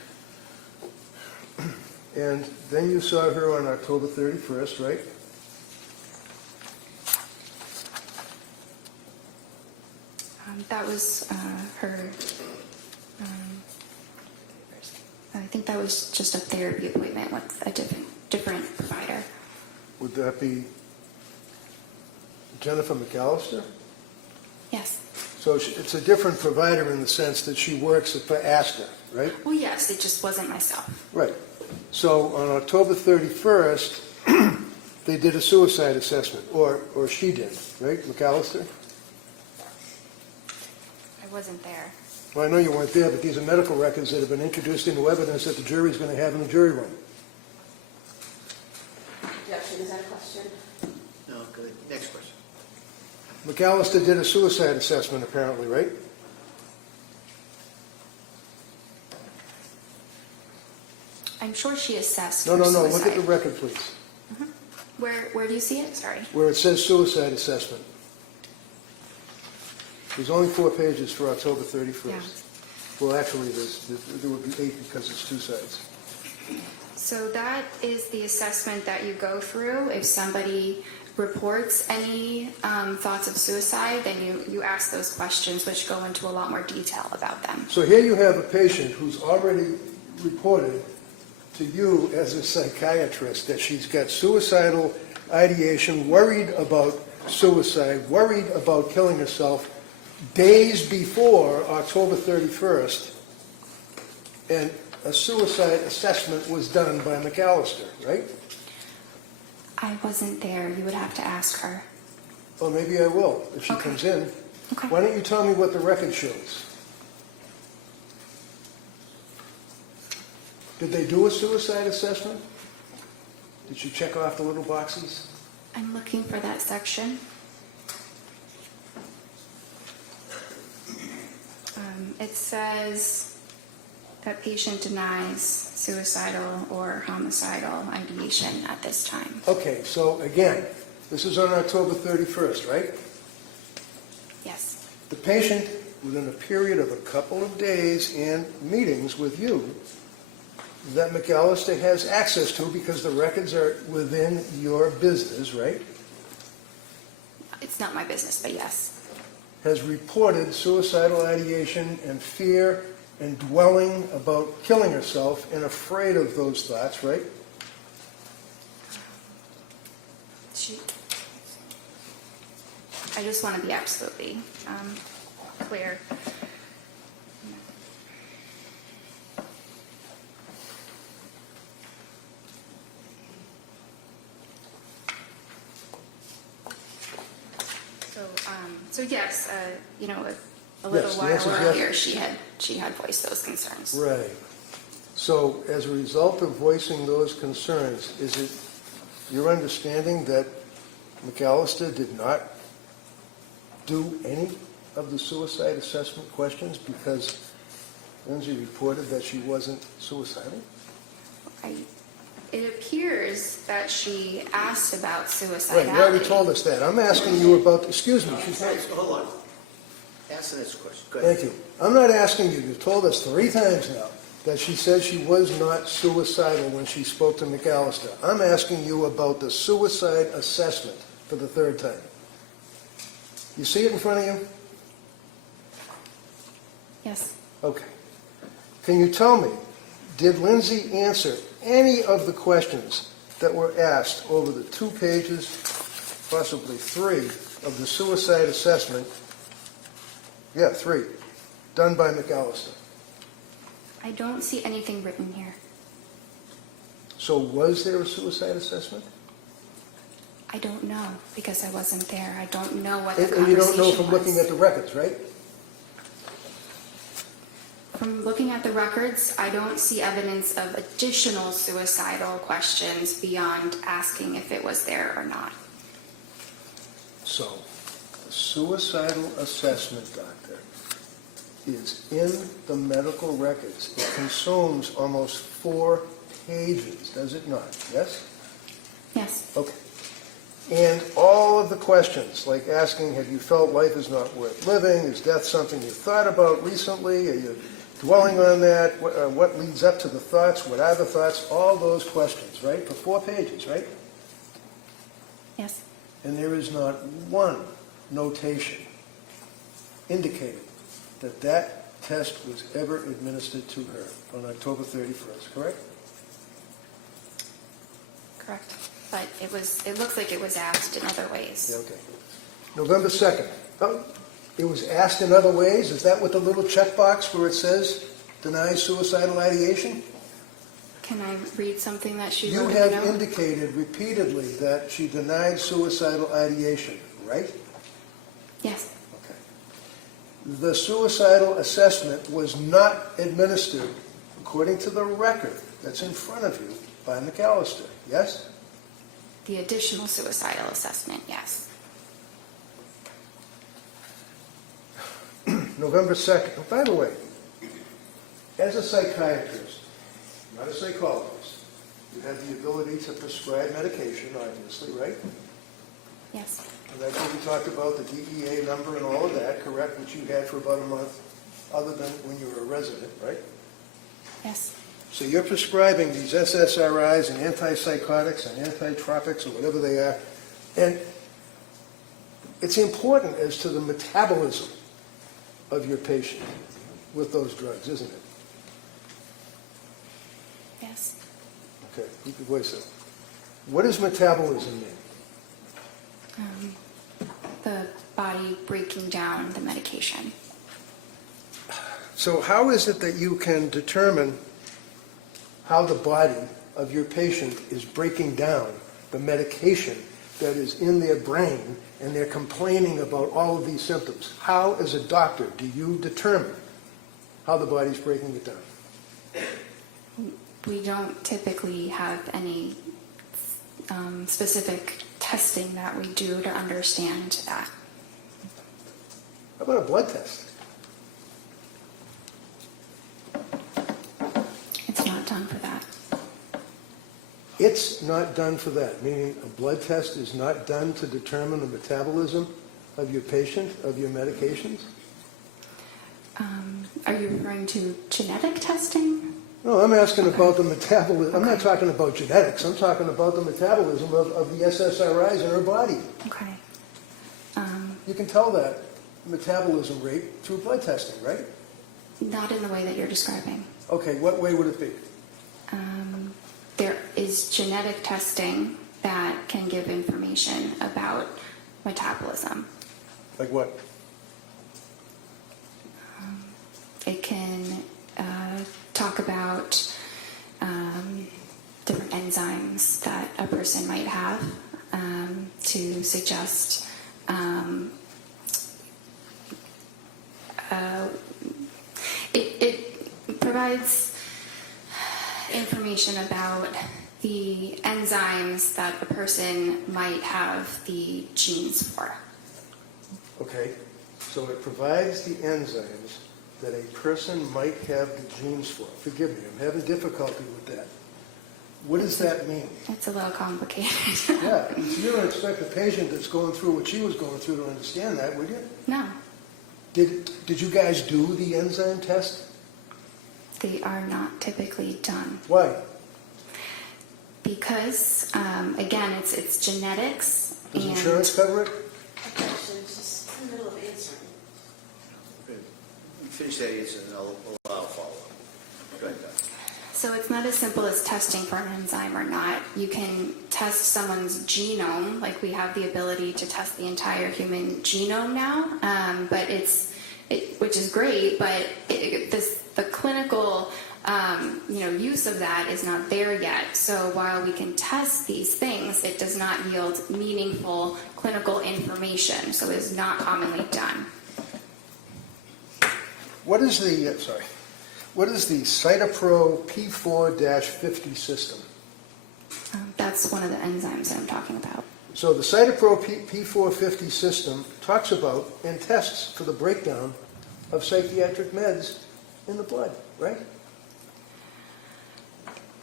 And then you saw her on October 31st, right? That was her, I think that was just a therapy appointment with a different provider. Would that be Jennifer McAllister? Yes. So it's a different provider in the sense that she works for ASTA, right? Well, yes, it just wasn't myself. Right. So on October 31st, they did a suicide assessment, or she did, right, McAllister? I wasn't there. Well, I know you weren't there, but these are medical records that have been introduced into evidence that the jury's going to have in the jury room. Objection, is that a question? No, good. Next question. McAllister did a suicide assessment, apparently, right? I'm sure she assessed No, for no, no, suicide. look at the record, please, Where do you see it? Sorry. where it says suicide assessment. There's only 4 pages for October 31st. Yeah. Well, actually, there would be 8 because it's 2 sides. So that is the assessment that you go through. If somebody reports any thoughts of suicide, then you ask those questions, which go into a lot more detail about them. So here you have a patient who's already reported to you as a psychiatrist that she's got suicidal ideation, worried about suicide, worried about killing herself days before October 31st, and a suicide assessment was done by McAllister, right? I wasn't there. You would have to ask her. Well, maybe I will, if she Okay. comes in. Okay. Why don't you tell me what the record shows? Did they do a suicide assessment? Did she check off the little boxes? I'm looking for that section. It says that patient denies suicidal or homicidal ideation at this time. Okay, so again, this is on October 31st, right? Yes. The patient, within a period of a couple of days and meetings with you, that McAllister has access to because the records are within your business, right? It's not my business, but yes. Has reported suicidal ideation and fear and dwelling about killing herself and afraid of those thoughts, right? I just want to be absolutely clear. So yes, a little Yes, the while answer is yes. earlier, she had voiced those concerns. Right. So as a result of voicing those concerns, is it your understanding that McAllister did not do any of the suicide assessment questions because Lindsay reported that she wasn't suicidal? It appears that she asked about suicidality. Right, you already told us that. I'm asking you about, excuse me, she's not, Hold on. Ask the next question. Go ahead. thank you. I'm not asking you, you've told us 3 times now that she said she was not suicidal when she spoke to McAllister. I'm asking you about the suicide assessment for the 3rd time. You see it in front of you? Yes. Okay. Can you tell me, did Lindsay answer any of the questions that were asked over the 2 pages, possibly 3, of the suicide assessment? Yeah, 3, done by McAllister. I don't see anything written here. So was there a suicide assessment? I don't know because I wasn't there. I don't know what the And conversation you don't know from looking was. at the records, right? From looking at the records, I don't see evidence of additional suicidal questions beyond asking if it was there or not. So, the suicidal assessment, doctor, is in the medical records. It consumes almost 4 pages, does it not? Yes? Yes. Okay. And all of the questions, like asking, have you felt life is not worth living? Is death something you thought about recently? Are you dwelling on that? What leads up to the thoughts? What are the thoughts? All those questions, right? For 4 pages, right? Yes. And there is not one notation indicating that that test was ever administered to her on October 31st, correct? Correct. But it looks like it was asked in other ways. Yeah, okay. November 2nd. Oh, it was asked in other ways? Is that what the little checkbox where it says denies suicidal ideation? Can I read something that she You wrote have in the note? indicated repeatedly that she denied suicidal ideation, right? Yes. Okay. The suicidal assessment was not administered, according to the record that's in front of you, by McAllister, yes? The additional suicidal assessment, yes. November 2nd. Oh, by the way, as a psychiatrist, not a psychologist, you have the ability to prescribe medication, obviously, right? Yes. And that's what we talked about, the DEA number and all of that, correct, which you had for about a month, other than when you were a resident, right? Yes. So you're prescribing these SSRIs and antipsychotics and antitropics or whatever they are, and it's important as to the metabolism of your patient with those drugs, isn't it? Yes. Okay, keep your voice up. What does metabolism mean? The body breaking down the medication. So how is it that you can determine how the body of your patient is breaking down the medication that is in their brain and they're complaining about all of these symptoms? How, as a doctor, do you determine how the body's breaking it down? We don't typically have any specific testing that we do to understand that. How about a blood test? It's not done for that. It's not done for that, meaning a blood test is not done to determine the metabolism of your patient, of your medications? Are you referring to genetic testing? No, I'm asking about the metabolism. I'm not talking about genetics. I'm talking about the metabolism of the SSRIs in her body. Okay. You can tell that metabolism rate through blood testing, right? Not in the way that you're describing. Okay, what way would it be? There is genetic testing that can give information about metabolism. Like what? It can talk about different enzymes that a person might have to suggest it provides information about the enzymes that a person might have the genes for. Okay, so it provides the enzymes that a person might have the genes for. Forgive me, I'm having difficulty with that. What does that mean? It's a little complicated. Yeah, you don't expect a patient that's going through what she was going through to understand that, would you? No, Did you guys do the enzyme test? they are not typically done Why? because, again, it's genetics. Does and insurance cover it? Objection, she's in the middle of answering. Finish that answer and I'll allow follow-up. Go ahead, Doc. So it's not as simple as testing for an enzyme or not. You can test someone's genome, like we have the ability to test the entire human genome now, but which is great, but the clinical use of that is not there yet. So while we can test these things, it does not yield meaningful clinical information, so it is not commonly done. What is the Cytopro P4-50 system? That's one of the enzymes I'm talking about. So the Cytopro P450 system talks about and tests for the breakdown of psychiatric meds in the blood, right?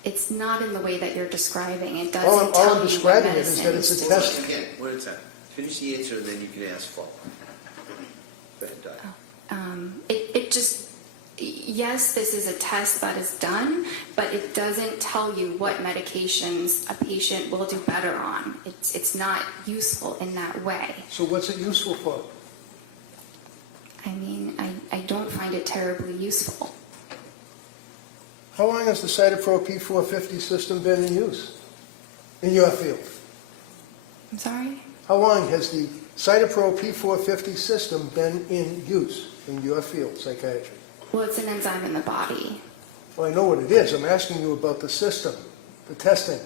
It's not in the way that you're describing. It doesn't All tell I'm you what describing it is that medicines it's a to test. take. Again, one at a time. Finish the answer and then you can ask follow-up. Go ahead, Doc. It just, yes, this is a test that is done, but it doesn't tell you what medications a patient will do better on. It's not useful in that way. So what's it useful for? I mean, I don't find it terribly useful. How long has the Cytopro P450 system been in use in your field? I'm sorry? How long has the Cytopro P450 system been in use in your field, psychiatry? Well, it's an enzyme in the body. Well, I know what it is. I'm asking you about the system, the testing.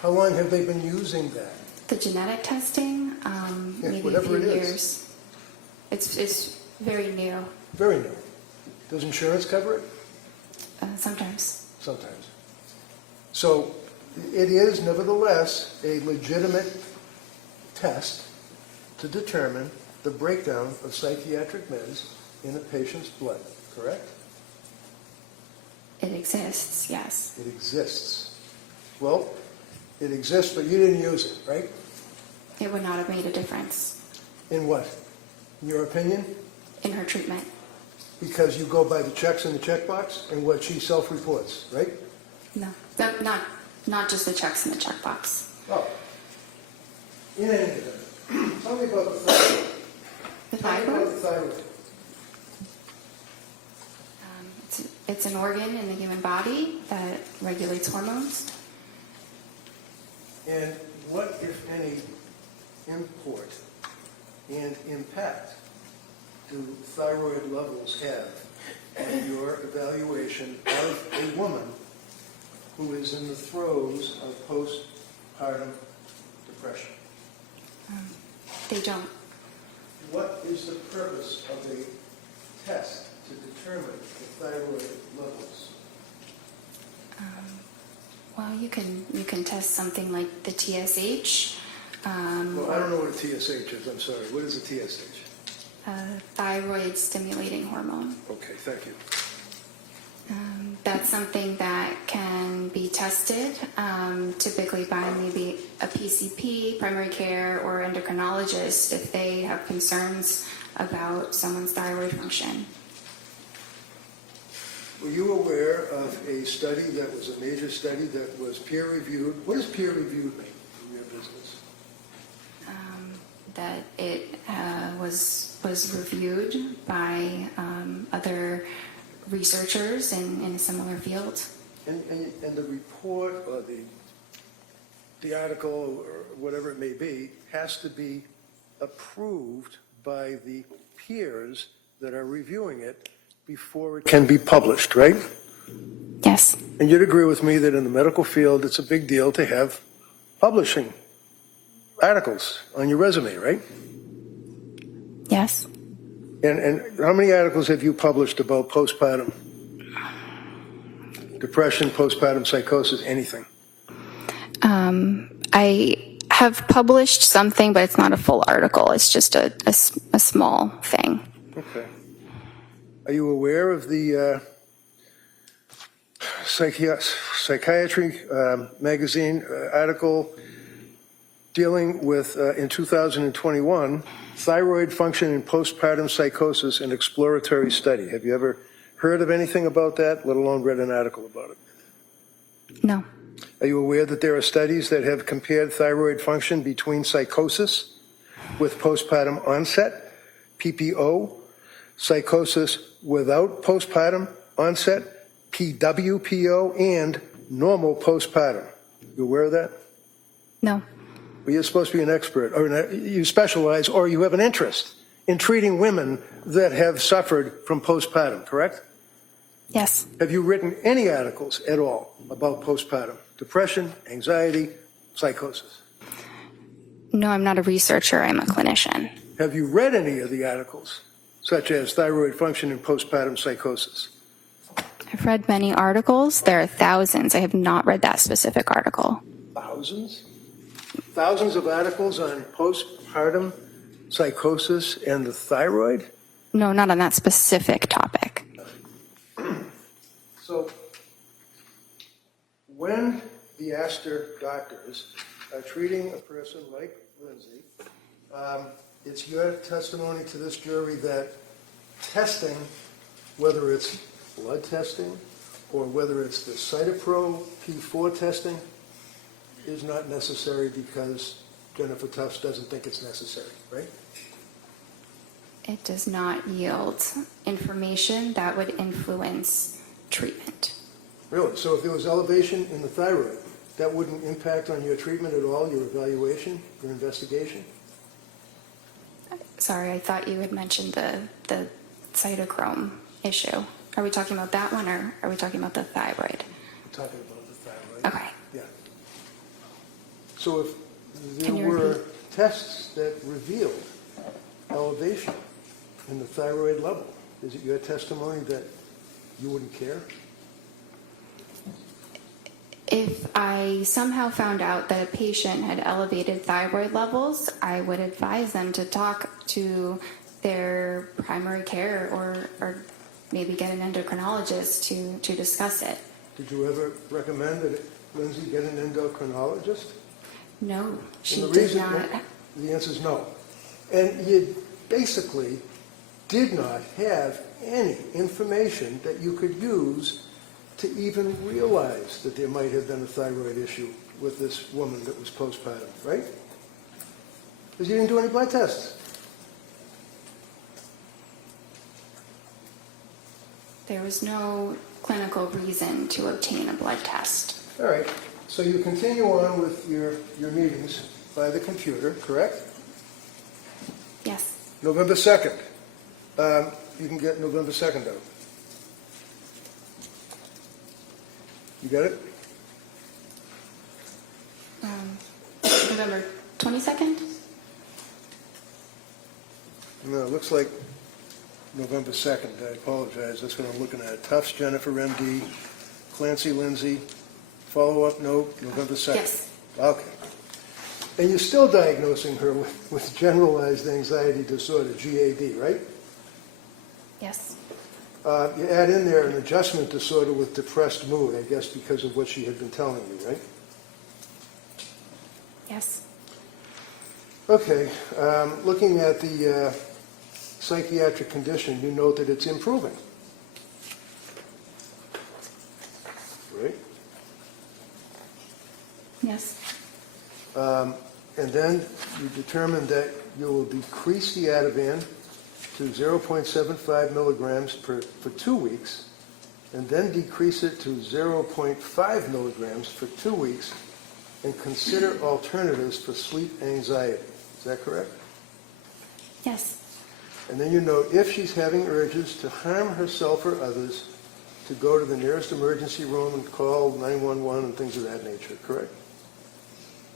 How long have they been using that? The genetic testing, Yeah, maybe a whatever few it is. years. It's very new, Very new. Does insurance cover it? sometimes. Sometimes. So it is nevertheless a legitimate test to determine the breakdown of psychiatric meds in a patient's blood, correct? It exists, yes. It exists. Well, it exists, but you didn't use it, right? It would not have made a difference In what? In your opinion? in her treatment. Because you go by the checks in the checkbox and what she self-reports, right? No, not just the checks in the checkbox. Oh. In any event, tell me about the thyroid. The Tell me thyroid, about the thyroid. it's an organ in the human body that regulates hormones. And what, if any, import and impact do thyroid levels have on your evaluation of a woman who is in the throes of postpartum depression? They don't. What is the purpose of a test to determine the thyroid levels? Well, you can test something like the TSH, Well, I don't know what a TSH is, I'm sorry. What is a TSH? thyroid stimulating hormone. Okay, thank you. That's something that can be tested, typically by maybe a PCP, primary care, or endocrinologist if they have concerns about someone's thyroid function. Were you aware of a study that was a major study that was peer-reviewed? What does peer-reviewed mean in your business? That it was reviewed by other researchers in a similar field. And the report or the article or whatever it may be has to be approved by the peers that are reviewing it before it can be published, right? Yes. And you'd agree with me that in the medical field, it's a big deal to have publishing articles on your resume, right? Yes. And how many articles have you published about postpartum depression, postpartum psychosis, anything? I have published something, but it's not a full article. It's just a small thing. Okay. Are you aware of the Psychiatry magazine article dealing with, in 2021, thyroid function in postpartum psychosis, an exploratory study. Have you ever heard of anything about that, let alone read an article about it? No. Are you aware that there are studies that have compared thyroid function between psychosis with postpartum onset, PPO, psychosis without postpartum onset, PWPO, and normal postpartum? You aware of that? No. Well, you're supposed to be an expert, or you specialize, or you have an interest in treating women that have suffered from postpartum, correct? Yes. Have you written any articles at all about postpartum? Depression, anxiety, psychosis? No, I'm not a researcher. I'm a clinician. Have you read any of the articles, such as thyroid function in postpartum psychosis? I've read many articles. There are thousands. I have not read that specific article. Thousands? Thousands of articles on postpartum psychosis and the thyroid? No, not on that specific topic. So, when the Astor doctors are treating a person like Lindsay, it's your testimony to this jury that testing, whether it's blood testing or whether it's the Cytopro P4 testing, is not necessary because Jennifer Tufts doesn't think it's necessary, right? It does not yield information that would influence treatment. Really? So if there was elevation in the thyroid, that wouldn't impact on your treatment at all, your evaluation, your investigation? Sorry, I thought you had mentioned the cytochrome issue. Are we talking about that one, or are we talking about the thyroid? We're talking about the thyroid. Okay. Yeah. So if Can there you were repeat? tests that revealed elevation in the thyroid level, is it your testimony that you wouldn't care? If I somehow found out that a patient had elevated thyroid levels, I would advise them to talk to their primary care or maybe get an endocrinologist to discuss it. Did you ever recommend that Lindsay get an endocrinologist? No, she And the did reason- not. The answer is no. And you basically did not have any information that you could use to even realize that there might have been a thyroid issue with this woman that was postpartum, right? Because you didn't do any blood tests. There was no clinical reason to obtain a blood test. All right, so you continue on with your meetings by the computer, correct? Yes. November 2nd. You can get November 2nd out. You got it? November 22nd? No, it looks like November 2nd. I apologize. That's what I'm looking at. Tufts, Jennifer, MD, Clancy, Lindsay. Follow-up note, November 2nd. Yes. Okay. And you're still diagnosing her with generalized anxiety disorder, GAD, right? Yes. You add in there an adjustment disorder with depressed mood, I guess because of what she had been telling you, right? Yes. Okay. Looking at the psychiatric condition, you note that it's improving. Right? Yes. And then you determine that you will decrease the Ativan to 0.75 milligrams for 2 weeks, and then decrease it to 0.5 milligrams for 2 weeks, and consider alternatives for sleep anxiety. Is that correct? Yes. And then you note if she's having urges to harm herself or others, to go to the nearest emergency room and call 911 and things of that nature, correct?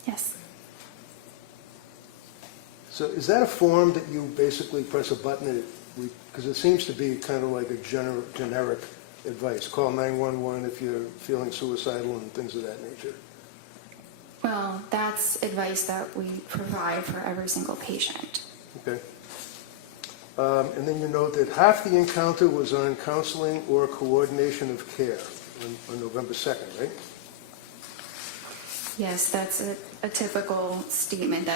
Yes. So is that a form that you basically press a button and because it seems to be kind of like a generic advice. Call 911 if you're feeling suicidal and things of that nature. Well, that's advice that we provide for every single patient. Okay. And then you note that half the encounter was on counseling or coordination of care. on November 2nd, right? Yes, that's a typical statement.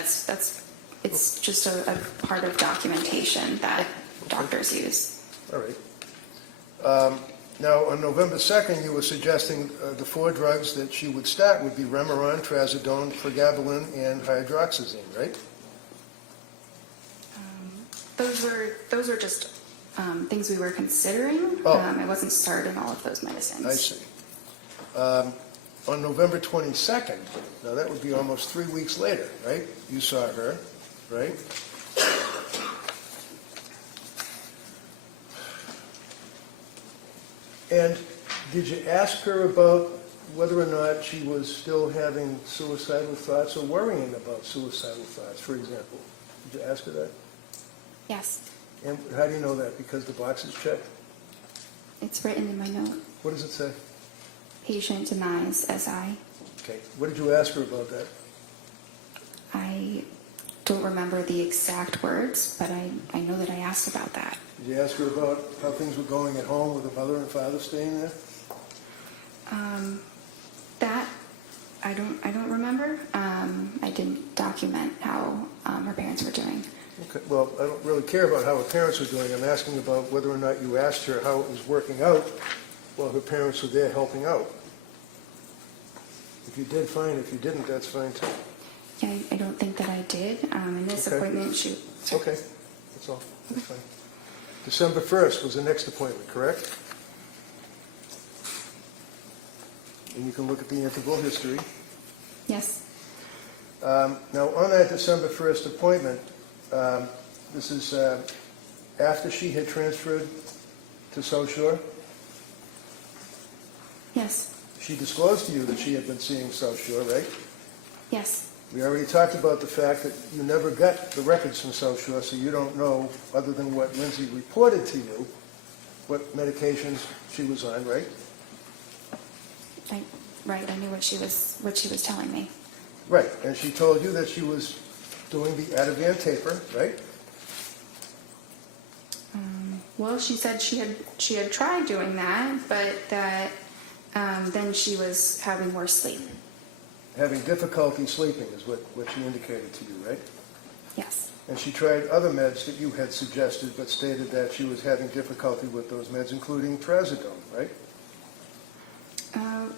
It's just a part of documentation that doctors use. All right. Now, on November 2nd, you were suggesting the 4 drugs that she would start would be Remeron, Trazodone, pregabalin, and hydroxyzine, right? Those were just things we were considering. Oh. I wasn't starting all of those medicines. I see. On November 22nd, now that would be almost 3 weeks later, right? You saw her, right? And did you ask her about whether or not she was still having suicidal thoughts or worrying about suicidal thoughts, for example? Did you ask her that? Yes, And how do you know that? Because the box is checked? it's written in my note. What does it say? Patient denies SI. Okay. What did you ask her about that? I don't remember the exact words, but I know that I asked about that. Did you ask her about how things were going at home with the mother and father staying there? That I don't remember. I didn't document how her parents were doing. Okay, well, I don't really care about how her parents were doing. I'm asking about whether or not you asked her how it was working out while her parents were there helping out. If you did, fine. If you didn't, that's fine too. Yeah, I don't think that I did. In this Okay. appointment, Okay, that's all. That's fine. December 1st was the next appointment, correct? And you can look at the interval history. Yes, Now, on that December 1st appointment, this is after she had transferred to South Shore. yes, She disclosed to you that she had been seeing South Shore, right? yes. We already talked about the fact that you never got the records from South Shore, so you don't know, other than what Lindsay reported to you, what medications she was on, right? Right. I knew what she was telling me. Right, and she told you that she was doing the Ativan taper, right? Well, she said she had tried doing that, but that then she was having worse sleep. Having difficulty sleeping is what she indicated to you, right? Yes. And she tried other meds that you had suggested, but stated that she was having difficulty with those meds, including trazodone, right?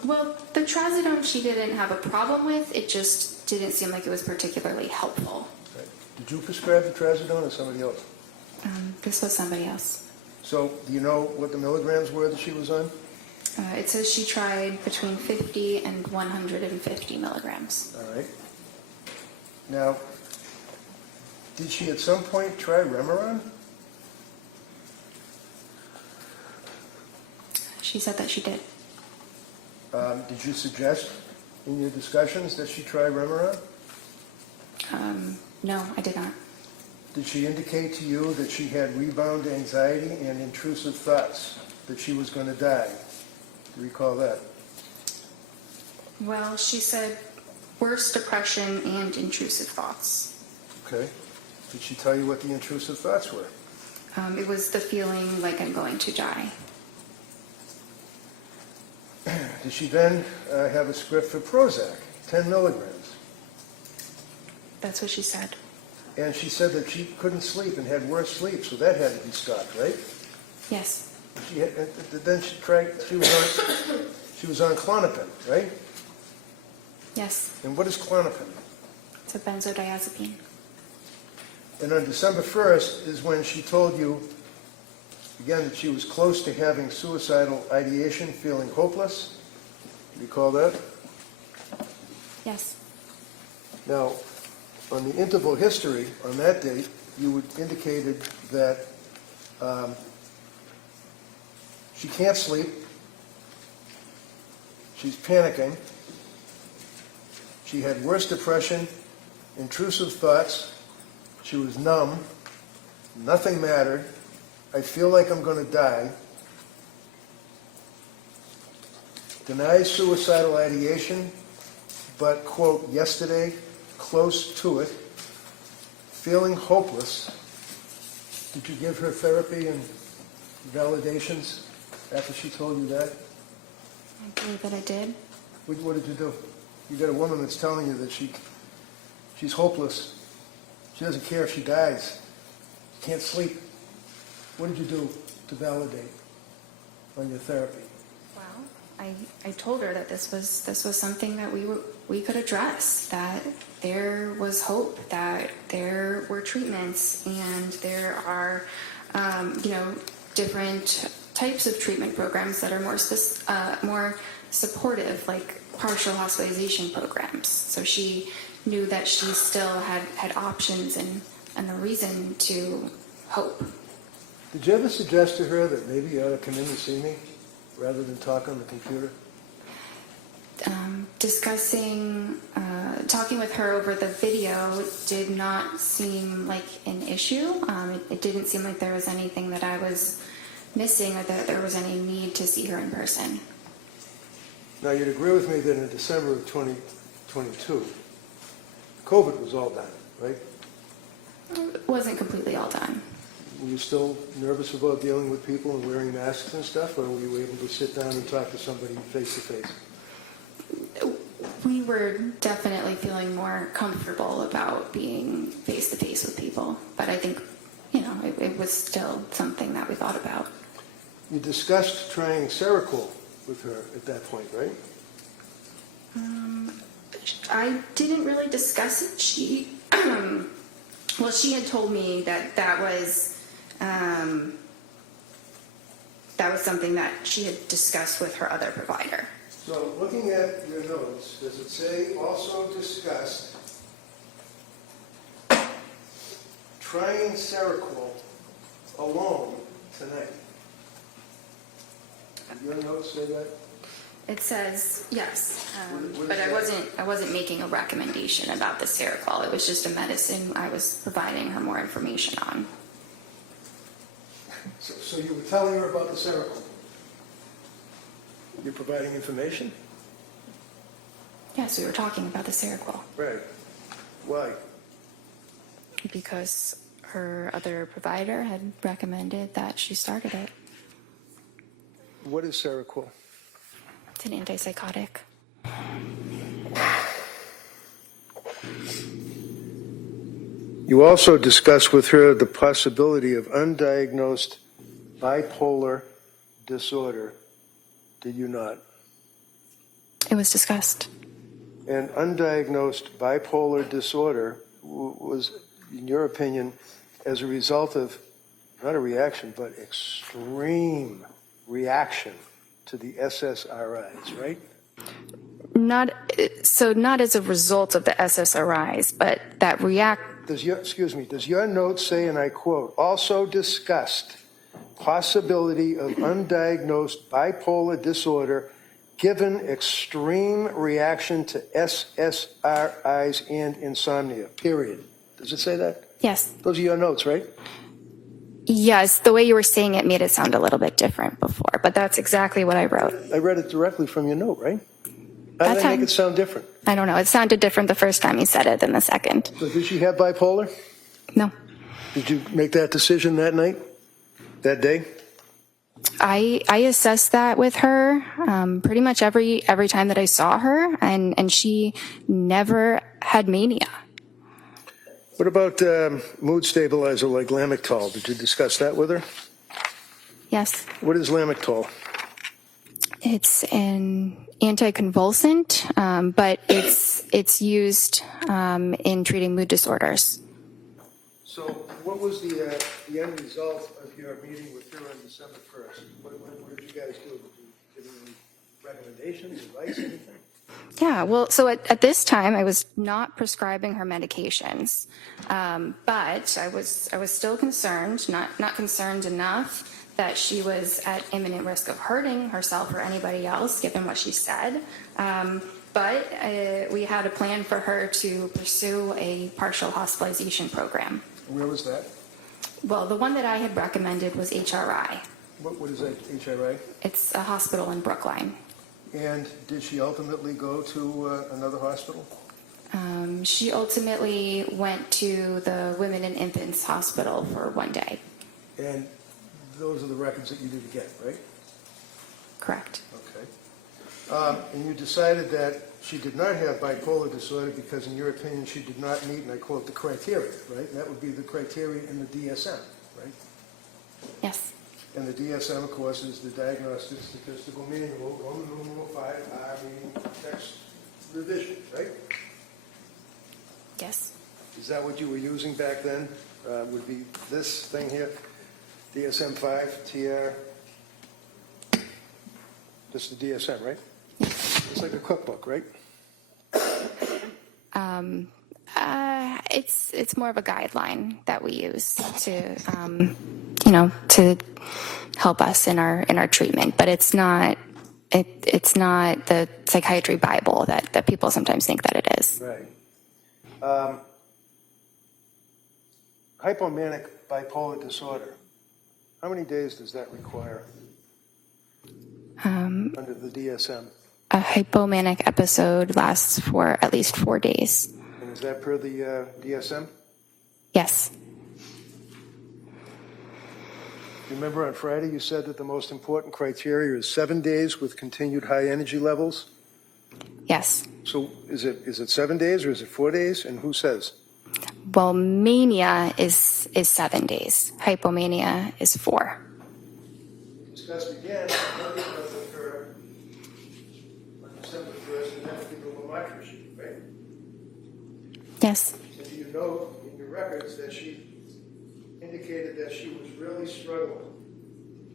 Well, the trazodone she didn't have a problem with. It just didn't seem like it was particularly helpful. Right. Did you prescribe the trazodone or somebody else? This was somebody else. So, do you know what the milligrams were that she was on? It says she tried between 50 and 150 milligrams. All right. Now, did she at some point try Remeron? She said that she did. Did you suggest in your discussions that she try Remeron? No, I did not. Did she indicate to you that she had rebound anxiety and intrusive thoughts, that she was going to die? Do you recall that? Well, she said worse depression and intrusive thoughts. Okay. Did she tell you what the intrusive thoughts were? It was the feeling like I'm going to die. Did she then have a script for Prozac, 10 milligrams? That's what she said. And she said that she couldn't sleep and had worse sleep, so that had to be stopped, right? Yes. She had, then she tried. She was on Klonopin, right? Yes. And what is Klonopin? It's a benzodiazepine. And on December 1st is when she told you, again, that she was close to having suicidal ideation, feeling hopeless. Do you recall that? Yes. Now, on the interval history, on that date, you indicated that she can't sleep, she's panicking, she had worse depression, intrusive thoughts, she was numb, nothing mattered, I feel like I'm going to die, denies suicidal ideation, but, quote, yesterday, close to it, feeling hopeless. Did you give her therapy and validations after she told you that? I believe that I did. What did you do? You got a woman that's telling you that she's hopeless. She doesn't care if she dies. She can't sleep. What did you do to validate on your therapy? Well, I told her that this was something that we could address, that there was hope, that there were treatments, and there are different types of treatment programs that are more supportive, like partial hospitalization programs. So she knew that she still had options and a reason to hope. Did you ever suggest to her that maybe you ought to come in and see me rather than talk on the computer? Talking with her over the video did not seem like an issue. It didn't seem like there was anything that I was missing or that there was any need to see her in person. Now, you'd agree with me that in December of 2022, COVID was all done, right? It wasn't completely all done. Were you still nervous about dealing with people and wearing masks and stuff, or were you able to sit down and talk to somebody face to face? We were definitely feeling more comfortable about being face to face with people, but I think, it was still something that we thought about. You discussed trying Seroquel with her at that point, right? I didn't really discuss it. She had told me that was something that she had discussed with her other provider. So, looking at your notes, does it say also discussed trying Seroquel alone tonight? Your notes say that? It says yes, What but is I wasn't making a recommendation about the Seroquel. It was just a medicine I was providing her more information on. So you were telling her about the Seroquel? You're providing information? Yes, we were talking about the Seroquel Right. Why? because her other provider had recommended that she started it. What is Seroquel? It's an antipsychotic. You also discussed with her the possibility of undiagnosed bipolar disorder, did you not? It was discussed. And undiagnosed bipolar disorder was, in your opinion, as a result of not a reaction, but extreme reaction to the SSRIs, right? Not as a result of the SSRIs, but that Does your note say, and I quote, also discussed possibility of undiagnosed bipolar disorder given extreme reaction to SSRIs and insomnia, period. Does it say that? Yes. Those are your notes, right? Yes, the way you were saying it made it sound a little bit different before, but that's exactly what I wrote. I read it directly from your note, right? How did That I make time- it sound different? I don't know. It sounded different the first time you said it than the second. So did she have bipolar? No. Did you make that decision that night, that day? I assessed that with her pretty much every time that I saw her, and she never had mania. What about mood stabilizer like Lamictal? Did you discuss that with her? Yes. What is Lamictal? It's an anticonvulsant, but it's used in treating mood disorders. So what was the end result of your meeting with her on December 1st? What did you guys do? Did you give her any recommendations, advice, anything? Yeah, well, so at this time, I was not prescribing her medications, but I was still concerned, not concerned enough that she was at imminent risk of hurting herself or anybody else, given what she said. But we had a plan for her to pursue a partial hospitalization program. Where was that? Well, the one that I had recommended was HRI. What is that, HRI? It's a hospital in Brookline. And did she ultimately go to another hospital? She ultimately went to the Women and Infants Hospital for one day. And those are the records that you didn't get, right? Correct. Okay. And you decided that she did not have bipolar disorder because, in your opinion, she did not meet, and I quote, the criteria, right? And that would be the criteria in the DSM, right? Yes. And the DSM, of course, is the Diagnostic Statistical Manual, Roman numeral 5R, meaning text revision, right? Yes. Is that what you were using back then? Would be this thing here, DSM-5, TR? This is the DSM, right? It's like a cookbook, right? It's more of a guideline that we use to, to help us in our treatment, but it's not the psychiatry Bible that people sometimes think that it is. Right. Hypomanic bipolar disorder. How many days does that require under the DSM? A hypomanic episode lasts for at least 4 days. And is that per the DSM? Yes. Remember on Friday you said that the most important criteria is 7 days with continued high energy levels? Yes. So is it 7 days or is it 4 days? And who says? Well, mania is 7 days. Hypomania is 4. Discussed again, nothing does occur on December 1st, and that would be the Lemaitre sheet, right? Yes. And do you know in your records that she indicated that she was really struggling?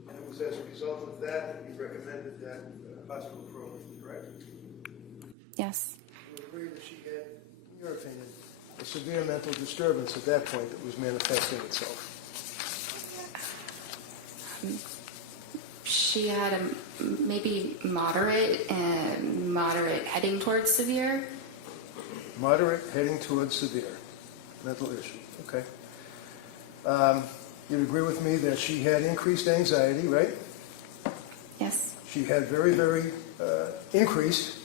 And it was as a result of that that you recommended that hospital program, correct? Yes. You agree that she had, in your opinion, a severe mental disturbance at that point that was manifesting itself? She had a maybe moderate heading towards severe. Moderate, heading towards severe mental issue, okay. You'd agree with me that she had increased anxiety, right? Yes. She had very, very increased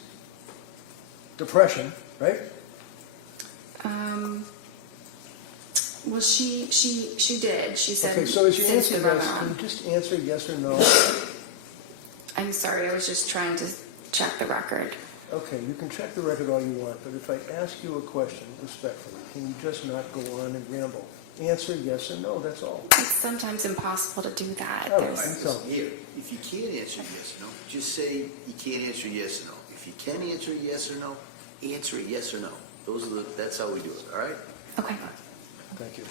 depression, right? Well, she did. She said. Okay, so as you since answer we were this, on- can you just answer yes or no? I'm sorry. I was just trying to check the record. Okay, you can check the record all you want, but if I ask you a question respectfully, can you just not go on and ramble? Answer yes or no, that's all. It's sometimes impossible to do that. All There's- right. So- Here, if you can't answer yes or no, just say you can't answer yes or no. If you can answer yes or no, answer yes or no. That's how we do it, all right? Okay. Thank you.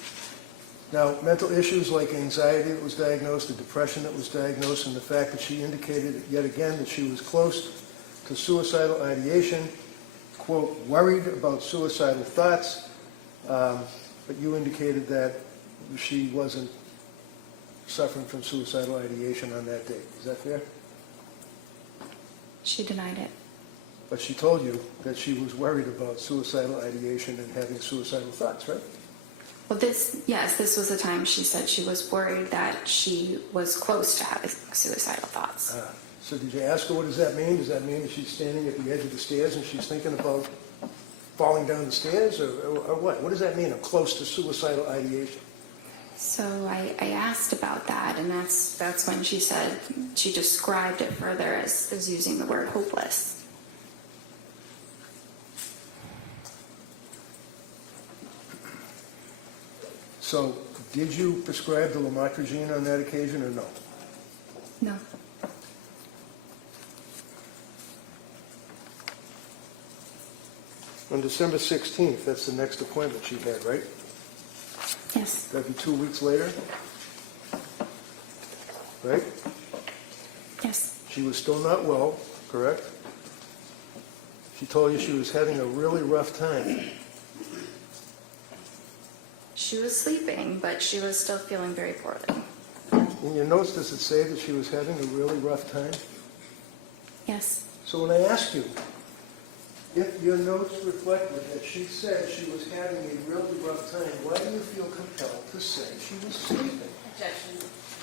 Now, mental issues like anxiety that was diagnosed, the depression that was diagnosed, and the fact that she indicated yet again that she was close to suicidal ideation, quote, worried about suicidal thoughts, but you indicated that she wasn't suffering from suicidal ideation on that date. Is that fair? She denied it. But she told you that she was worried about suicidal ideation and having suicidal thoughts, right? Well, this was the time she said she was worried that she was close to having suicidal thoughts. So did you ask her, what does that mean? Does that mean that she's standing at the edge of the stairs and she's thinking about falling down the stairs, or what? What does that mean, close to suicidal ideation? So I asked about that, and that's when she said she described it further as using the word hopeless. So did you prescribe the lamotrigine on that occasion or no? No. On December 16th, that's the next appointment she had, right? Yes. That'd be 2 weeks later, right? Yes. She was still not well, correct? She told you she was having a really rough time. She was sleeping, but she was still feeling very poorly. In your notes, does it say that she was having a really rough time? Yes. So when I asked you, if your notes reflected that she said she was having a really rough time, why do you feel compelled to say she was sleeping? Objection.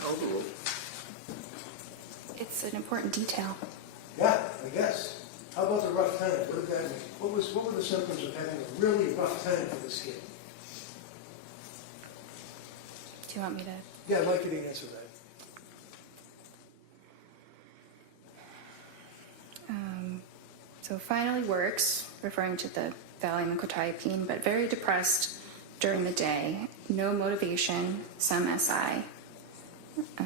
Overruled. It's an important detail. Yeah, I guess. How about the rough time? What did that mean? What were the symptoms of having a really rough time for this kid? Do you want me to? Yeah, I'd like you to answer that. So finally works, referring to the Valium and quetiapine, but very depressed during the day, no motivation, some SI. Do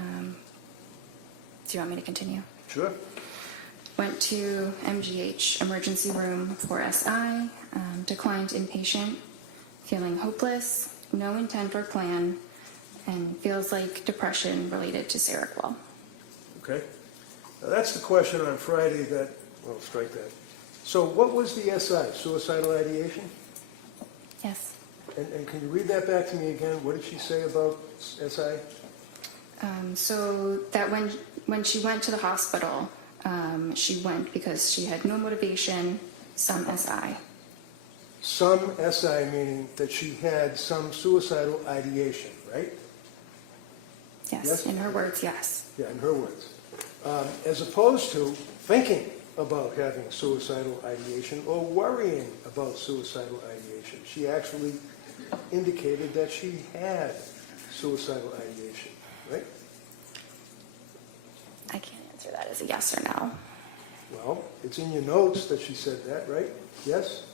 you want me to continue? Sure. Went to MGH emergency room for SI, declined inpatient, feeling hopeless, no intent or plan, and feels like depression related to Seroquel. Okay. Now, that's the question on Friday that, well, strike that. So what was the SI, suicidal ideation? Yes. And can you read that back to me again? What did she say about SI? So that when she went to the hospital, she went because she had no motivation, some SI. Some SI meaning that she had some suicidal ideation, right? Yes, Yes? in her words, yes. Yeah, in her words. As opposed to thinking about having suicidal ideation or worrying about suicidal ideation. She actually indicated that she had suicidal ideation, right? I can't answer that as a yes or no. Well, it's in your notes that she said that, right? Yes?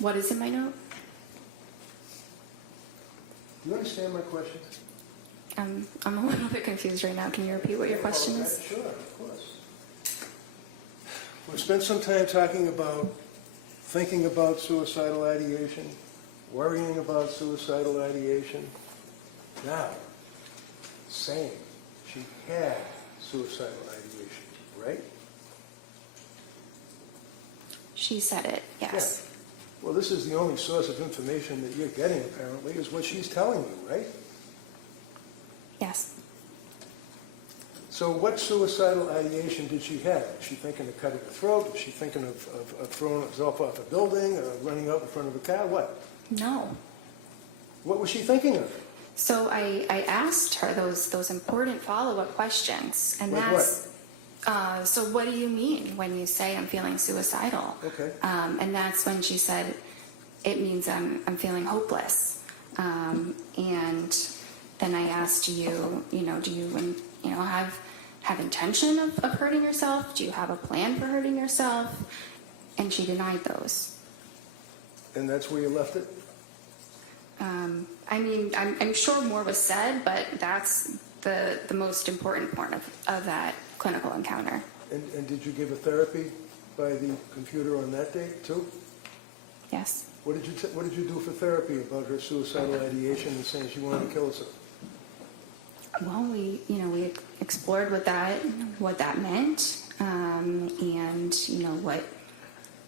What is in my note? Do you understand my question? I'm a little bit confused right now. Can you repeat what your question is? Sure, of course. We've spent some time talking about thinking about suicidal ideation, worrying about suicidal ideation. Now, saying she had suicidal ideation, right? She said it, yes. Well, this is the only source of information that you're getting, apparently, is what she's telling you, right? Yes. So what suicidal ideation did she have? Was she thinking of cutting her throat? Was she thinking of throwing herself off a building or running out in front of a car? What? No. What was she thinking of? So I asked her those important follow-up questions, and Like that's so what do you mean when you say I'm feeling suicidal? Okay. And that's when she said it means I'm feeling hopeless. And then I asked, do you have intention of hurting yourself? Do you have a plan for hurting yourself? And she denied those. And that's where you left it? I'm sure more was said, but that's the most important part of that clinical encounter. And did you give a therapy by the computer on that date, too? Yes. What did you do for therapy about her suicidal ideation and saying she wanted to kill herself? Well, we explored what that meant, and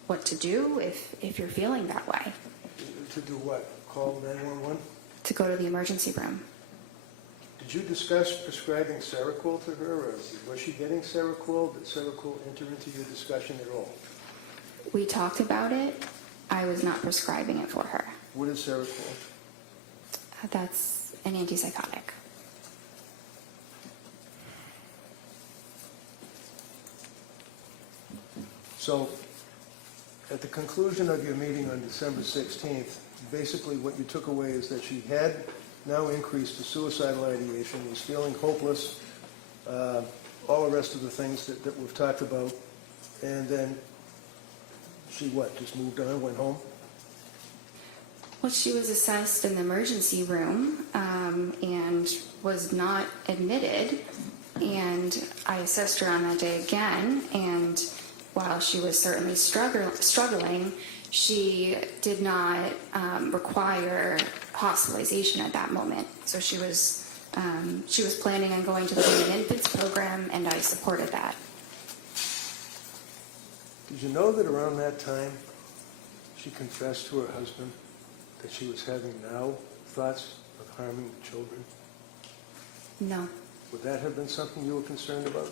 what to do if you're feeling that way. To do what? Call 911? To go to the emergency room. Did you discuss prescribing Seroquel to her, or was she getting Seroquel? Did Seroquel enter into your discussion at all? We talked about it. I was not prescribing it for her. What is Seroquel? That's an antipsychotic. So, at the conclusion of your meeting on December 16th, basically what you took away is that she had now increased to suicidal ideation, was feeling hopeless, all the rest of the things that we've talked about, and then she just moved on, went home? Well, she was assessed in the emergency room and was not admitted. And I assessed her on that day again, and while she was certainly struggling, she did not require hospitalization at that moment. So she was planning on going to the Women and Infants program, and I supported that. Did you know that around that time she confessed to her husband that she was having now thoughts of harming the children? No. Would that have been something you were concerned about?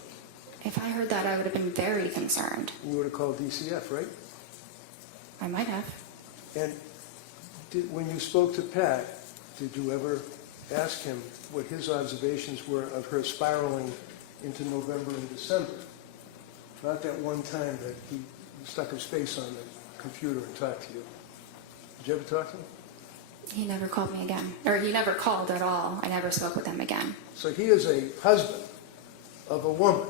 If I heard that, I would have been very concerned. You would have called DCF, right? I might have. And when you spoke to Pat, did you ever ask him what his observations were of her spiraling into November and December? Not that one time that he stuck his face on the computer and talked to you. Did you ever talk to him? He never called me again. Or he never called at all. I never spoke with him again. So he is a husband of a woman,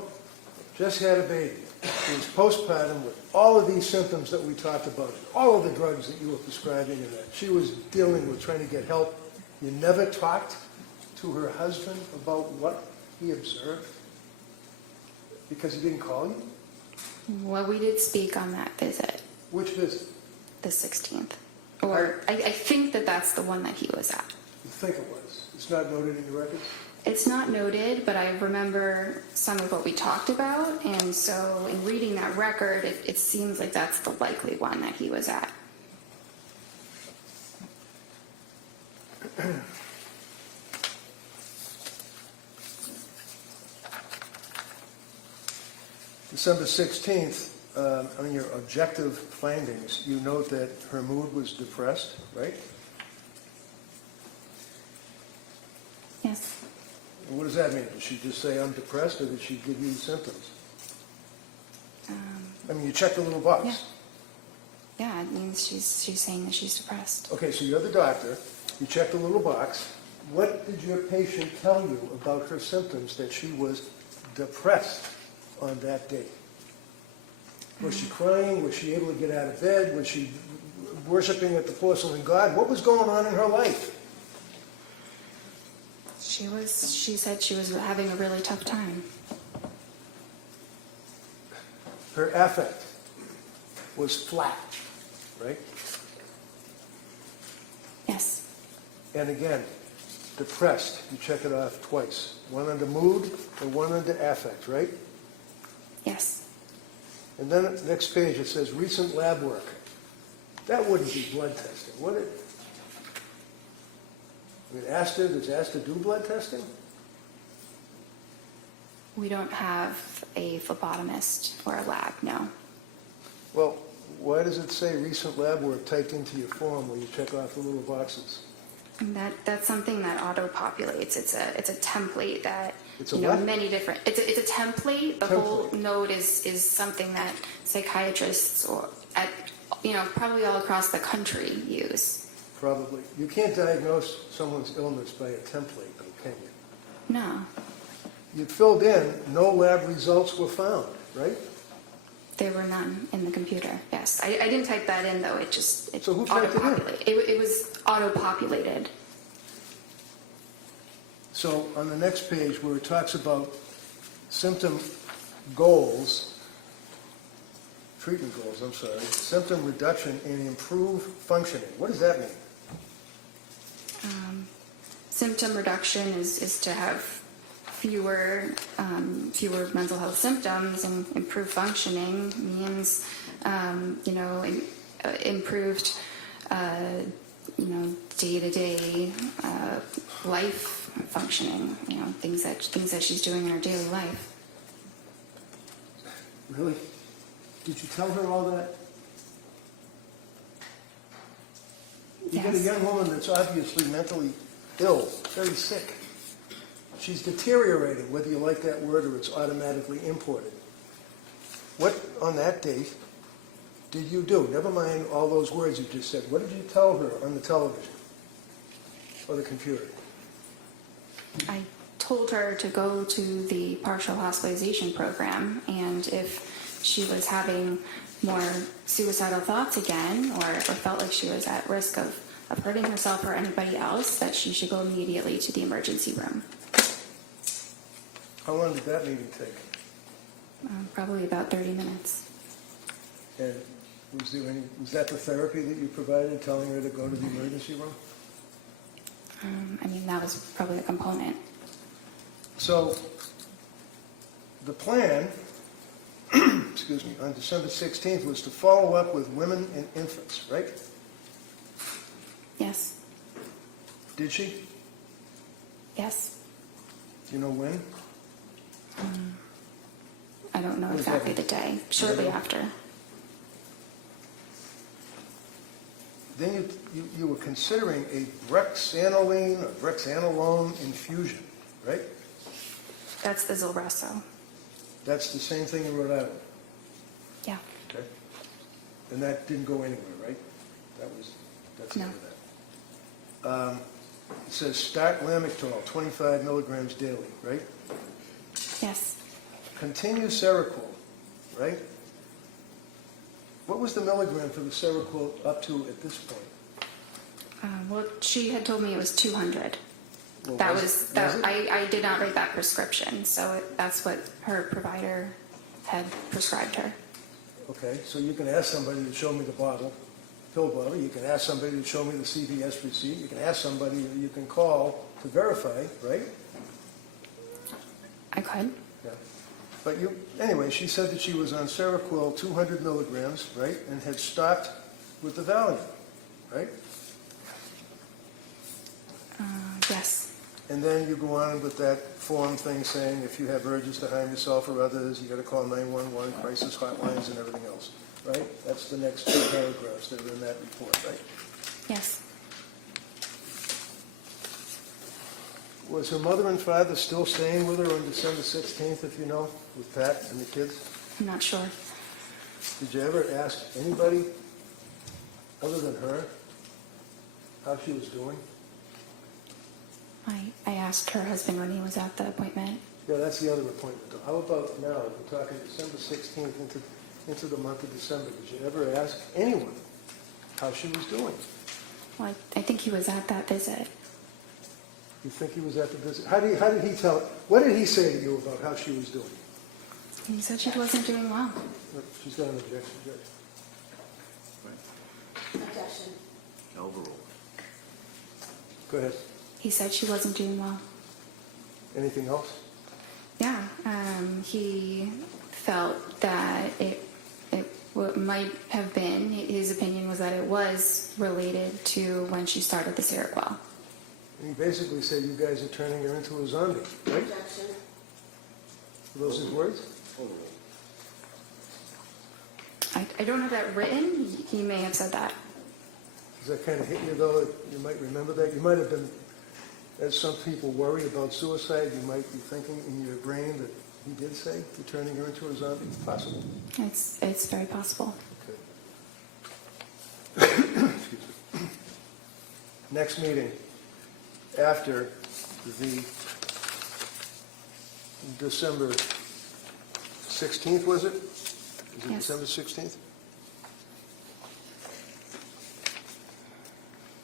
just had a baby, was postpartum with all of these symptoms that we talked about, all of the drugs that you were prescribing, and that she was dealing with trying to get help. You never talked to her husband about what he observed? Because he didn't call you? Well, we did speak on that visit, Which visit? the 16th. Or I think that that's the one that he was at. You think it was? It's not noted in your records? It's not noted, but I remember some of what we talked about, and so in reading that record, it seems like that's the likely one that he was at. December 16th, on your objective findings, you note that her mood was depressed, right? Yes. And what does that mean? Did she just say, I'm depressed, or did she give you symptoms? I mean, you checked the little box. Yeah. Yeah, it means she's saying that she's depressed. Okay, so you're the doctor, you checked the little box. What did your patient tell you about her symptoms that she was depressed on that date? Was she crying? Was she able to get out of bed? Was she worshiping at the porcelain god? What was going on in her life? She said she was having a really tough time. Her affect was flat, right? Yes. And again, depressed, you check it off twice. One under mood and one under affect, right? Yes. And then next page it says recent lab work. That wouldn't be blood testing, would it? I mean, does ASTA do blood testing? We don't have a phlebotomist or a lab, no. Well, why does it say recent lab work typed into your form where you check off the little boxes? And that's something that auto-populates. It's a template that, It's a you know, what? many different, it's a template. The whole note is something that psychiatrists or at, you know, probably all across the country use. Probably. You can't diagnose someone's illness by a template, though, can you? No, You filled in, no lab results were found, right? there were none in the computer, yes. I didn't type that in, though. It So who typed it in? auto-populated. It was auto-populated. So on the next page where it talks about symptom goals, treatment goals, I'm sorry, symptom reduction and improve functioning. What does that mean? Symptom reduction is to have fewer mental health symptoms, and improved functioning means, you know, improved, you know, day-to-day life functioning, you know, things that she's doing in her daily life. Really? Did you tell her all that? You get a Yes. young woman that's obviously mentally ill, very sick. She's deteriorating, whether you like that word or it's automatically imported. What, on that date, did you do? Never mind all those words you just said. What did you tell her on the television or the computer? I told her to go to the partial hospitalization program, and if she was having more suicidal thoughts again, or felt like she was at risk of hurting herself or anybody else, that she should go immediately to the emergency room. How long did that meeting take? Probably about 30 minutes. And was that the therapy that you provided, telling her to go to the emergency room? I mean, that was probably a component. So the plan, excuse me, on December 16th was to follow up with women and infants, right? Yes. Did she? Yes. Do you know when? I don't know What does exactly that the mean? day. Shortly know? after. Then you were considering a brexanolone or brexanolone infusion, right? That's the Zulresso. That's the same thing in Rhode Island, Yeah. okay? And that didn't go anywhere, right? That's the No. end of that. It says start Lamictal, 25 milligrams daily, right? Yes. Continue Seroquel, right? What was the milligram for the Seroquel up to at this point? Well, she had told me it was 200. Well, That was was, it- that, was it? I did not write that prescription, so that's what her provider had prescribed her. Okay, so you can ask somebody to show me the pill bottle, you can ask somebody to show me the CVS receipt, you can ask somebody, you can call to verify, right? I could. Yeah. But anyway, she said that she was on Seroquel 200 milligrams, right, and had stopped with the Valium, right? Yes. And then you go on with that form thing saying if you have urges to harm yourself or others, you got to call 911, crisis hotlines, and everything else, right? That's the next two paragraphs that are in that report, right? Yes. Was her mother and father still staying with her on December 16th, if you know, with Pat and the kids? I'm not sure. Did you ever ask anybody other than her how she was doing? I asked her husband when he was at the appointment. Yeah, that's the other appointment. How about now? We're talking December 16th into the month of December. Did you ever ask anyone how she was doing? Well, I think he was at that visit. You think he was at the visit? How did he tell? What did he say to you about how she was doing? He said she wasn't doing well. She's got an objection, Judge. Objection. Overruled. Go ahead. He said she wasn't doing well. Anything else? Yeah. He felt that what might have been, his opinion was that it was related to when she started the Seroquel. And he basically said you guys are turning her into a zombie, right? Objection. Are those his words? I don't have that written. He may have said that. Does that kind of hit you, though? You might remember that. You might have been, as some people worry about suicide, you might be thinking in your brain that he did say you're turning her into a zombie. Possible. It's very possible. Okay. Excuse me. Next meeting after the December 16th, was it? Is it Yes. December 16th?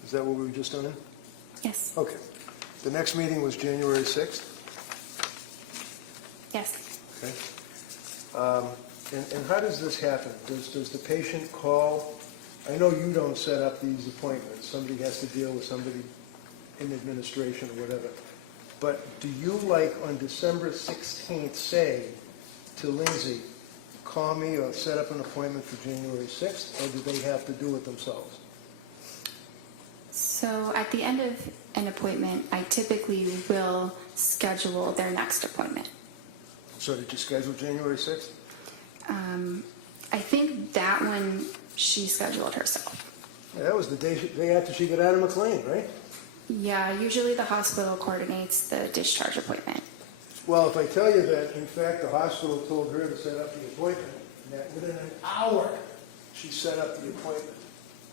Is that what we were just on? Yes. Okay. The next meeting was January 6th? Yes. Okay. And how does this happen? Does the patient call? I know you don't set up these appointments. Somebody has to deal with somebody in administration or whatever. But do you, like on December 16th, say to Lindsay, call me or set up an appointment for January 6th, or do they have to do it themselves? So at the end of an appointment, I typically will schedule their next appointment. So did you schedule January 6th? I think that one she scheduled herself. Yeah, that was the day after she got out of McLean, right? Yeah, usually the hospital coordinates the discharge appointment. Well, if I tell you that, in fact, the hospital told her to set up the appointment, and that within an hour, she set up the appointment.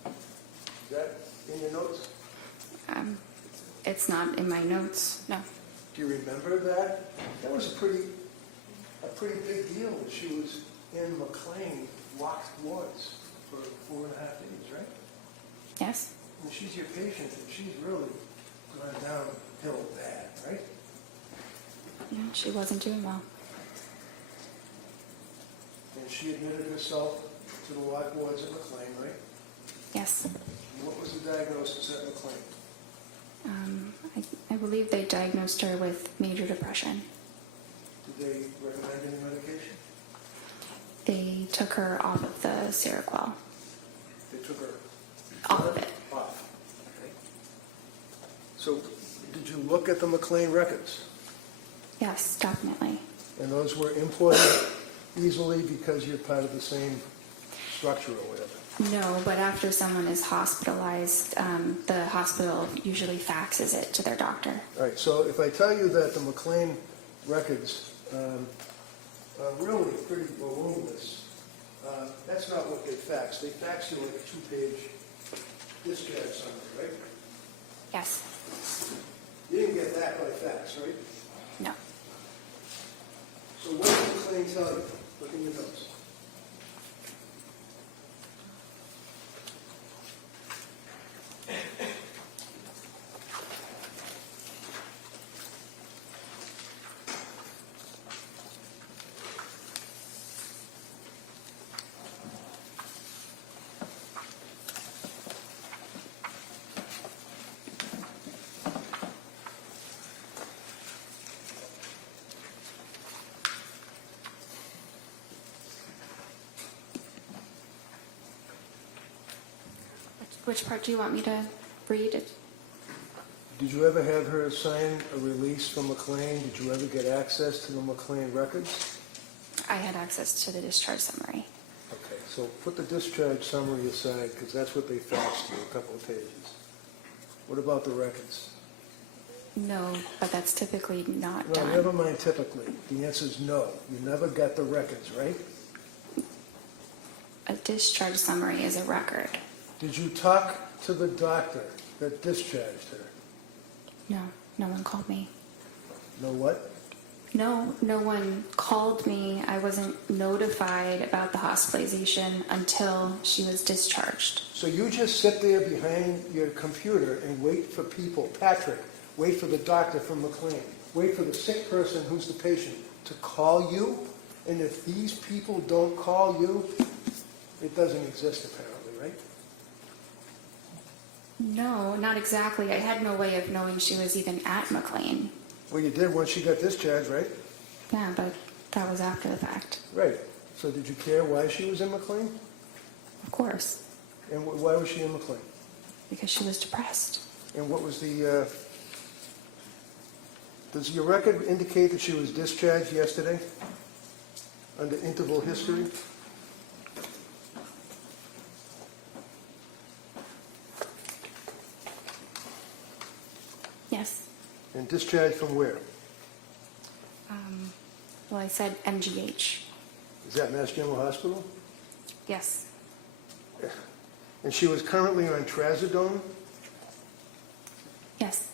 Is that in your notes? It's not in my notes, no. Do you remember that? That was a pretty big deal that she was in McLean, locked wards for 4.5 days, right? Yes? And she's your patient, and she's really gone downhill bad, right? Yeah, she wasn't doing well. And she admitted herself to the locked wards at McLean, right? Yes. And what was the diagnosis at McLean? I believe they diagnosed her with major depression. Did they recommend any medication? They took her off of the Seroquel. They took her Off of it. off. Okay. So, did you look at the McLean records? Yes, definitely. And those were imported easily because you're part of the same structure or whatever? No, but after someone is hospitalized, the hospital usually faxes it to their doctor. All right, so if I tell you that the McLean records are really pretty voluminous, that's not what they fax. They fax you like a 2-page discharge summary, right? Yes. You didn't get that by fax, right? No. So what did McLean tell you? Look in your notes. Which part do you want me to read? Did you ever have her sign a release from McLean? Did you ever get access to the McLean records? I had access to the discharge summary. Okay, so put the discharge summary aside, because that's what they faxed you, a couple of pages. What about the records? No, but that's typically not No, done. never mind typically. The answer is no. You never got the records, right? A discharge summary is a record. Did you talk to the doctor that discharged her? No, no one called me. Know what? No one called me. I wasn't notified about the hospitalization until she was discharged. So you just sit there behind your computer and wait for people, Patrick, wait for the doctor from McLean, wait for the sick person who's the patient to call you? And if these people don't call you, it doesn't exist apparently, right? No, not exactly. I had no way of knowing she was even at McLean. Well, you did once she got discharged, right? Yeah, but that was after the fact. Right. So did you care why she was in McLean? Of course, And why was she in McLean? because she was depressed. And what was the, does your record indicate that she was discharged yesterday under interval history? Yes. And discharged from where? Well, I said MGH. Is that Mass General Hospital? Yes. And she was currently on trazodone? Yes.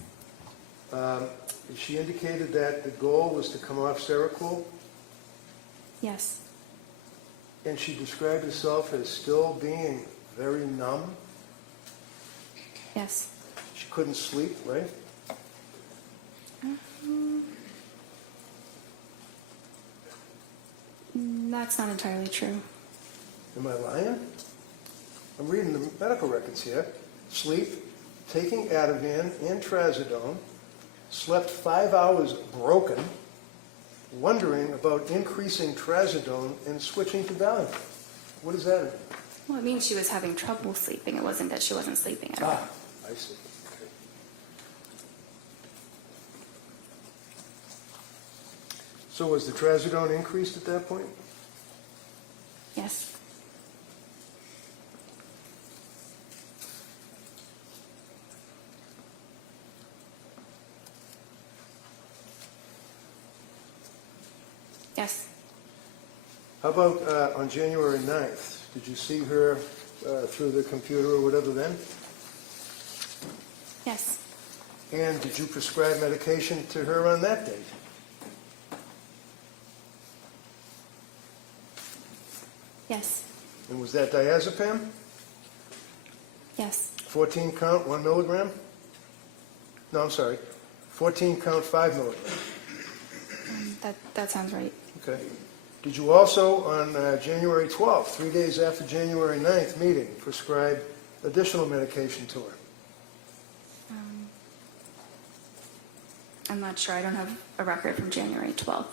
She indicated that the goal was to come off Seroquel, Yes. and she described herself as still being very numb. Yes. She couldn't sleep, right? That's not entirely true. Am I lying? I'm reading the medical records here. Sleep, taking Ativan and trazodone, slept 5 hours broken, wondering about increasing trazodone and switching to Valium. What does that mean? Well, it means she was having trouble sleeping. It wasn't that she wasn't sleeping at all. I see. Okay. So was the trazodone increased at that point? Yes. Yes. How about on January 9th? Did you see her through the computer or whatever then? Yes. And did you prescribe medication to her on that date? Yes. And was that diazepam? Yes. 14 count, 1 milligram? No, I'm sorry. 14 count, 5 milligrams. That sounds right. Okay. Did you also, on January 12th, 3 days after January 9th meeting, prescribe additional medication to her? I'm not sure. I don't have a record from January 12th.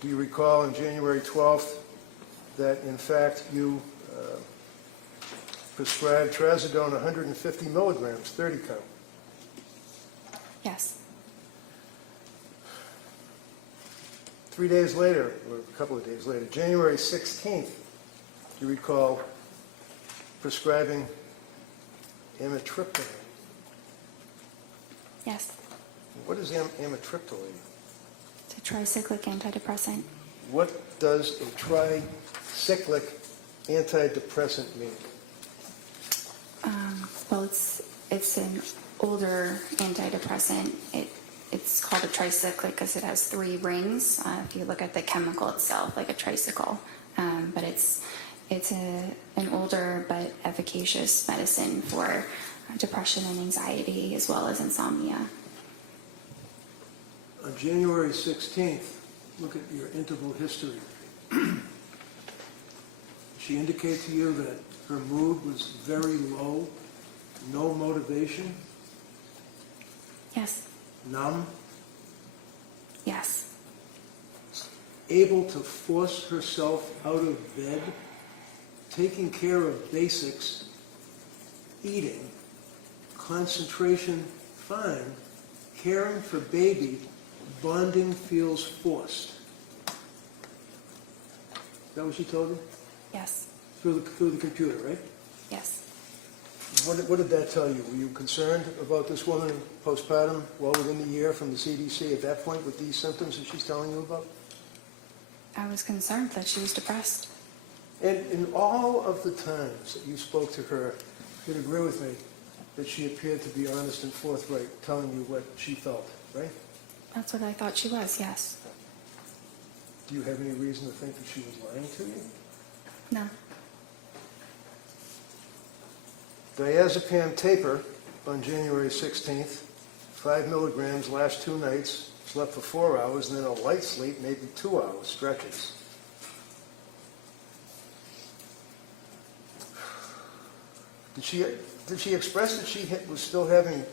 Do you recall on January 12th that, in fact, you prescribed trazodone 150 milligrams, 30 count? Yes. 3 days later, or a couple of days later, January 16th, do you recall prescribing amitriptyline? Yes. What is amitriptyline? It's a tricyclic antidepressant. What does a tricyclic antidepressant mean? Well, it's an older antidepressant. It's called a tricyclic because it has 3 rings. If you look at the chemical itself, like a tricycle, but it's an older but efficacious medicine for depression and anxiety as well as insomnia. On January 16th, look at your interval history. She indicated to you that her mood was very low, no motivation, Yes. numb, Yes. able to force herself out of bed, taking care of basics, eating, concentration fine, caring for baby, bonding feels forced. Is that what she told you? Yes, Through the computer, right? yes. What did that tell you? Were you concerned about this woman postpartum well within the year from the CDC at that point with these symptoms that she's telling you about? I was concerned that she was depressed. And in all of the times that you spoke to her, you'd agree with me that she appeared to be honest and forthright, telling you what she felt, right? That's what I thought she was, yes. Do you have any reason to think that she was lying to you? No. Diazepam taper on January 16th, 5 milligrams last 2 nights, slept for 4 hours, and then a light sleep, maybe 2 hours, stretches. Did she express that she was still having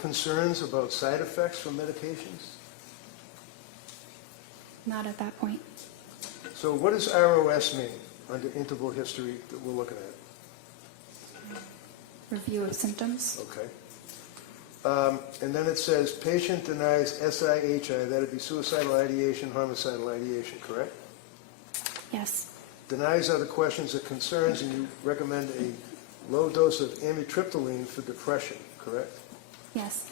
concerns about side effects from medications? Not at that point. So what does ROS mean under interval history that we're looking at? Review of symptoms. Okay. And then it says, patient denies SIHI, that'd be suicidal ideation, homicidal ideation, correct? Yes, Denies other questions or concerns, and you recommend a low dose of amitriptyline for depression, correct? yes,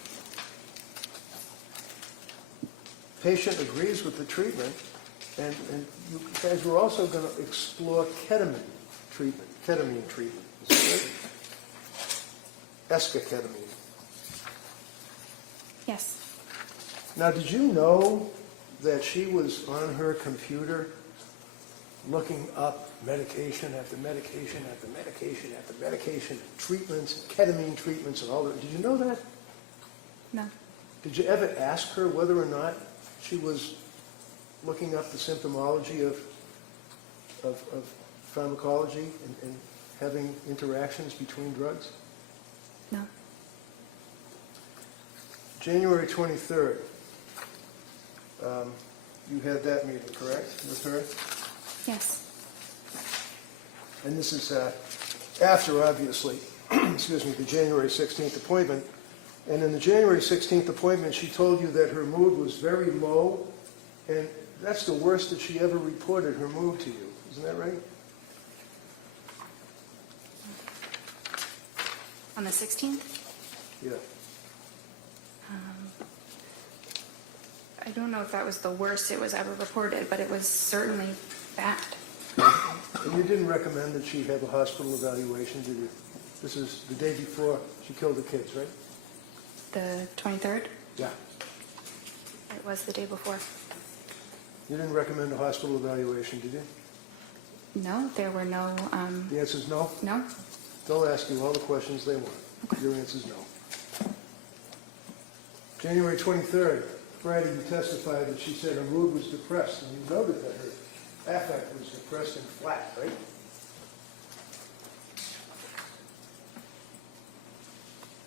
Patient agrees with the treatment, and you guys were also going to explore ketamine treatment. Is that right? Esketamine. yes. Now, did you know that she was on her computer looking up medication after medication after medication after medication, treatments, ketamine treatments, and all that? Did you know that? No, Did you ever ask her whether or not she was looking up the symptomology of pharmacology and having interactions between drugs? no, January 23rd, you had that meeting, correct, with her? yes, And this is after, obviously, excuse me, the January 16th appointment. And in the January 16th appointment, she told you that her mood was very low, and that's the worst that she ever reported her mood to you. Isn't that right? on the 16th. Yeah. I don't know if that was the worst it was ever reported, but it was certainly bad. And you didn't recommend that she have a hospital evaluation, did you? This is the day before she killed the kids, right? The 23rd, Yeah. it was the day before. You didn't recommend a hospital evaluation, did you? No, there were no, The answer is no? no, They'll ask you all the questions they want. Okay. Your answer is no. January 23rd, Friday, you testified that she said her mood was depressed, and you noted that her affect was depressed and flat, right?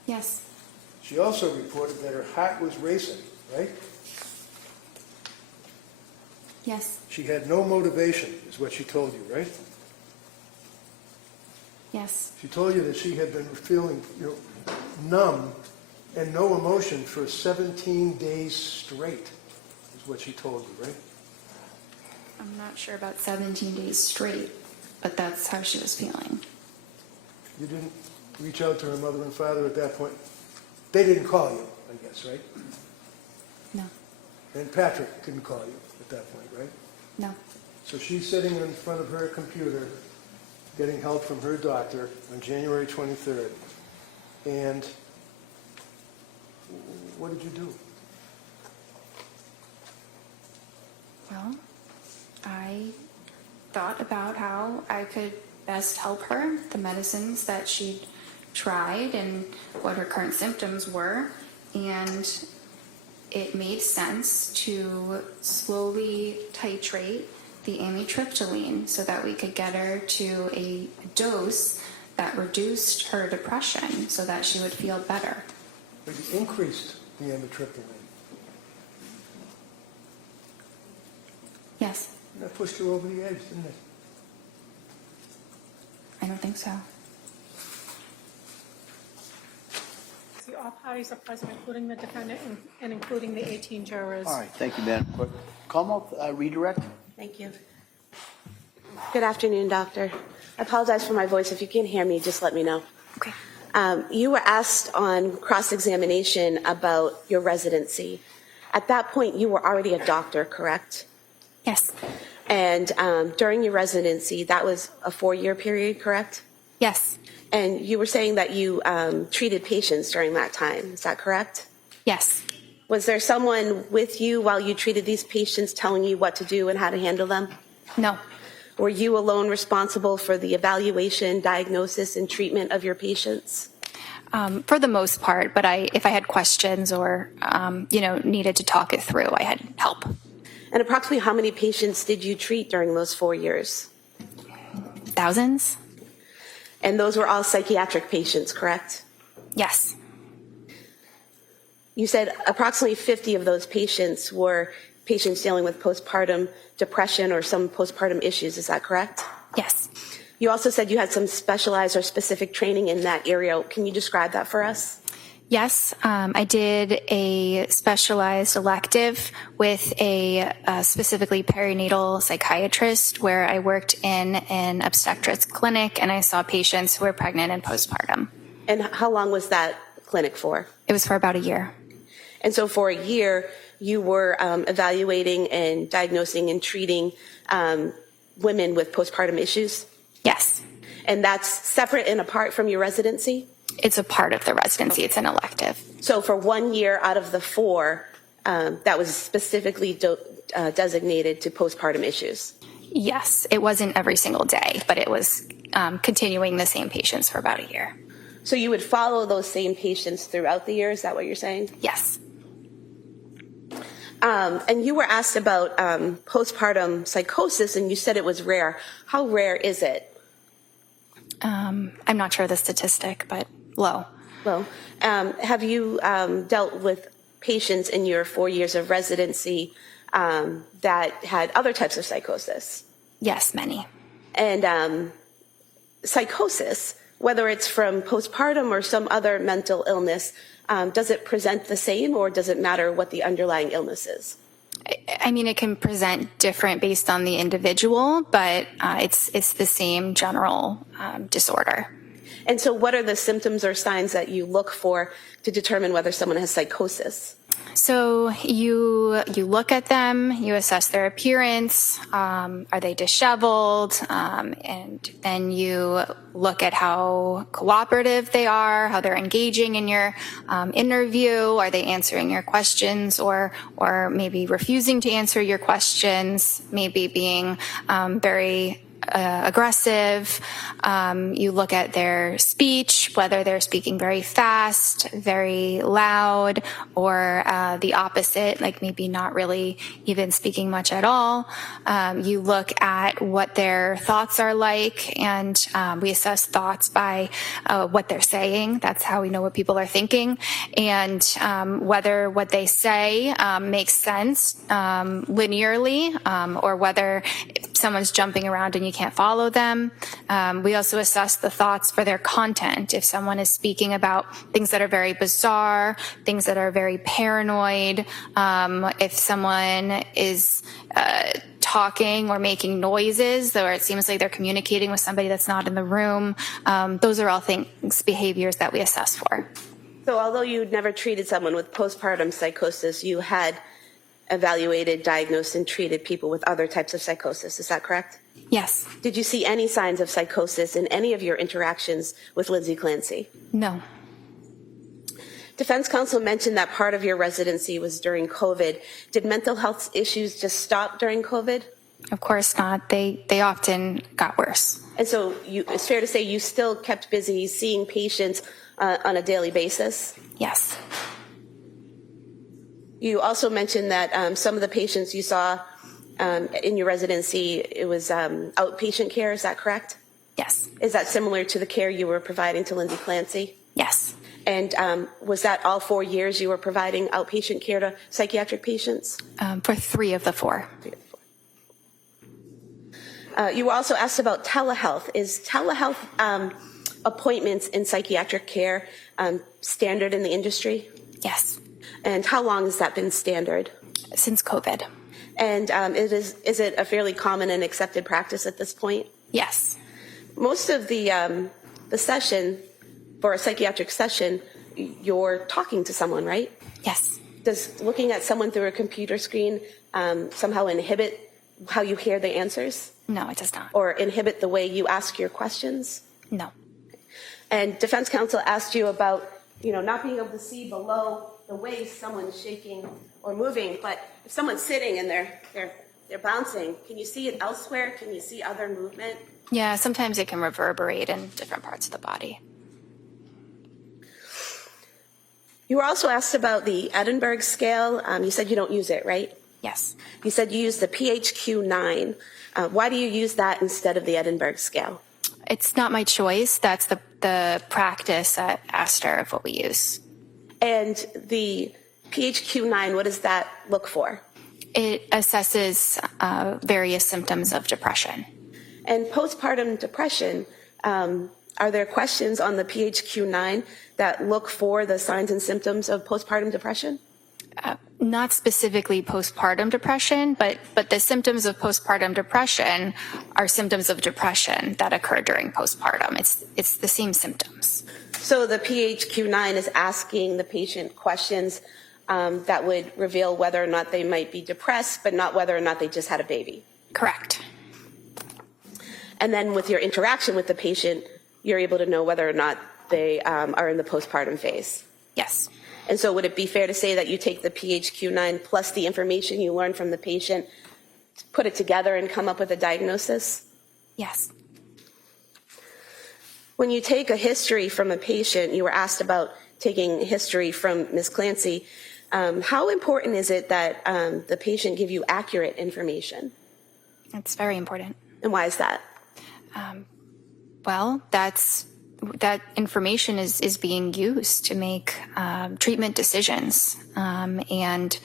yes, She also reported that her heart was racing, right? yes, She had no motivation, is what she told you, right? yes, She told you that she had been feeling, numb and no emotion for 17 days straight, is what she told you, right? I'm not sure about 17 days straight, but that's how she was feeling. You didn't reach out to her mother and father at that point? They didn't call you, I guess, right? No, And Patrick didn't call you at that point, right? no, So she's sitting in front of her computer, getting help from her doctor on January 23rd. And what did you do? well, I thought about how I could best help her, the medicines that she'd tried and what her current symptoms were, and it made sense to slowly titrate the amitriptyline so that we could get her to a dose that reduced her depression so that she would feel better. But you increased the amitriptyline. Yes, And that pushed her over the edge, didn't it? I don't think so. all parties are present, including the defendant and including the 18 jurors. All right, thank you, Madam Clerk. Como, redirect? Thank you. Good afternoon, Doctor. I apologize for my voice. If you can't hear me, just let me know. Okay. You were asked on cross-examination about your residency. At that point, you were already a doctor, correct? Yes. And during your residency, that was a 4-year period, correct? Yes. And you were saying that you treated patients during that time. Is that correct? Yes. Was there someone with you while you treated these patients telling you what to do and how to handle them? No. Were you alone responsible for the evaluation, diagnosis, and treatment of your patients? For the most part, but if I had questions or, needed to talk it through, I had help. And approximately how many patients did you treat during those 4 years? Thousands? And those were all psychiatric patients, correct? Yes. You said approximately 50 of those patients were patients dealing with postpartum depression or some postpartum issues. Is that correct? Yes. You also said you had some specialized or specific training in that area. Can you describe that for us? Yes, I did a specialized elective with a specifically perinatal psychiatrist where I worked in an obstetrics clinic and I saw patients who were pregnant and postpartum. And how long was that clinic for? It was for about a year. And so for a year, you were evaluating and diagnosing and treating women with postpartum issues? Yes. And that's separate and apart from your residency? It's a part of the residency. It's an elective. So for 1 year out of the 4, that was specifically designated to postpartum issues? Yes, it wasn't every single day, but it was continuing the same patients for about a year. So you would follow those same patients throughout the year? Is that what you're saying? Yes. And you were asked about postpartum psychosis, and you said it was rare. How rare is it? I'm not sure of the statistic, but low. Well, have you dealt with patients in your 4 years of residency that had other types of psychosis? Yes, many. And psychosis, whether it's from postpartum or some other mental illness, does it present the same, or does it matter what the underlying illness is? I mean, it can present different based on the individual, but it's the same general disorder. And so what are the symptoms or signs that you look for to determine whether someone has psychosis? So you look at them, you assess their appearance, are they disheveled, and then you look at how cooperative they are, how they're engaging in your interview, are they answering your questions or maybe refusing to answer your questions, maybe being very aggressive. You look at their speech, whether they're speaking very fast, very loud, or the opposite, like maybe not really even speaking much at all. You look at what their thoughts are like, and we assess thoughts by what they're saying. That's how we know what people are thinking, and whether what they say makes sense linearly, or whether someone's jumping around and you can't follow them. We also assess the thoughts for their content. If someone is speaking about things that are very bizarre, things that are very paranoid, if someone is talking or making noises, or it seems like they're communicating with somebody that's not in the room, those are all things, behaviors that we assess for. So although you'd never treated someone with postpartum psychosis, you had evaluated, diagnosed, and treated people with other types of psychosis. Is that correct? Yes. Did you see any signs of psychosis in any of your interactions with Lindsay Clancy? No. Defense counsel mentioned that part of your residency was during COVID. Did mental health issues just stop during COVID? Of course not. They often got worse. And so it's fair to say you still kept busy seeing patients on a daily basis? Yes. You also mentioned that some of the patients you saw in your residency, it was outpatient care. Is that correct? Yes. Is that similar to the care you were providing to Lindsay Clancy? Yes. And was that all 4 years you were providing outpatient care to psychiatric patients? For 3 of the 4. You were also asked about telehealth. Is telehealth appointments in psychiatric care standard in the industry? Yes, And how long has that been standard? since COVID. And is it a fairly common and accepted practice at this point? Yes, Most of the session, for a psychiatric session, you're talking to someone, right? yes. Does looking at someone through a computer screen somehow inhibit how you hear the answers No, it does not. or inhibit the way you ask your questions? No. And defense counsel asked you about, not being able to see below the waist someone's shaking or moving, but if someone's sitting and they're bouncing, can you see it elsewhere? Can you see other movement? Yeah, sometimes it can reverberate in different parts of the body. You were also asked about the Edinburgh scale. You said you don't use it, right? Yes. You said you use the PHQ-9. Why do you use that instead of the Edinburgh scale? It's not my choice. That's the practice at Astor of what we use. And the PHQ-9, what does that look for? It assesses various symptoms of depression. And postpartum depression, are there questions on the PHQ-9 that look for the signs and symptoms of postpartum depression? Not specifically postpartum depression, but the symptoms of postpartum depression are symptoms of depression that occur during postpartum. It's the same symptoms. So the PHQ-9 is asking the patient questions that would reveal whether or not they might be depressed, but not whether or not they just had a baby. Correct. And then with your interaction with the patient, you're able to know whether or not they are in the postpartum phase. Yes. And so would it be fair to say that you take the PHQ-9 plus the information you learn from the patient, put it together and come up with a diagnosis? Yes. When you take a history from a patient, you were asked about taking history from Ms. Clancy. How important is it that the patient give you accurate information? It's very important. And why is that? Well, that information is being used to make treatment decisions. And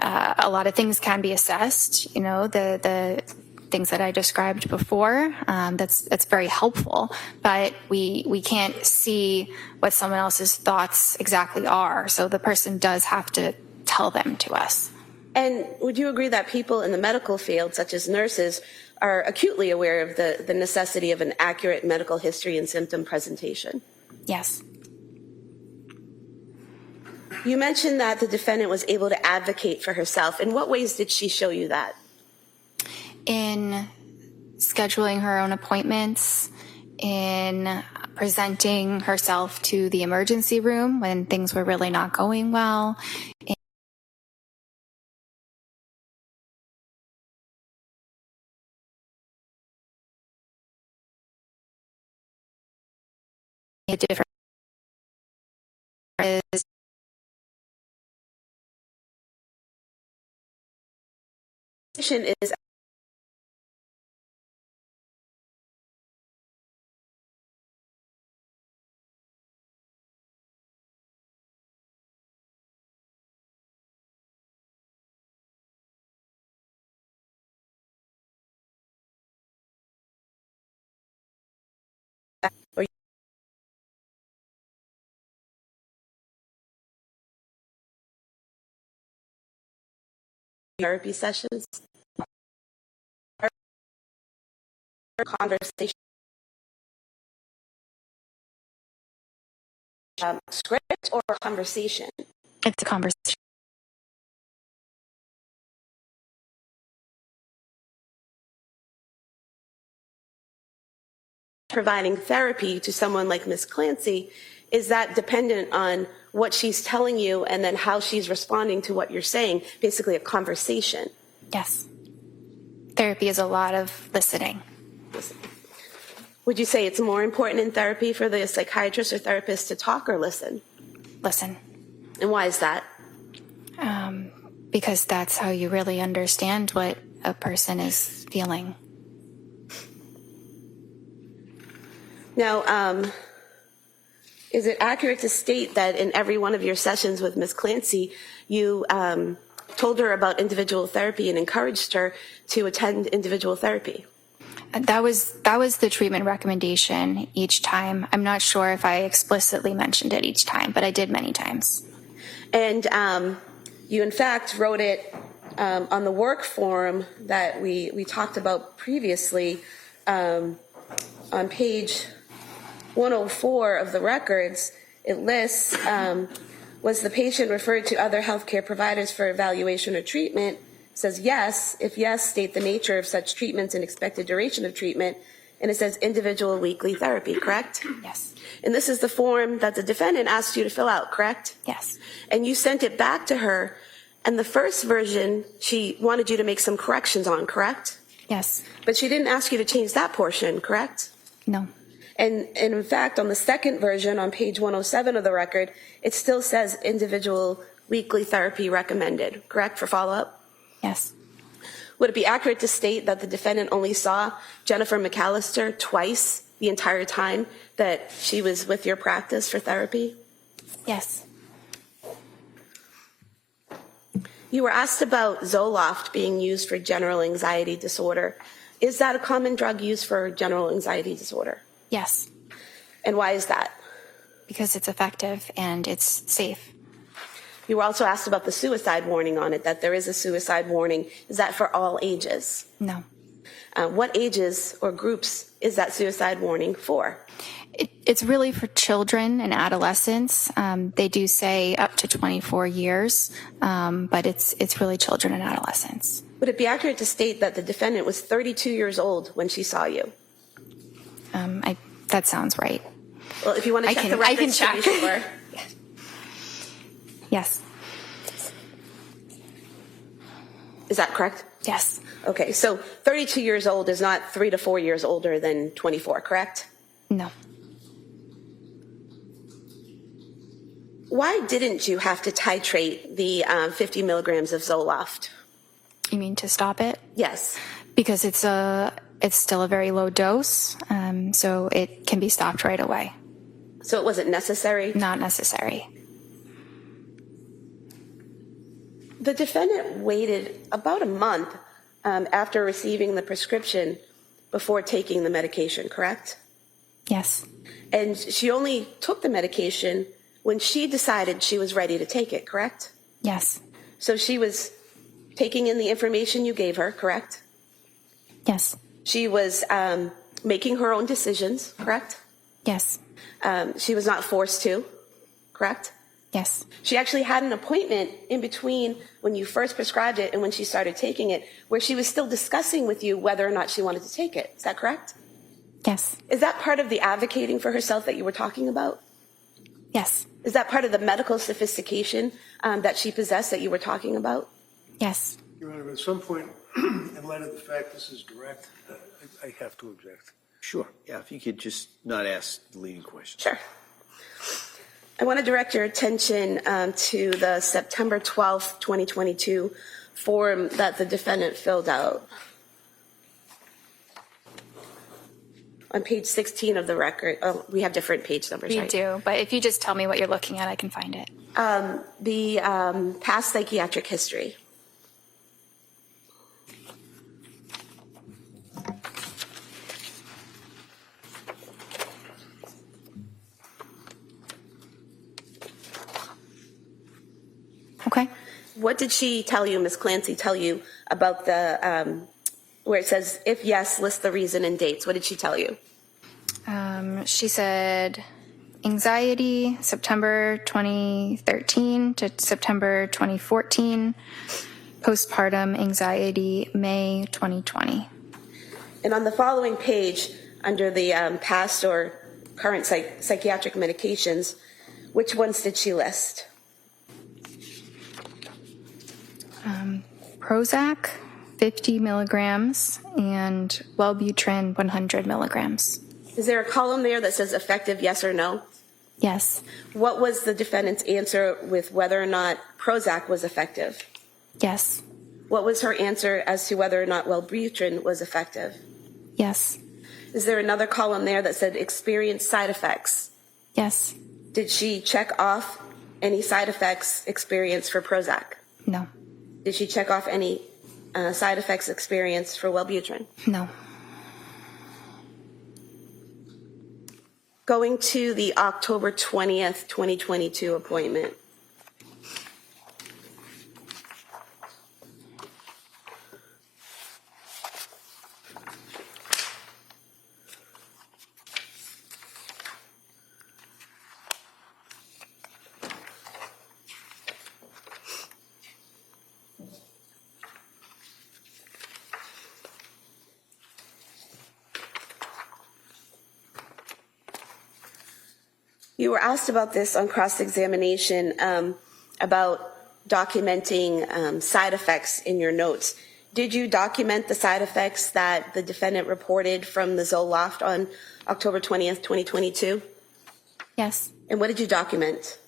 a lot of things can be assessed, the things that I described before. That's very helpful, but we can't see what someone else's thoughts exactly are. So the person does have to tell them to us. And would you agree that people in the medical field, such as nurses, are acutely aware of the necessity of an accurate medical history and symptom presentation? Yes. You mentioned that the defendant was able to advocate for herself. In what ways did she show you that? In scheduling her own appointments, in presenting herself to the emergency room when things were really not going well, a different Is therapy sessions? Conversation. Script or conversation? it's a conversation. Providing therapy to someone like Ms. Clancy, is that dependent on what she's telling you and then how she's responding to what you're saying, basically a conversation? Yes. Therapy is a lot of listening. Would you say it's more important in therapy for the psychiatrist or therapist to talk or listen? Listen. And why is that? Because that's how you really understand what a person is feeling. Now, is it accurate to state that in every one of your sessions with Ms. Clancy, you told her about individual therapy and encouraged her to attend individual therapy? That was the treatment recommendation each time. I'm not sure if I explicitly mentioned it each time, but I did many times. And you, in fact, wrote it on the work form that we talked about previously on page 104 of the records. It lists, was the patient referred to other healthcare providers for evaluation or treatment? It says yes. If yes, state the nature of such treatments and expected duration of treatment. And it says individual weekly therapy, correct? Yes. And this is the form that the defendant asked you to fill out, correct? Yes. And you sent it back to her, and the first version, she wanted you to make some corrections on, correct? Yes. But she didn't ask you to change that portion, correct? No. And in fact, on the second version, on page 107 of the record, it still says individual weekly therapy recommended, correct, for follow-up? Yes. Would it be accurate to state that the defendant only saw Jennifer McAllister twice the entire time that she was with your practice for therapy? Yes. You were asked about Zoloft being used for general anxiety disorder. Is that a common drug used for general anxiety disorder? Yes. And why is that? Because it's effective and it's safe. You were also asked about the suicide warning on it, that there is a suicide warning. Is that for all ages? No. What ages or groups is that suicide warning for? It's really for children and adolescents. They do say up to 24 years, but it's really children and adolescents. Would it be accurate to state that the defendant was 32 years old when she saw you? That sounds right. Well, if you want to check the records to be sure. Yes. Is that correct? Yes. Okay, so 32 years old is not 3 to 4 years older than 24, correct? No. Why didn't you have to titrate the 50 milligrams of Zoloft? You mean to stop it? Yes. Because it's still a very low dose, so it can be stopped right away. So it wasn't necessary? Not necessary. The defendant waited about a month after receiving the prescription before taking the medication, correct? Yes. And she only took the medication when she decided she was ready to take it, correct? Yes. So she was taking in the information you gave her, correct? Yes. She was making her own decisions, correct? Yes. She was not forced to, correct? Yes. She actually had an appointment in between when you first prescribed it and when she started taking it, where she was still discussing with you whether or not she wanted to take it. Is that correct? Yes. Is that part of the advocating for herself that you were talking about? Yes. Is that part of the medical sophistication that she possessed that you were talking about? Yes. Your Honor, at some point, in light of the fact this is direct, I have to object. Sure, yeah, if you could just not ask the leading question. Sure. I want to direct your attention to the September 12th, 2022 form that the defendant filled out. On page 16 of the record, oh, we have different page numbers, We right? do, but if you just tell me what you're looking at, I can find it. The past psychiatric history. Okay. What did she tell you, Ms. Clancy, tell you about the, where it says, if yes, list the reason and dates? What did she tell you? She said anxiety, September 2013 to September 2014, postpartum anxiety, May 2020. And on the following page, under the past or current psychiatric medications, which ones did she list? Prozac, 50 milligrams, and Wellbutrin, 100 milligrams. Is there a column there that says effective yes or no? Yes. What was the defendant's answer with whether or not Prozac was effective? Yes. What was her answer as to whether or not Wellbutrin was effective? Yes. Is there another column there that said experienced side effects? Yes. Did she check off any side effects experienced for Prozac? No. Did she check off any side effects experienced for Wellbutrin? No. Going to the October 20th, 2022 appointment. You were asked about this on cross-examination, about documenting side effects in your notes. Did you document the side effects that the defendant reported from the Zoloft on October 20th, 2022? Yes. And what did you document?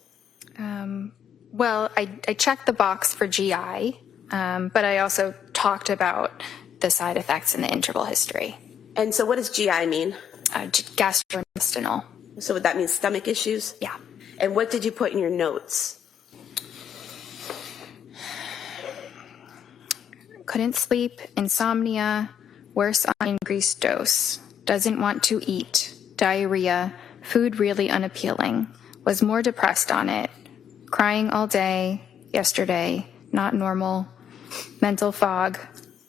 Well, I checked the box for GI, but I also talked about the side effects in the interval history. And so what does GI mean? Gastrointestinal. So would that mean stomach issues? Yeah. And what did you put in your notes? Couldn't sleep, insomnia, worse on increased dose, doesn't want to eat, diarrhea, food really unappealing, was more depressed on it, crying all day, yesterday, not normal, mental fog,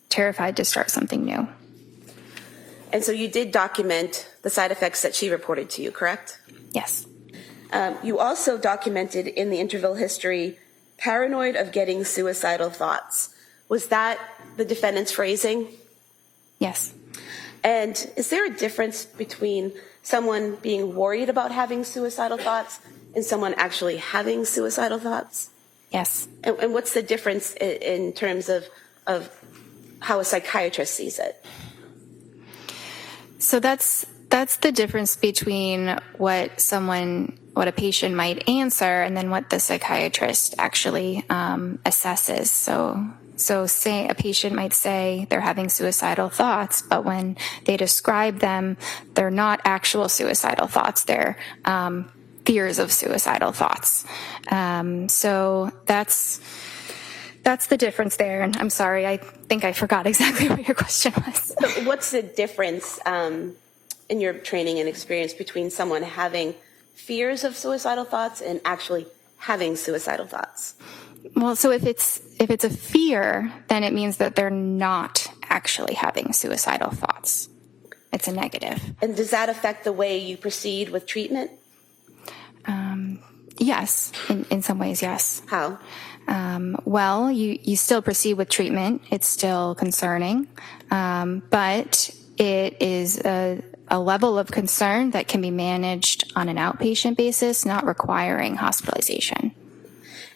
terrified to start something new. And so you did document the side effects that she reported to you, correct? Yes. You also documented in the interval history, paranoid of getting suicidal thoughts. Was that the defendant's phrasing? Yes. And is there a difference between someone being worried about having suicidal thoughts and someone actually having suicidal thoughts? Yes. And what's the difference in terms of how a psychiatrist sees it? So that's the difference between what a patient might answer and then what the psychiatrist actually assesses. So say a patient might say they're having suicidal thoughts, but when they describe them, they're not actual suicidal thoughts. They're fears of suicidal thoughts. So that's the difference there. And I'm sorry, I think I forgot exactly what your question was. So what's the difference in your training and experience between someone having fears of suicidal thoughts and actually having suicidal thoughts? Well, so if it's a fear, then it means that they're not actually having suicidal thoughts. It's a negative. And does that affect the way you proceed with treatment? Yes, in some ways, yes. How? Well, you still proceed with treatment. It's still concerning, but it is a level of concern that can be managed on an outpatient basis, not requiring hospitalization.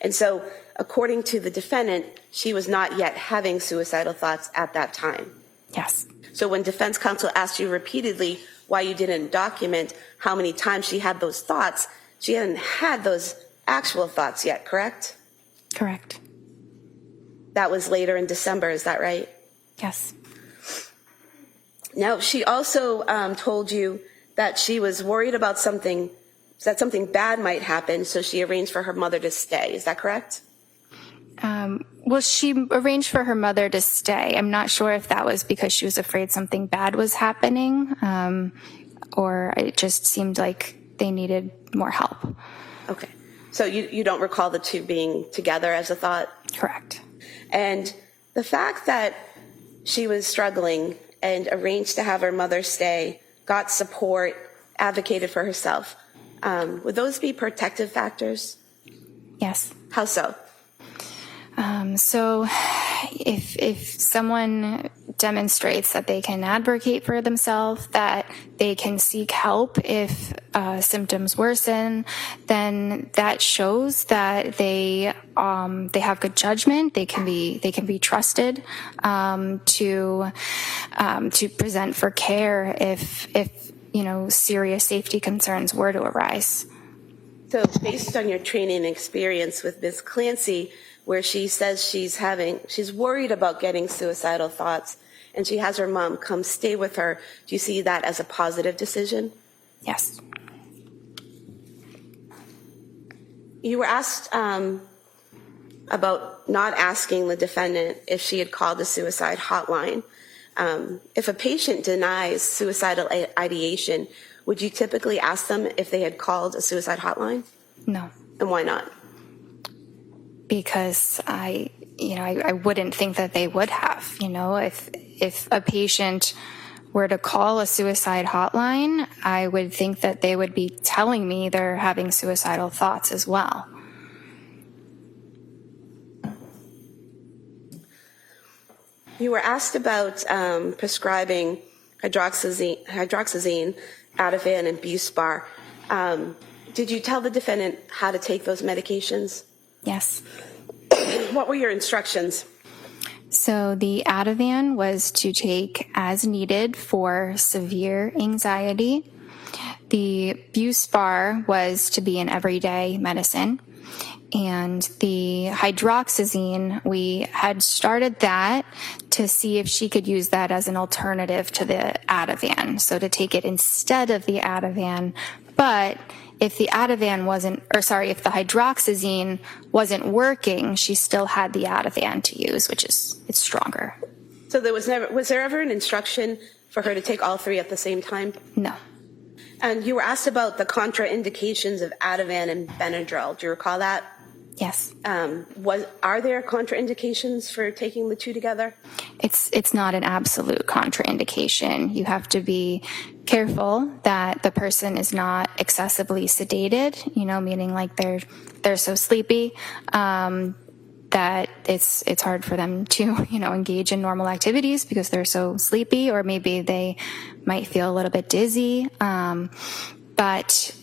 And so, according to the defendant, she was not yet having suicidal thoughts at that time. Yes. So when defense counsel asked you repeatedly why you didn't document how many times she had those thoughts, she hadn't had those actual thoughts yet, correct? Correct. That was later in December, is that right? Yes. Now, she also told you that she was worried about that something bad might happen, so she arranged for her mother to stay. Is that correct? Well, she arranged for her mother to stay. I'm not sure if that was because she was afraid something bad was happening, or it just seemed like they needed more help. Okay. So you don't recall the two being together as a thought? Correct. And the fact that she was struggling and arranged to have her mother stay, got support, advocated for herself, would those be protective factors? Yes. How so? So if someone demonstrates that they can advocate for themselves, that they can seek help if symptoms worsen, then that shows that they have good judgment. They can be trusted to present for care if serious safety concerns were to arise. So based on your training and experience with Ms. Clancy, where she says she's worried about getting suicidal thoughts, and she has her mom come stay with her, do you see that as a positive decision? Yes. You were asked about not asking the defendant if she had called the suicide hotline. If a patient denies suicidal ideation, would you typically ask them if they had called a suicide hotline? No, And why not? because I wouldn't think that they would have. If a patient were to call a suicide hotline, I would think that they would be telling me they're having suicidal thoughts as well. You were asked about prescribing hydroxyzine, Ativan, and Buspar. Did you tell the defendant how to take those medications? Yes. What were your instructions? So the Ativan was to take as needed for severe anxiety. The Buspar was to be an everyday medicine. And the hydroxyzine, we had started that to see if she could use that as an alternative to the Ativan. So to take it instead of the Ativan. But if the if the hydroxyzine wasn't working, she still had the Ativan to use, it's stronger. So was there ever an instruction for her to take all three at the same time? No. And you were asked about the contraindications of Ativan and Benadryl. Do you recall that? Yes. Are there contraindications for taking the two together? It's not an absolute contraindication. You have to be careful that the person is not excessively sedated, meaning like they're so sleepy that it's hard for them to, engage in normal activities because they're so sleepy, or maybe they might feel a little bit dizzy. But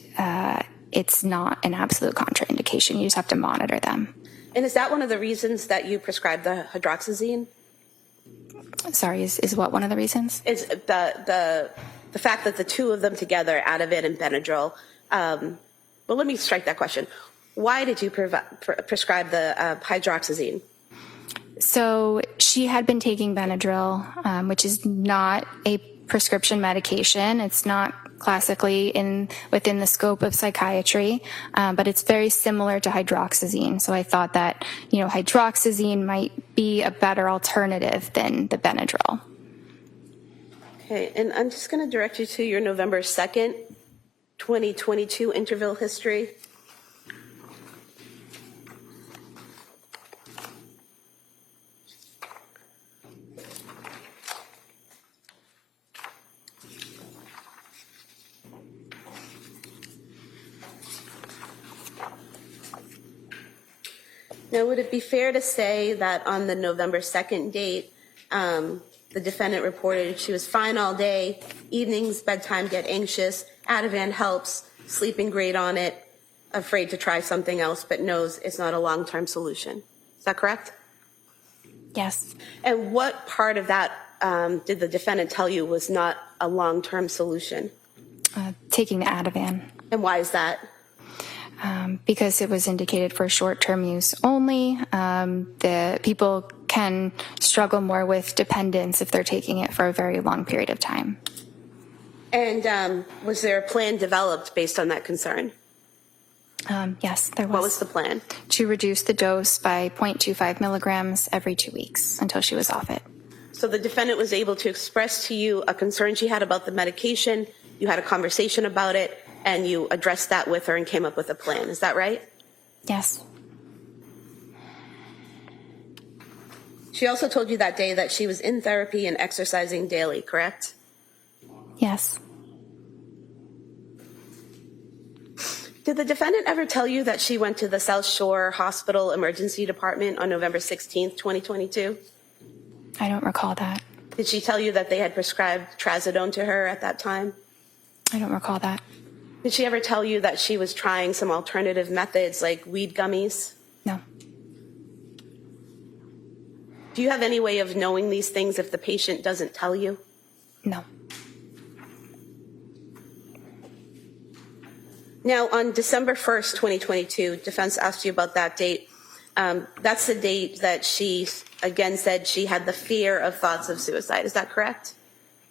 it's not an absolute contraindication. You just have to monitor them. And is that one of the reasons that you prescribed the hydroxyzine? Sorry, is what one of the reasons? Is the fact that the two of them together, Ativan and Benadryl. Well, let me strike that question. Why did you prescribe the hydroxyzine? So she had been taking Benadryl, which is not a prescription medication. It's not classically within the scope of psychiatry, but it's very similar to hydroxyzine. So I thought that, hydroxyzine might be a better alternative than the Benadryl. Okay, and I'm just going to direct you to your November 2nd, 2022 interval history. Now, would it be fair to say that on the November 2nd date, the defendant reported she was fine all day, evenings, bedtime, get anxious, Ativan helps, sleeping great on it, afraid to try something else, but knows it's not a long-term solution. Is that correct? Yes. And what part of that did the defendant tell you was not a long-term solution? Taking the Ativan. And why is that? Because it was indicated for short-term use only. The people can struggle more with dependence if they're taking it for a very long period of time. And was there a plan developed based on that concern? Yes, there was. What was the plan? To reduce the dose by 0.25 milligrams every 2 weeks until she was off it. So the defendant was able to express to you a concern she had about the medication, you had a conversation about it, and you addressed that with her and came up with a plan. Is that right? Yes. She also told you that day that she was in therapy and exercising daily, correct? Yes. Did the defendant ever tell you that she went to the South Shore Hospital Emergency Department on November 16th, 2022? I don't recall that. Did she tell you that they had prescribed trazodone to her at that time? I don't recall that. Did she ever tell you that she was trying some alternative methods like weed gummies? No. Do you have any way of knowing these things if the patient doesn't tell you? No. Now, on December 1st, 2022, defense asked you about that date. That's the date that she, again, said she had the fear of thoughts of suicide. Is that correct?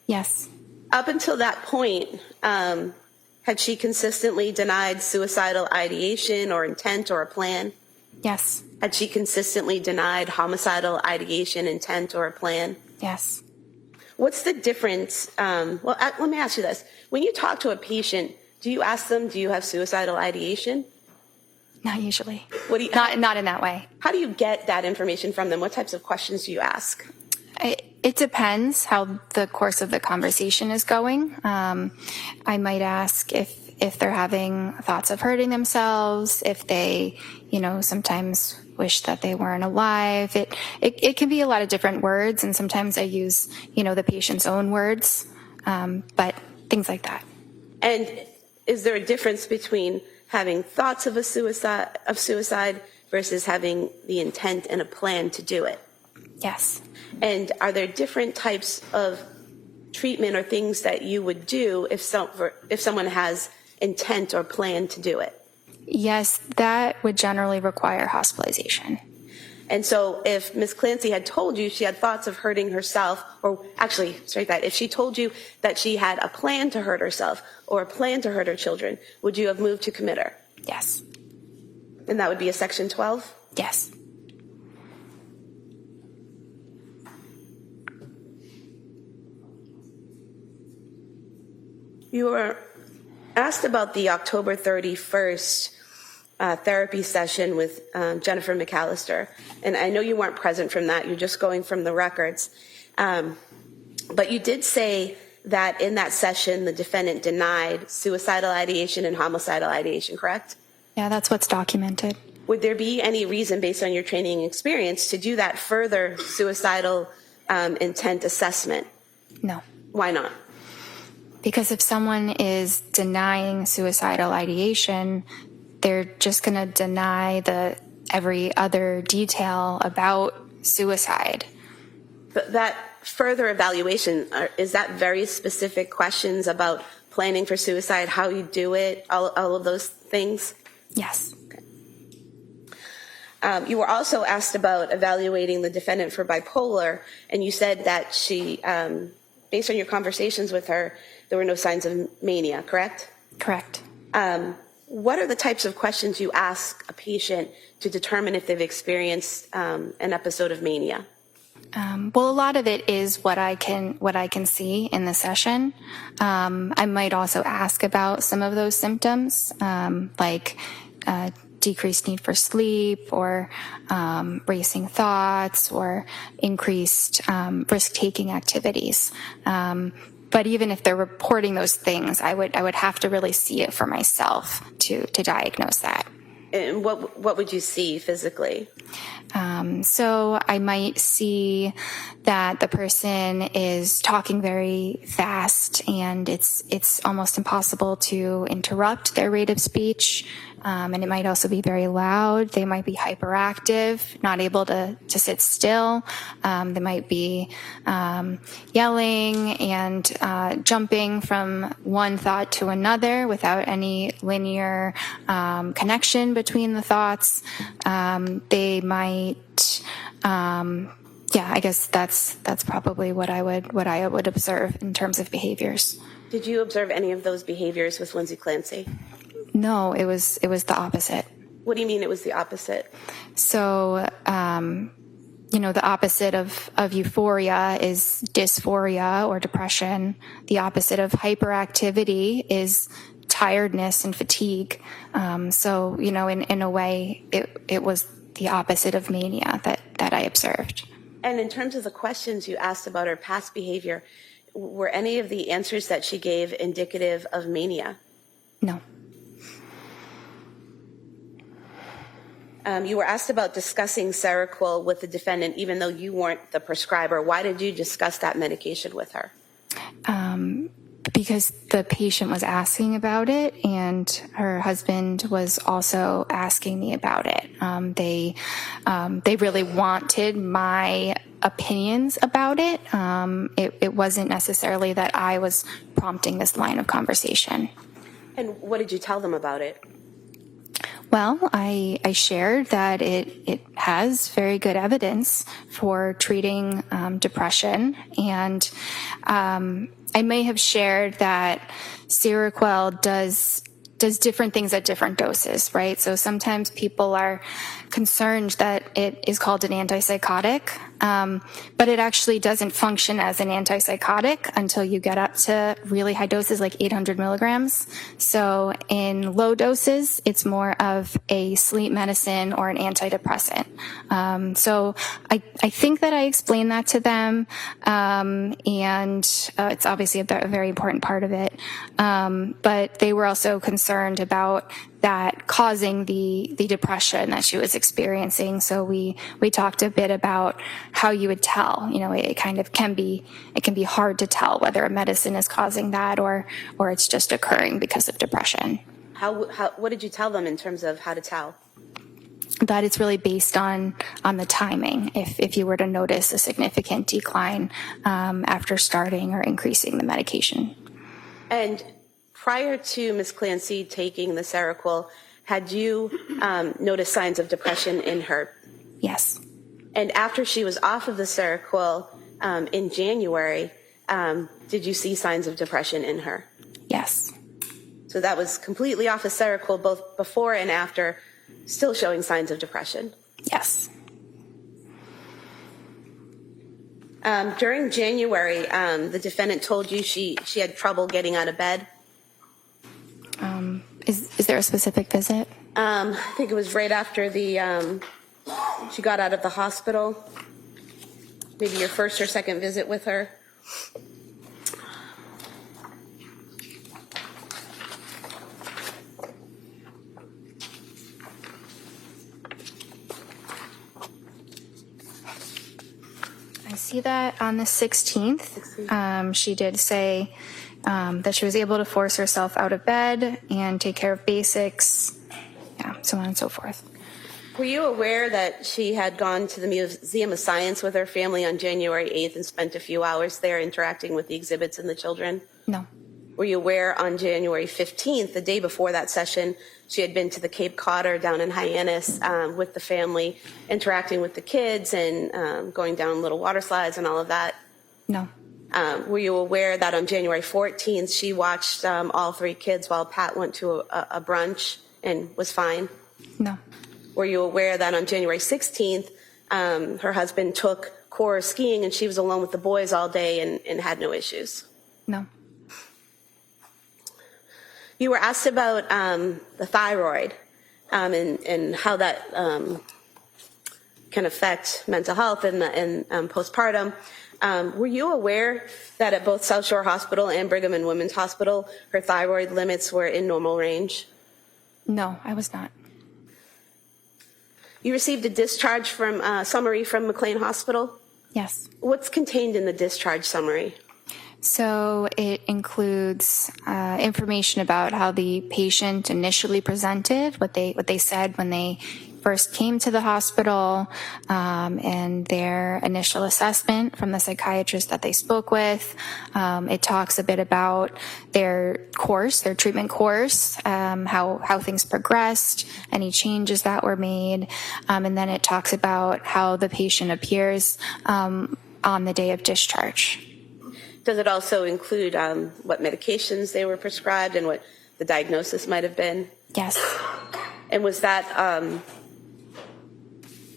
Yes. Up until that point, had she consistently denied suicidal ideation or intent or a plan? Yes. Had she consistently denied homicidal ideation, intent, or a plan? Yes. What's the difference? Let me ask you this. When you talk to a patient, do you ask them, do you have suicidal ideation? Not usually. What do you, Not in that way. how do you get that information from them? What types of questions do you ask? It depends how the course of the conversation is going. I might ask if they're having thoughts of hurting themselves, if they, sometimes wish that they weren't alive. It can be a lot of different words, and sometimes I use, the patient's own words, but things like that. And is there a difference between having thoughts of suicide versus having the intent and a plan to do it? Yes. And are there different types of treatment or things that you would do if someone has intent or plan to do it? Yes, that would generally require hospitalization. And so if Ms. Clancy had told you she had thoughts of hurting herself, or actually, if she told you that she had a plan to hurt herself or a plan to hurt her children, would you have moved to commit her? Yes. And that would be a Section 12? Yes. You were asked about the October 31st therapy session with Jennifer McAllister. And I know you weren't present from that. You're just going from the records. But you did say that in that session, the defendant denied suicidal ideation and homicidal ideation, correct? Yeah, that's what's documented. Would there be any reason, based on your training and experience, to do that further suicidal intent assessment? No. Why not? Because if someone is denying suicidal ideation, they're just going to deny every other detail about suicide. But that further evaluation, is that very specific questions about planning for suicide, how you do it, all of those things? Yes. You were also asked about evaluating the defendant for bipolar, and you said that she, based on your conversations with her, there were no signs of mania, correct? Correct. What are the types of questions you ask a patient to determine if they've experienced an episode of mania? Well, a lot of it is what I can see in the session. I might also ask about some of those symptoms, like decreased need for sleep, or racing thoughts, or increased risk-taking activities. But even if they're reporting those things, I would have to really see it for myself to diagnose that. And what would you see physically? So I might see that the person is talking very fast, and it's almost impossible to interrupt their rate of speech. And it might also be very loud. They might be hyperactive, not able to sit still. They might be yelling and jumping from one thought to another without any linear connection between the thoughts. They might, I guess that's probably what I would observe in terms of behaviors. Did you observe any of those behaviors with Lindsay Clancy? No, it was the opposite. What do you mean it was the opposite? So, the opposite of euphoria is dysphoria or depression. The opposite of hyperactivity is tiredness and fatigue. So, in a way, it was the opposite of mania that I observed. And in terms of the questions you asked about her past behavior, were any of the answers that she gave indicative of mania? No. You were asked about discussing Seroquel with the defendant, even though you weren't the prescriber. Why did you discuss that medication with her? Because the patient was asking about it, and her husband was also asking me about it. They really wanted my opinions about it. It wasn't necessarily that I was prompting this line of conversation. And what did you tell them about it? Well, I shared that it has very good evidence for treating depression, and I may have shared that Seroquel does different things at different doses, right? So sometimes people are concerned that it is called an antipsychotic, but it actually doesn't function as an antipsychotic until you get up to really high doses, like 800 milligrams. So in low doses, it's more of a sleep medicine or an antidepressant. So I think that I explained that to them, and it's obviously a very important part of it. But they were also concerned about that causing the depression that she was experiencing. So we talked a bit about how you would tell. You know, it can be hard to tell whether a medicine is causing that or it's just occurring because of depression. What did you tell them in terms of how to tell? That it's really based on the timing. If you were to notice a significant decline after starting or increasing the medication. And prior to Ms. Clancy taking the Seroquel, had you noticed signs of depression in her? Yes. And after she was off of the Seroquel in January, did you see signs of depression in her? Yes. So that was completely off of Seroquel, both before and after, still showing signs of depression. Yes. During January, the defendant told you she had trouble getting out of bed. Is there a specific visit? I think it was right after she got out of the hospital. Maybe your first or second visit with her. I see that on the 16th, she did say that she was able to force herself out of bed and take care of basics, so on and so forth. Were you aware that she had gone to the Museum of Science with her family on January 8th and spent a few hours there interacting with the exhibits and the children? No. Were you aware on January 15th, the day before that session, she had been to the Cape Codder down in Hyannis with the family, interacting with the kids and going down little water slides and all of that? No. Were you aware that on January 14th, she watched all three kids while Pat went to a brunch and was fine? No. Were you aware that on January 16th, her husband took Cora skiing and she was alone with the boys all day and had no issues? No. You were asked about the thyroid and how that can affect mental health and postpartum. Were you aware that at both South Shore Hospital and Brigham and Women's Hospital, her thyroid limits were in normal range? No, I was not. You received a discharge summary from McLean Hospital? Yes. What's contained in the discharge summary? So it includes information about how the patient initially presented, what they said when they first came to the hospital, and their initial assessment from the psychiatrist that they spoke with. It talks a bit about their treatment course, how things progressed, any changes that were made, and then it talks about how the patient appears on the day of discharge. Does it also include what medications they were prescribed and what the diagnosis might have been? Yes. And was that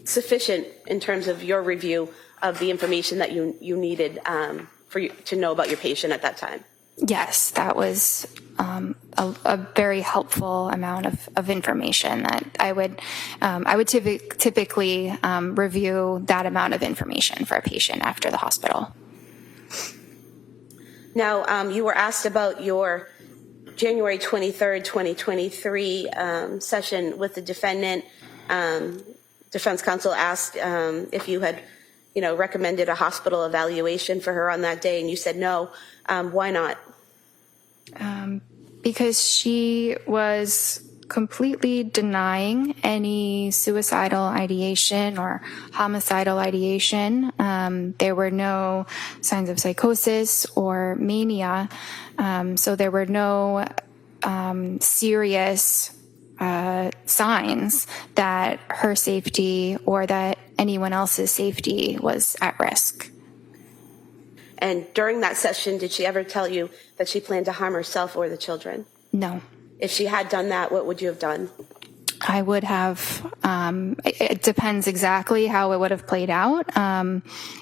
sufficient in terms of your review of the information that you needed for you to know about your patient at that time? Yes, that was a very helpful amount of information that I would typically review that amount of information for a patient after the hospital. Now, you were asked about your January 23rd, 2023 session with the defendant. Defense counsel asked if you had, recommended a hospital evaluation for her on that day, and you said no. Why not? Because she was completely denying any suicidal ideation or homicidal ideation. There were no signs of psychosis or mania, so there were no serious signs that her safety or that anyone else's safety was at risk. And during that session, did she ever tell you that she planned to harm herself or the children? No. If she had done that, what would you have done? I would have, it depends exactly how it would have played out.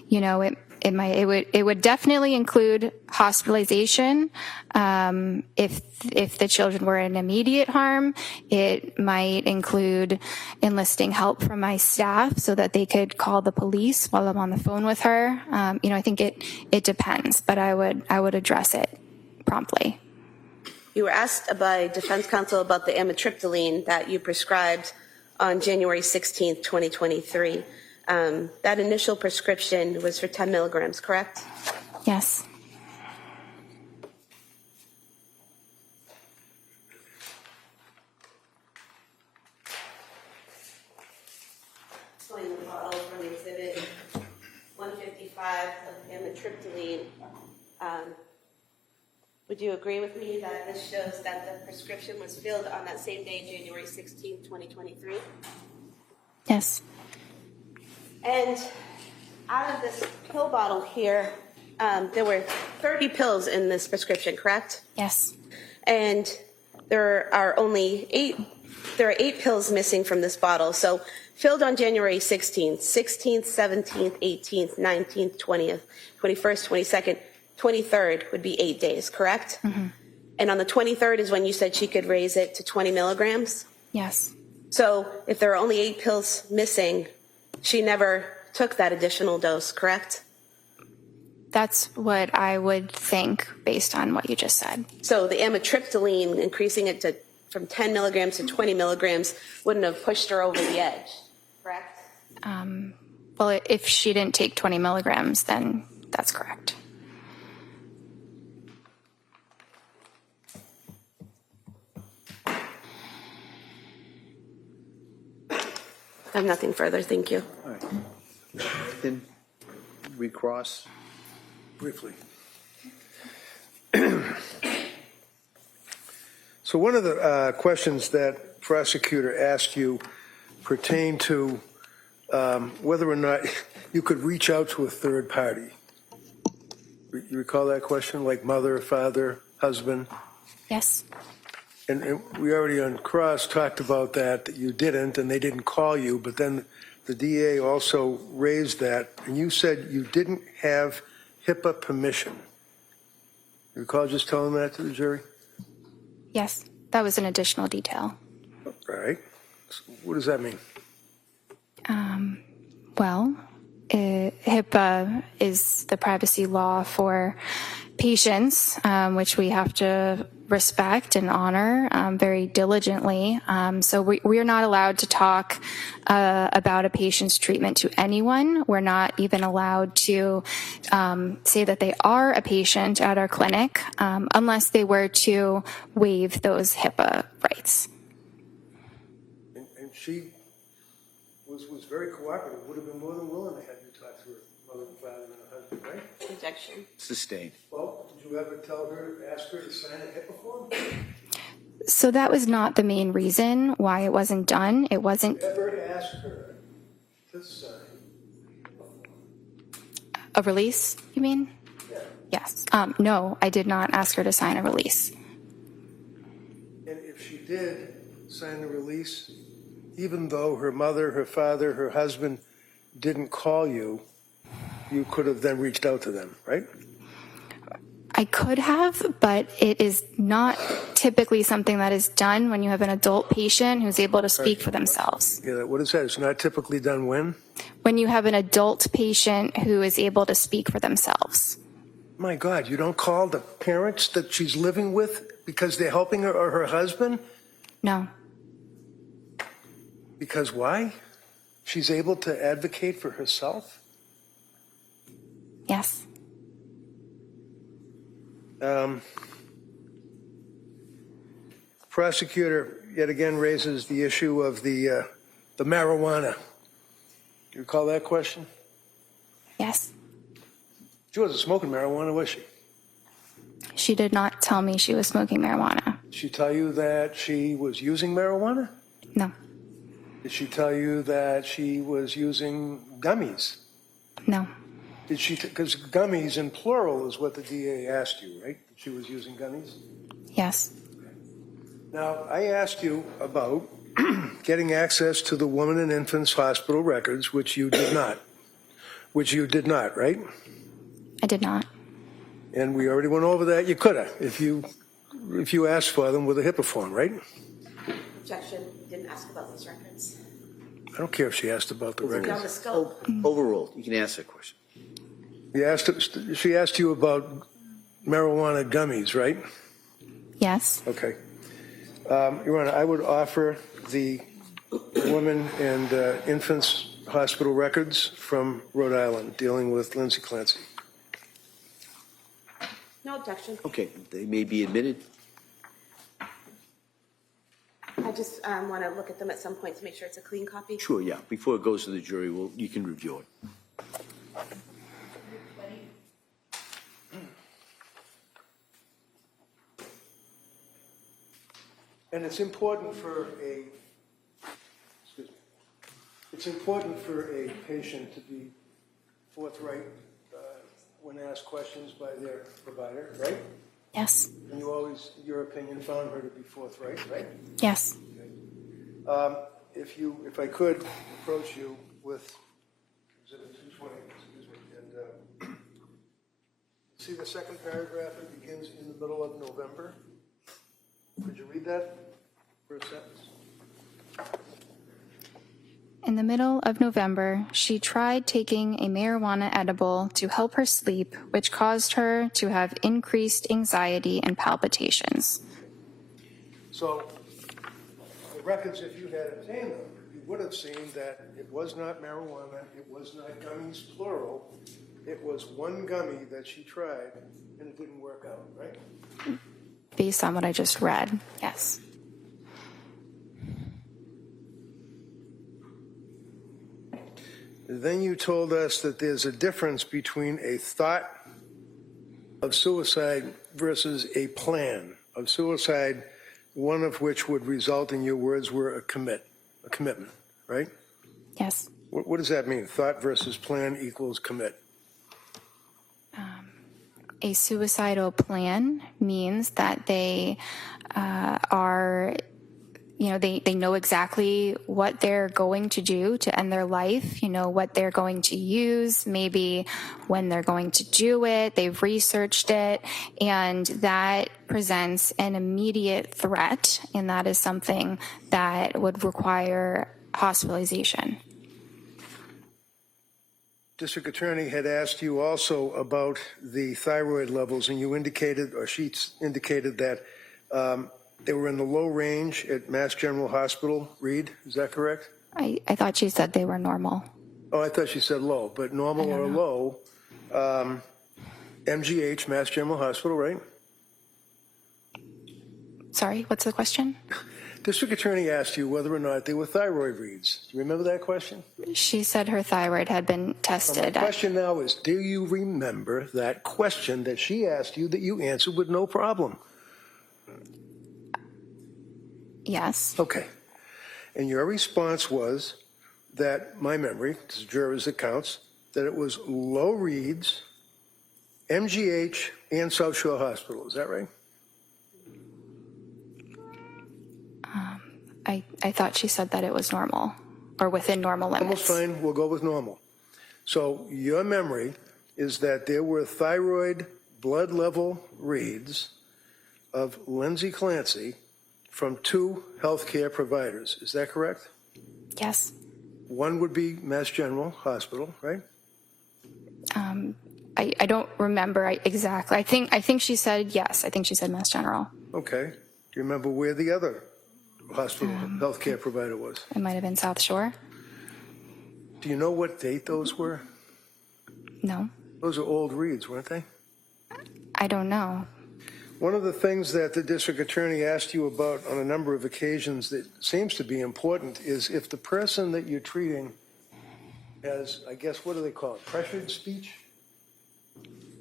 You know, it would definitely include hospitalization. If the children were in immediate harm, it might include enlisting help from my staff so that they could call the police while I'm on the phone with her. You know, I think it depends, but I would address it promptly. You were asked by defense counsel about the amitriptyline that you prescribed on January 16th, 2023. That initial prescription was for 10 milligrams, correct? Yes. Displaying the bottle from exhibit 155 of amitriptyline. Would you agree with me that this shows that the prescription was filled on that same day, January 16th, 2023? Yes. And out of this pill bottle here, there were 30 pills in this prescription, correct? Yes. And there are 8 pills missing from this bottle. So filled on January 16th, 16th, 17th, 18th, 19th, 20th, 21st, 22nd, 23rd would be 8 days, correct? Mm-hmm. And on the 23rd is when you said she could raise it to 20 milligrams? Yes. So if there are only 8 pills missing, she never took that additional dose, correct? That's what I would think based on what you just said. So the amitriptyline, increasing it from 10 milligrams to 20 milligrams, wouldn't have pushed her over the edge, correct? Well, if she didn't take 20 milligrams, then that's correct. I have nothing further, thank you. All right. Then recross. Briefly. So one of the questions that prosecutor asked you pertained to whether or not you could reach out to a third party. You recall that question, like mother, father, husband? Yes. And we already on cross talked about that you didn't, and they didn't call you, but then the DA also raised that, and you said you didn't have HIPAA permission. You recall just telling that to the jury? Yes. That was an additional detail. All right. So what does that mean? Well, HIPAA is the privacy law for patients, which we have to respect and honor very diligently. So we are not allowed to talk about a patient's treatment to anyone. We're not even allowed to say that they are a patient at our clinic unless they were to waive those HIPAA rights. And she was very cooperative, would have been more than willing to have you talk to her mother and father and her husband, right? Objection. Sustained. Well, did you ever ask her to sign a HIPAA form? So that was not the main reason why it wasn't done. It wasn't Ever ask her to sign a release, you mean? Yeah. Yes. No, I did not ask her to sign a release. And if she did sign the release, even though her mother, her father, her husband didn't call you, you could have then reached out to them, right? I could have, but it is not typically something that is done when you have an adult patient who's able to speak for themselves. Yeah, what is that? It's not typically done when? When you have an adult patient who is able to speak for themselves. My God, you don't call the parents that she's living with because they're helping her or her husband? No. Because why? She's able to advocate for herself? Yes. Prosecutor yet again raises the issue of the marijuana. Do you recall that question? Yes. She wasn't smoking marijuana, was she? She did not tell me she was smoking marijuana. Did she tell you that she was using marijuana? No. Did she tell you that she was using gummies? No. Did she, because gummies in plural is what the DA asked you, right? That she was using gummies? Yes. Now, I asked you about getting access to the Women and Infants Hospital records, which you did not. Right? I did not. And we already went over that. You could have, if you asked for them with a HIPAA form, right? Objection, didn't ask about those records. I don't care if she asked about the It's records. beyond the scope. Overruled. You can ask that question. She asked you about marijuana gummies, right? Yes. Okay. Your Honor, I would offer the Women and Infants Hospital records from Rhode Island dealing with Lindsay Clancy. No objection. Okay, they may be admitted. I just want to look at them at some point to make sure it's a clean copy. Sure, yeah. Before it goes to the jury, you can review it. And it's important for a patient to be forthright when asked questions by their provider, right? Yes. And you always, in your opinion, found her to be forthright, right? Yes. If I could approach you with Exhibit 220, excuse me, and see the second paragraph, it begins in the middle of November. Could you read that first sentence? In the middle of November, she tried taking a marijuana edible to help her sleep, which caused her to have increased anxiety and palpitations. So, the records, if you had obtained them, you would have seen that it was not marijuana, it was not gummies, plural. It was one gummy that she tried, and it didn't work out, right? Based on what I just read, yes. Then you told us that there's a difference between a thought of suicide versus a plan of suicide, one of which would result, in your words, were a commitment, right? Yes. What does that mean? Thought versus plan equals commit. A suicidal plan means that they are, they know exactly what they're going to do to end their life, what they're going to use, maybe when they're going to do it, they've researched it, and that presents an immediate threat, and that is something that would require hospitalization. District Attorney had asked you also about the thyroid levels, and you indicated, or she indicated that they were in the low range at Mass General Hospital, Reed, is that correct? I thought she said they were normal. Oh, I thought she said low, but normal or low, MGH, Mass General Hospital, right? Sorry, what's the question? District Attorney asked you whether or not they were thyroid reads. Do you remember that question? She said her thyroid had been tested. My question now is, do you remember that question that she asked you that you answered with no problem? Yes. Okay. And your response was that, my memory, as jurors it counts, that it was low reads, MGH, and South Shore Hospital. Is that right? I thought she said that it was normal or within normal limits. Almost fine. We'll go with normal. So your memory is that there were thyroid blood level reads of Lindsay Clancy from 2 healthcare providers. Is that correct? Yes. One would be Mass General Hospital, right? I don't remember exactly. I think she said yes. I think she said Mass General. Okay. Do you remember where the other hospital healthcare provider was? It might have been South Shore. Do you know what date those were? No. Those are old reads, weren't they? I don't know. One of the things that the district attorney asked you about on a number of occasions that seems to be important is if the person that you're treating has, I guess, what do they call it, pressured speech?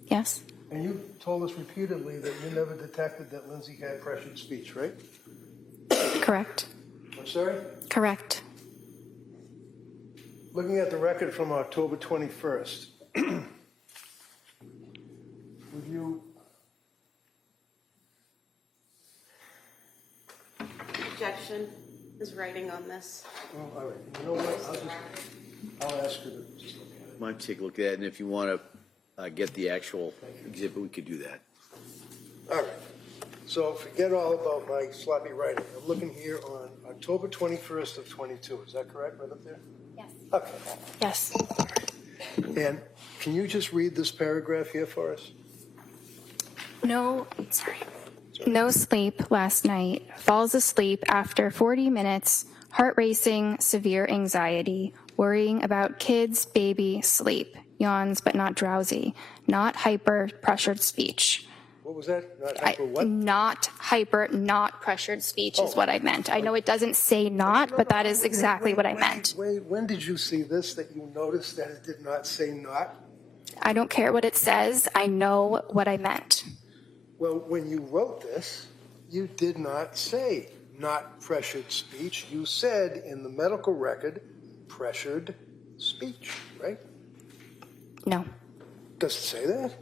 Yes. And you told us repeatedly that you never detected that Lindsay had pressured speech, right? Correct. I'm sorry? Correct. Looking at the record from October 21st, would you... Objection. is writing on this. Well, all right, you know what, I'll ask her to just look at it. Might take a look at it, and if you want to get the actual exhibit, we could do that. All right, so forget all about my sloppy writing. I'm looking here on October 21st of 22, is that correct, right up there? Yes. Okay, Yes. and can you just read this paragraph here for us? No sleep last night. Falls asleep after 40 minutes. Heart racing, severe anxiety. Worrying about kids, baby, sleep. Yawns but not drowsy. Not hyper, pressured speech. What was that? Not hyper what? Not hyper, not pressured speech is what I meant. I know it doesn't say not, but that is exactly what I meant. Wait, when did you see this that you noticed that it did not say not? I don't care what it says. I know what I meant. Well, when you wrote this, you did not say not pressured speech. You said in the medical record, pressured speech, right? No. Does it say that?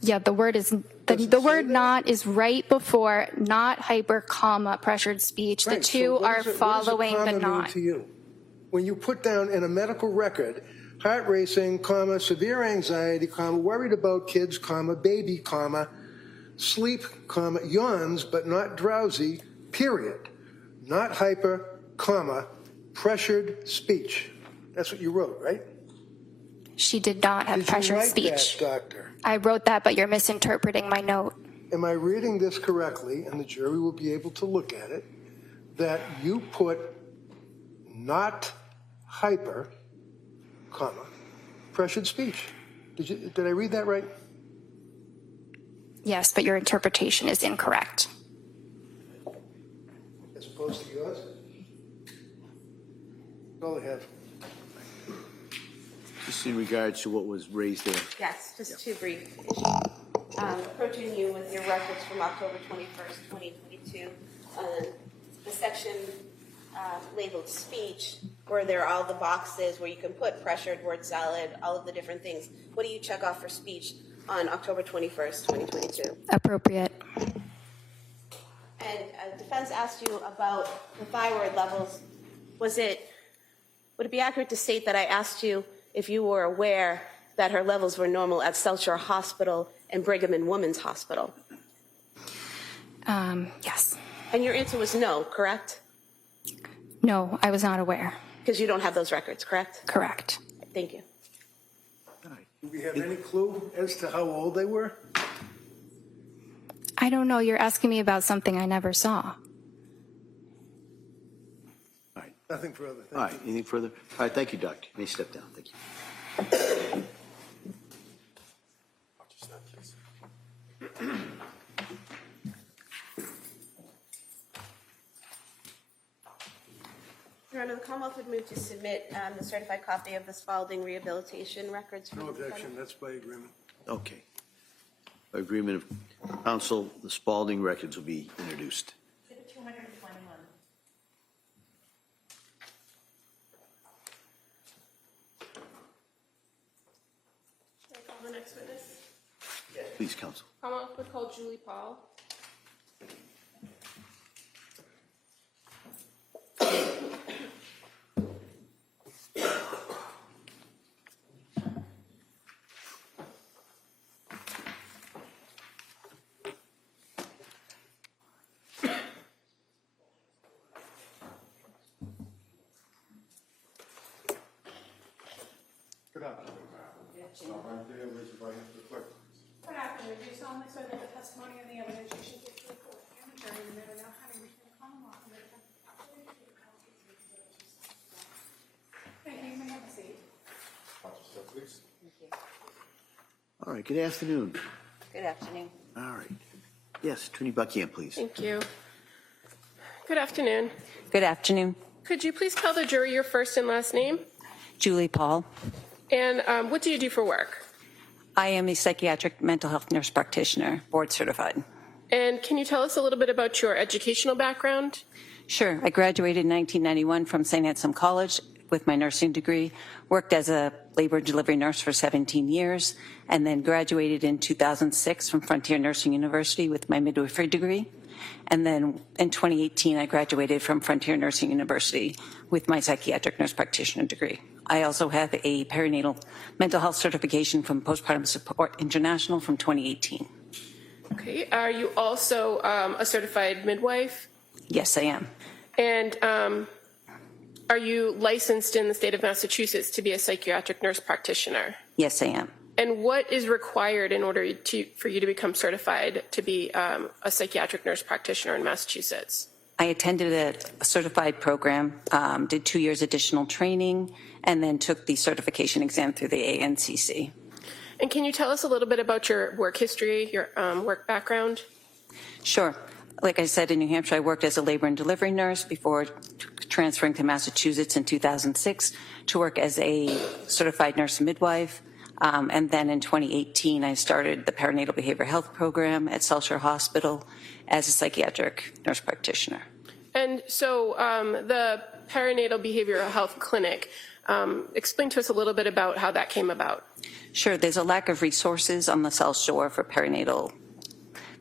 Yeah, the word is, Does it the say word that? not is right before not hyper, comma, pressured speech. The Right, so two what are does it- following what the does a comma mean not. to you? When you put down in a medical record, heart racing, comma, severe anxiety, comma, worried about kids, comma, baby, comma, sleep, comma, yawns but not drowsy, period. Not hyper, comma, pressured speech. That's what you wrote, right? She did not have Did you pressured write speech. that, doctor? I wrote that, but you're misinterpreting my note. Am I reading this correctly, and the jury will be able to look at it, that you put not hyper, comma, pressured speech? Did I read that right? Yes, but your interpretation is incorrect. As opposed to yours? That's all I have. Just in regards to what was raised there. Yes, just two brief issues. Approaching you with your records from October 21st, 2022, the section labeled speech, where there are all the boxes where you can put pressured, word salad, all of the different things. What do you check off for speech on October 21st, 2022? Appropriate. And defense asked you about the thyroid levels. Would it be accurate to state that I asked you if you were aware that her levels were normal at South Shore Hospital and Brigham and Women's Hospital? Yes. And your answer was no, correct? No, I was not aware. Because you don't have those records, correct? Correct. Thank you. Do we have any clue as to how old they were? I don't know. You're asking me about something I never saw. All right. Nothing further. All right, anything further? All right, thank you, Doctor. You may step down. Thank you. Your Honor, the Commonwealth would move to submit the certified copy of the Spalding rehabilitation records. No objection, that's by agreement. Okay. By agreement of council, the Spalding records will be introduced. Can I call the next witness? Please, council. Commonwealth would call Julie Paul. Good afternoon. Stop right there, raise your right hand to the flag. Good afternoon. Do you solemnly swear that the testimony and the evidence you should give to the court and the jury in the matter now having reached the Commonwealth and the defense absolutely to the Constitution. Thank you. You may have a seat. Watch yourself, please. All right, good afternoon. Good afternoon. All right. Yes, Attorney Buckingham, please. Thank you. Good afternoon. Good afternoon. Could you please tell the jury your first and last name? Julie Paul. And what do you do for work? I am a psychiatric mental health nurse practitioner, board certified. And can you tell us a little bit about your educational background? Sure. I graduated in 1991 from St. Anselm College with my nursing degree, worked as a labor and delivery nurse for 17 years, and then graduated in 2006 from Frontier Nursing University with my midwifery degree. And then in 2018, I graduated from Frontier Nursing University with my psychiatric nurse practitioner degree. I also have a perinatal mental health certification from Postpartum Support International from 2018. Okay. Are you also a certified midwife? Yes, I am. And are you licensed in the state of Massachusetts to be a psychiatric nurse practitioner? Yes, I am. And what is required in order for you to become certified to be a psychiatric nurse practitioner in Massachusetts? I attended a certified program, did 2 years additional training, and then took the certification exam through the ANCC. And can you tell us a little bit about your work history, your work background? Sure. Like I said, in New Hampshire, I worked as a labor and delivery nurse before transferring to Massachusetts in 2006 to work as a certified nurse midwife. And then in 2018, I started the perinatal behavioral health program at South Shore Hospital as a psychiatric nurse practitioner. And so the perinatal behavioral health clinic, explain to us a little bit about how that came about. Sure, there's a lack of resources on the South Shore for pregnant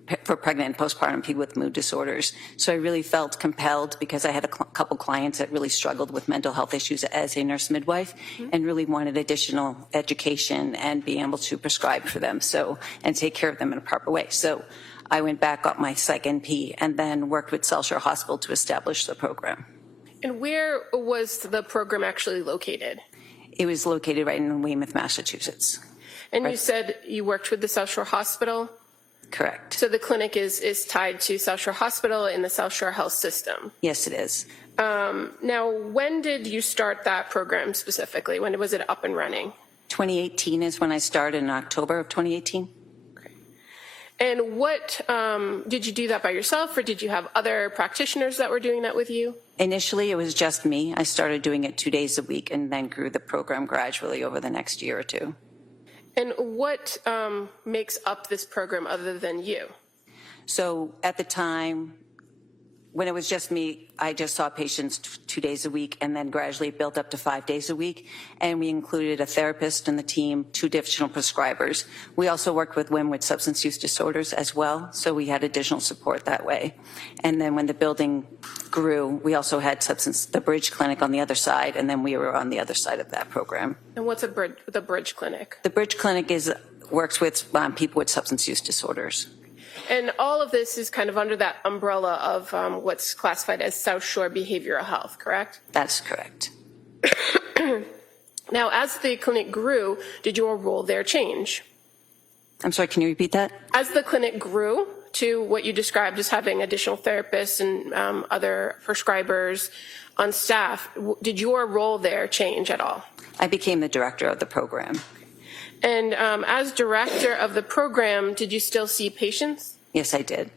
and postpartum people with mood disorders. So I really felt compelled, because I had a couple clients that really struggled with mental health issues as a nurse midwife, and really wanted additional education and being able to prescribe for them and take care of them in a proper way. So I went back, got my Psych NP, and then worked with South Shore Hospital to establish the program. And where was the program actually located? It was located right in Weymouth, Massachusetts. And you said you worked with the South Shore Hospital? Correct. So the clinic is tied to South Shore Hospital in the South Shore Health System. Yes, it is. Now, when did you start that program specifically? When was it up and running? 2018 is when I started, in October of 2018. Okay. And what, did you do that by yourself, or did you have other practitioners that were doing that with you? Initially, it was just me. I started doing it 2 days a week and then grew the program gradually over the next year or two. And what makes up this program other than you? So at the time, when it was just me, I just saw patients 2 days a week, and then gradually built up to 5 days a week. And we included a therapist in the team, 2 additional prescribers. We also worked with women with substance use disorders as well, so we had additional support that way. And then when the building grew, we also had the Bridge Clinic on the other side, and then we were on the other side of that program. And what's the Bridge Clinic? The Bridge Clinic works with people with substance use disorders. And all of this is kind of under that umbrella of what's classified as South Shore Behavioral Health, correct? That's correct. Now, as the clinic grew, did your role there change? I'm sorry, can you repeat that? As the clinic grew to what you described as having additional therapists and other prescribers on staff, did your role there change at all? I became the director of the program. And as director of the program, did you still see patients? Yes, I did.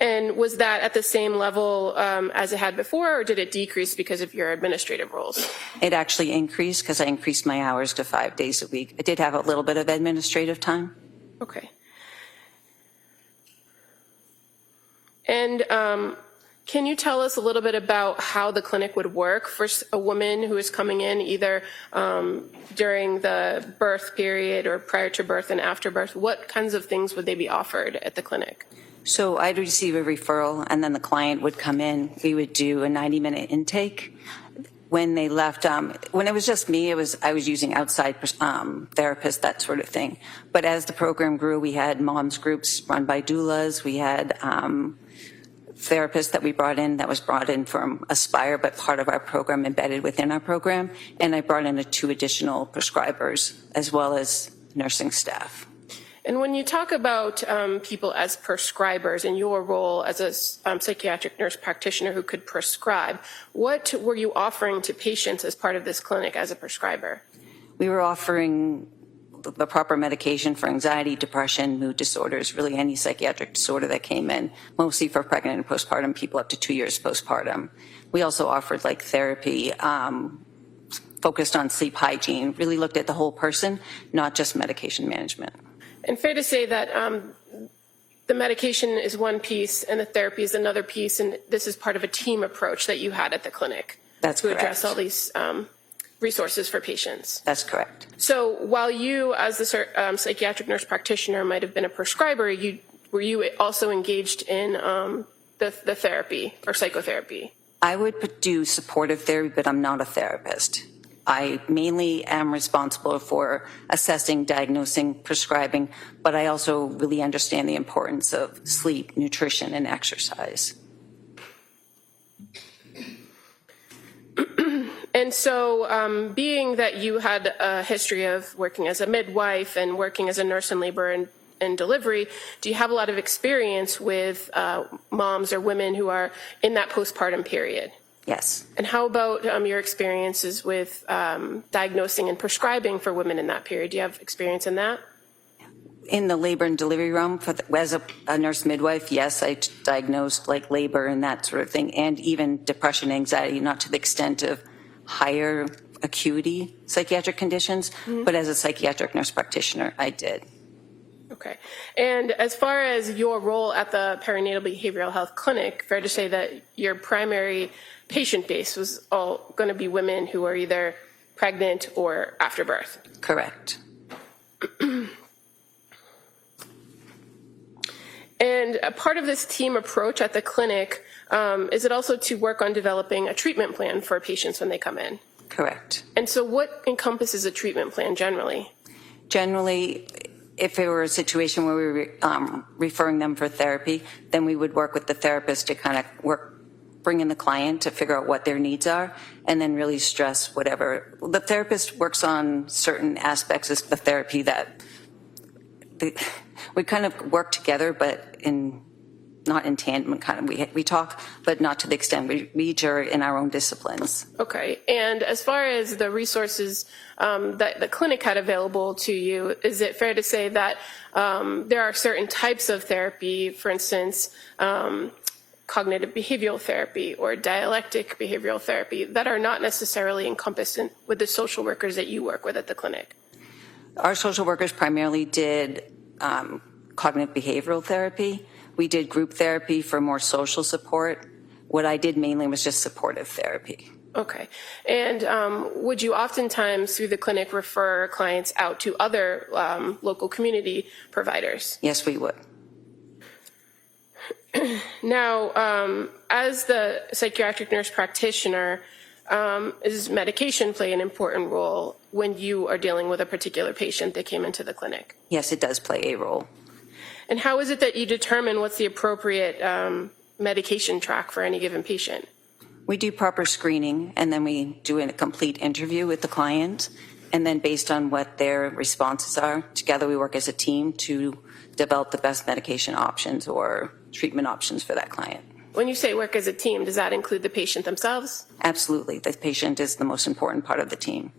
And was that at the same level as it had before, or did it decrease because of your administrative roles? It actually increased because I increased my hours to 5 days a week. I did have a little bit of administrative time. Okay. And can you tell us a little bit about how the clinic would work for a woman who is coming in either during the birth period or prior to birth and after birth? What kinds of things would they be offered at the clinic? So I'd receive a referral, and then the client would come in. We would do a 90-minute intake. When they left, when it was just me, I was using outside therapists, that sort of thing. But as the program grew, we had moms groups run by doulas. We had therapists that was brought in from Aspire, but part of our program embedded within our program. And I brought in 2 additional prescribers as well as nursing staff. And when you talk about people as prescribers and your role as a psychiatric nurse practitioner who could prescribe, what were you offering to patients as part of this clinic as a prescriber? We were offering the proper medication for anxiety, depression, mood disorders, really any psychiatric disorder that came in, mostly for pregnant and postpartum people up to 2 years postpartum. We also offered therapy focused on sleep hygiene, really looked at the whole person, not just medication management. And fair to say that the medication is one piece and the therapy is another piece, and this is part of a team approach that you had at the clinic. That's to correct. Address all these resources for patients. That's correct. So while you, as the psychiatric nurse practitioner, might have been a prescriber, you were you also engaged in the therapy or psychotherapy? I would do supportive therapy, but I'm not a therapist. I mainly am responsible for assessing, diagnosing, prescribing, but I also really understand the importance of sleep, nutrition, and exercise. And so, being that you had a history of working as a midwife and working as a nurse in labor and delivery, do you have a lot of experience with moms or women who are in that postpartum period? Yes. And how about your experiences with diagnosing and prescribing for women in that period? Do you have experience in that? In the labor and delivery realm, as a nurse midwife, yes, I diagnosed like labor and that sort of thing, and even depression, anxiety, not to the extent of higher acuity psychiatric conditions, but as a psychiatric nurse practitioner, I did. Okay. And as far as your role at the perinatal behavioral health clinic, fair to say that your primary patient base was all going to be women who are either pregnant or after birth? Correct. And a part of this team approach at the clinic, is it also to work on developing a treatment plan for patients when they come in? Correct. And so what encompasses a treatment plan generally? Generally, if it were a situation where we were referring them for therapy, then we would work with the therapist to kind of bring in the client to figure out what their needs are, and then really stress whatever. The therapist works on certain aspects of the therapy that we kind of work together, but not in tandem, kind of. We talk, but not to the extent we each are in our own disciplines. Okay. And as far as the resources that the clinic had available to you, is it fair to say that there are certain types of therapy, for instance, cognitive behavioral therapy or dialectic behavioral therapy, that are not necessarily encompassed with the social workers that you work with at the clinic? Our social workers primarily did cognitive behavioral therapy. We did group therapy for more social support. What I did mainly was just supportive therapy. Okay. And would you oftentimes, through the clinic, refer clients out to other local community providers? Yes, we would. Now, as the psychiatric nurse practitioner, does medication play an important role when you are dealing with a particular patient that came into the clinic? Yes, it does play a role. And how is it that you determine what's the appropriate medication track for any given patient? We do proper screening, and then we do a complete interview with the client, and then based on what their responses are, together we work as a team to develop the best medication options or treatment options for that client. When you say work as a team, does that include the patient themselves? Absolutely. The patient is the most important part of the team.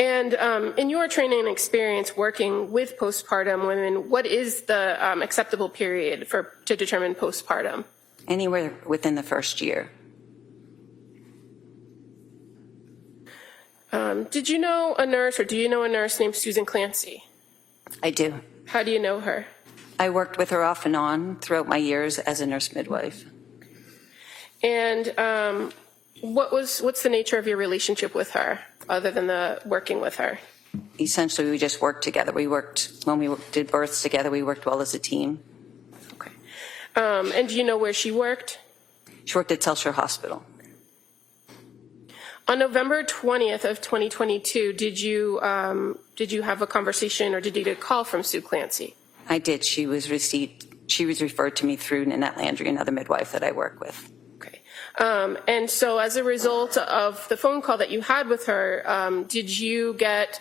And in your training and experience working with postpartum women, what is the acceptable period to determine postpartum? Anywhere within the first year. Did you know a nurse, or do you know a nurse named Susan Clancy? I do. How do you know her? I worked with her off and on throughout my years as a nurse midwife. And what's the nature of your relationship with her, other than the working with her? Essentially, we just worked together. When we did births together, we worked well as a team. Okay. And do you know where she worked? She worked at Telstra Hospital. On November 20th of 2022, did you have a conversation, or did you get a call from Sue Clancy? I did. She was referred to me through Nanette Landry, another midwife that I work with. Okay. And so as a result of the phone call that you had with her, did you get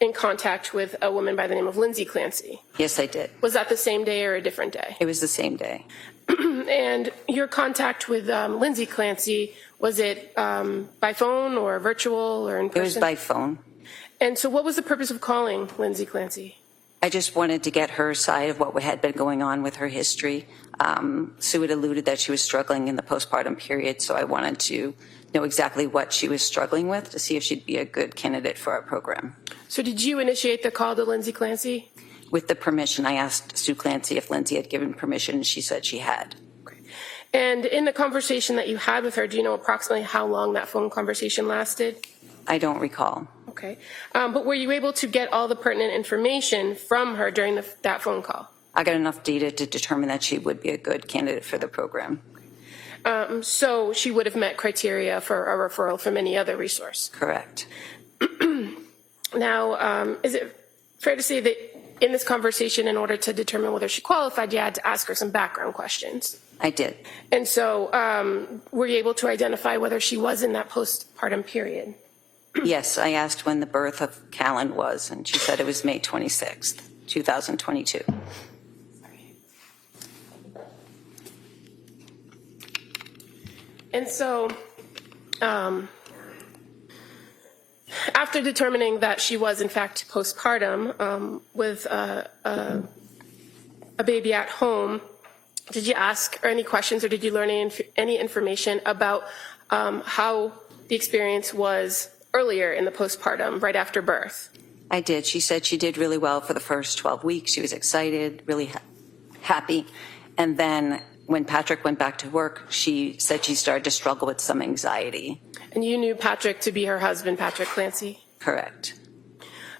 in contact with a woman by the name of Lindsay Clancy? Yes, I did. Was that the same day or a different day? It was the same day. And your contact with Lindsay Clancy, was it by phone or virtual or in person? It was by phone. And so what was the purpose of calling Lindsay Clancy? I just wanted to get her side of what had been going on with her history. Sue had alluded that she was struggling in the postpartum period, so I wanted to know exactly what she was struggling with to see if she'd be a good candidate for our program. So did you initiate the call to Lindsay Clancy? With the permission, I asked Sue Clancy if Lindsay had given permission, and she said she had. Okay. And in the conversation that you had with her, do you know approximately how long that phone conversation lasted? I don't recall. Okay. Okay. But were you able to get all the pertinent information from her during that phone call? I got enough data to determine that she would be a good candidate for the program. So she would have met criteria for a referral from any other resource. Correct. Now, is it fair to say that in this conversation, in order to determine whether she qualified, you had to ask her some background questions? I did. And so were you able to identify whether she was in that postpartum period? Yes, I asked when the birth of Callan was, and she said it was May 26th, 2022. And so after determining that she was in fact postpartum with a baby at home, did you ask her any questions or did you learn any information about how the experience was earlier in the postpartum, right after birth? I did. She said she did really well for the first 12 weeks. She was excited, really happy. And then when Patrick went back to work, she said she started to struggle with some anxiety. And you knew Patrick to be her husband, Patrick Clancy? Correct.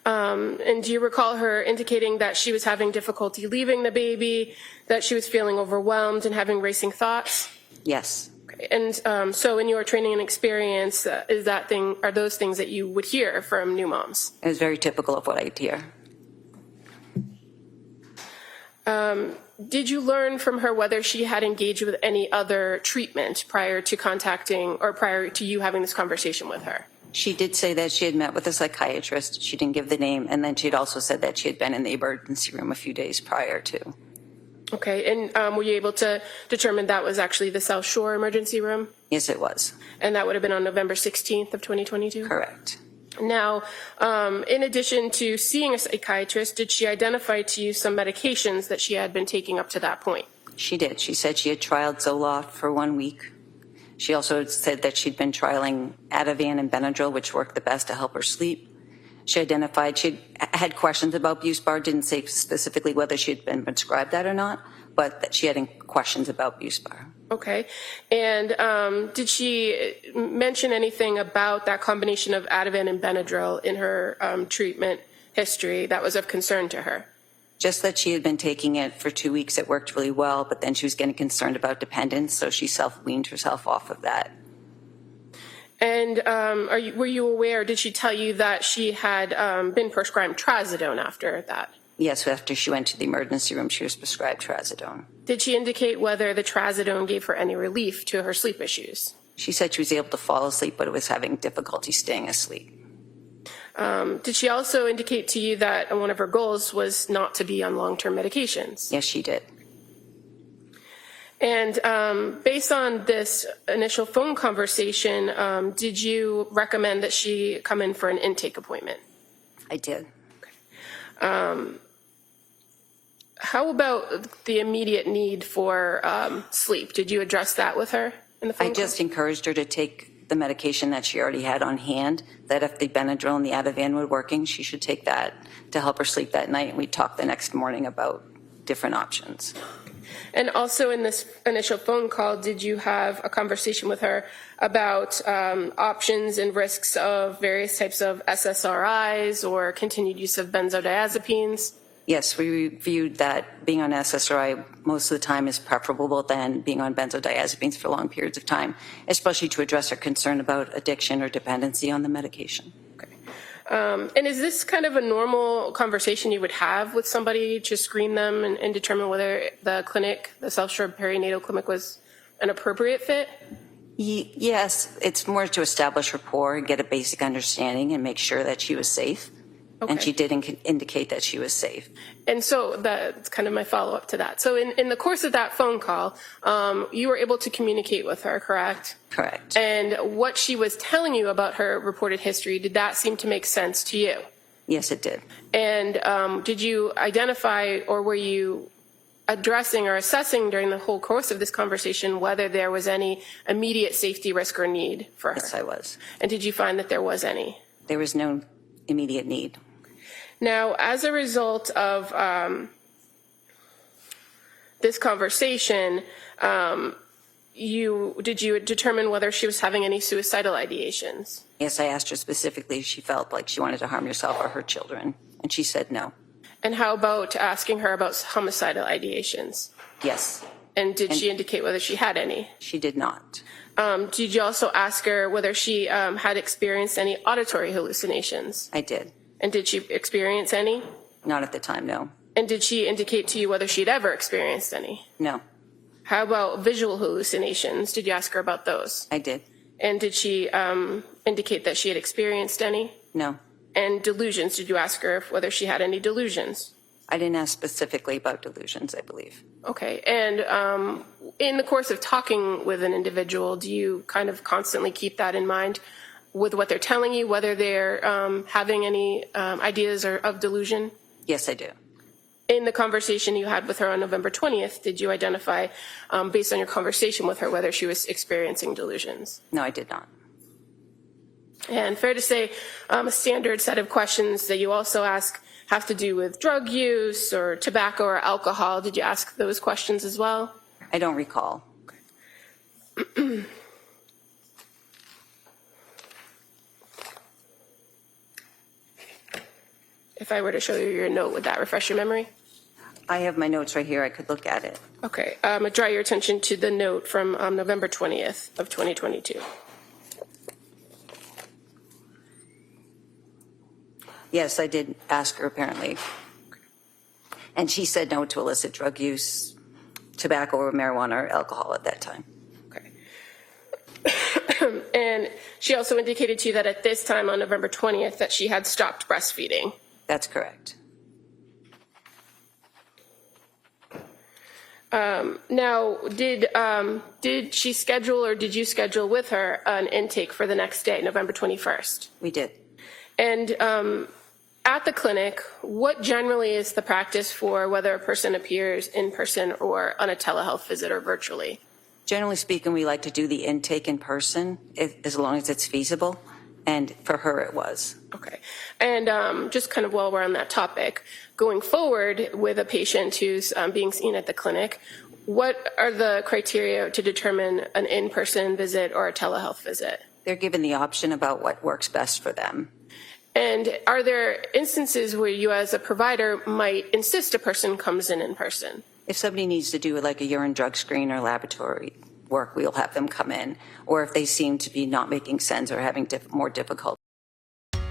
And do you recall her indicating that she was having difficulty leaving the baby, that she was feeling overwhelmed and having racing thoughts? Yes. Okay. And so in your training and experience, are those things that you would hear from new moms? It was very typical of what I'd hear. Did you learn from her whether she had engaged with any other treatment prior to contacting or prior to you having this conversation with her? She did say that she had met with a psychiatrist. She didn't give the name. And then she had also said that she had been in the emergency room a few days prior to. Okay. And were you able to determine that was actually the South Shore emergency room? Yes, it was. And that would have been on November 16th of 2022? Correct. Now, in addition to seeing a psychiatrist, did she identify to you some medications that she had been taking up to that point? She did. She said she had trialed Zoloft for 1 week. She also said that she'd been trialing Ativan and Benadryl, which worked the best to help her sleep. She identified she had questions about Buspar, didn't say specifically whether she had been prescribed that or not, but that she had questions about Buspar. Okay. And did she mention anything about that combination of Ativan and Benadryl in her treatment history that was of concern to her? Just that she had been taking it for 2 weeks. It worked really well, but then she was getting concerned about dependence, so she self-weaned herself off of that. And were you aware, did she tell you that she had been prescribed trazodone after that? Yes, after she went to the emergency room, she was prescribed trazodone. Did she indicate whether the trazodone gave her any relief to her sleep issues? She said she was able to fall asleep, but it was having difficulty staying asleep. Did she also indicate to you that one of her goals was not to be on long-term medications? Yes, she did. And based on this initial phone conversation, did you recommend that she come in for an intake appointment? I did. How about the immediate need for sleep? Did you address that with her in the phone I just encouraged her to take the medication that she already had on hand, that if the Benadryl and the Ativan were working, she should take that to help her sleep that night. And we talked the next morning about different options. And also in this initial phone call, did you have a conversation with her about options and risks of various types of SSRIs or continued use of benzodiazepines? Yes, we reviewed that being on SSRI most of the time is preferable than being on benzodiazepines for long periods of time, especially to address her concern about addiction or dependency on the medication. Okay. And is this kind of a normal conversation you would have with somebody to screen them and determine whether the clinic, the South Shore Perinatal Clinic, was an appropriate fit? Yes, it's more to establish rapport and get a basic understanding and make sure that she was safe. Okay. And she did indicate that she was safe. And so that's kind of my follow-up to that. So in the course of that phone call, you were able to communicate with her, correct? Correct. And what she was telling you about her reported history, did that seem to make sense to you? Yes, it did. And did you identify, or were you addressing or assessing during the whole course of this conversation whether there was any immediate safety risk or need for her? Yes, I was. And did you find that there was any? There was no immediate need. Now, as a result of this conversation, did you determine whether she was having any suicidal ideations? Yes, I asked her specifically if she felt like she wanted to harm herself or her children, and she said no. And how about asking her about homicidal ideations? Yes, And did she indicate whether she had any? she did not. Did you also ask her whether she had experienced any auditory hallucinations? I did. And did she experience any? Not at the time, no. And did she indicate to you whether she'd ever experienced any? No, How about visual hallucinations? Did you ask her about those? I did. And did she indicate that she had experienced any? No. And delusions, did you ask her whether she had any delusions? I didn't ask specifically about delusions, I believe. Okay. And in the course of talking with an individual, do you kind of constantly keep that in mind with what they're telling you, whether they're having any ideas or of delusion? Yes, I do. In the conversation you had with her on November 20th, did you identify, based on your conversation with her, whether she was experiencing delusions? No, I did not. And fair to say, a standard set of questions that you also ask have to do with drug use or tobacco or alcohol. Did you ask those questions as well? I don't recall. If I were to show you your note, would that refresh your memory? I have my notes right here. I could look at it. Okay. I draw your attention to the note from November 20th of 2022. Yes, I did ask her apparently. And she said no to illicit drug use, tobacco or marijuana or alcohol at that time. Okay. And she also indicated to you that at this time on November 20th that she had stopped breastfeeding. That's correct. Now, did she schedule or did you schedule with her an intake for the next day, November 21st? We did. And at the clinic, what generally is the practice for whether a person appears in person or on a telehealth visit or virtually? Generally speaking, we like to do the intake in person as long as it's feasible. And for her, it was. Okay. And just kind of while we're on that topic, going forward with a patient who's being seen at the clinic, what are the criteria to determine an in-person visit or a telehealth visit? They're given the option about what works best for them. And are there instances where you as a provider might insist a person comes in person? If somebody needs to do like a urine drug screen or laboratory work, we'll have them come in. Or if they seem to be not making sense or having more difficulty.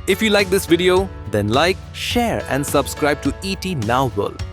If you like this video, then like, share and subscribe to ET Now World.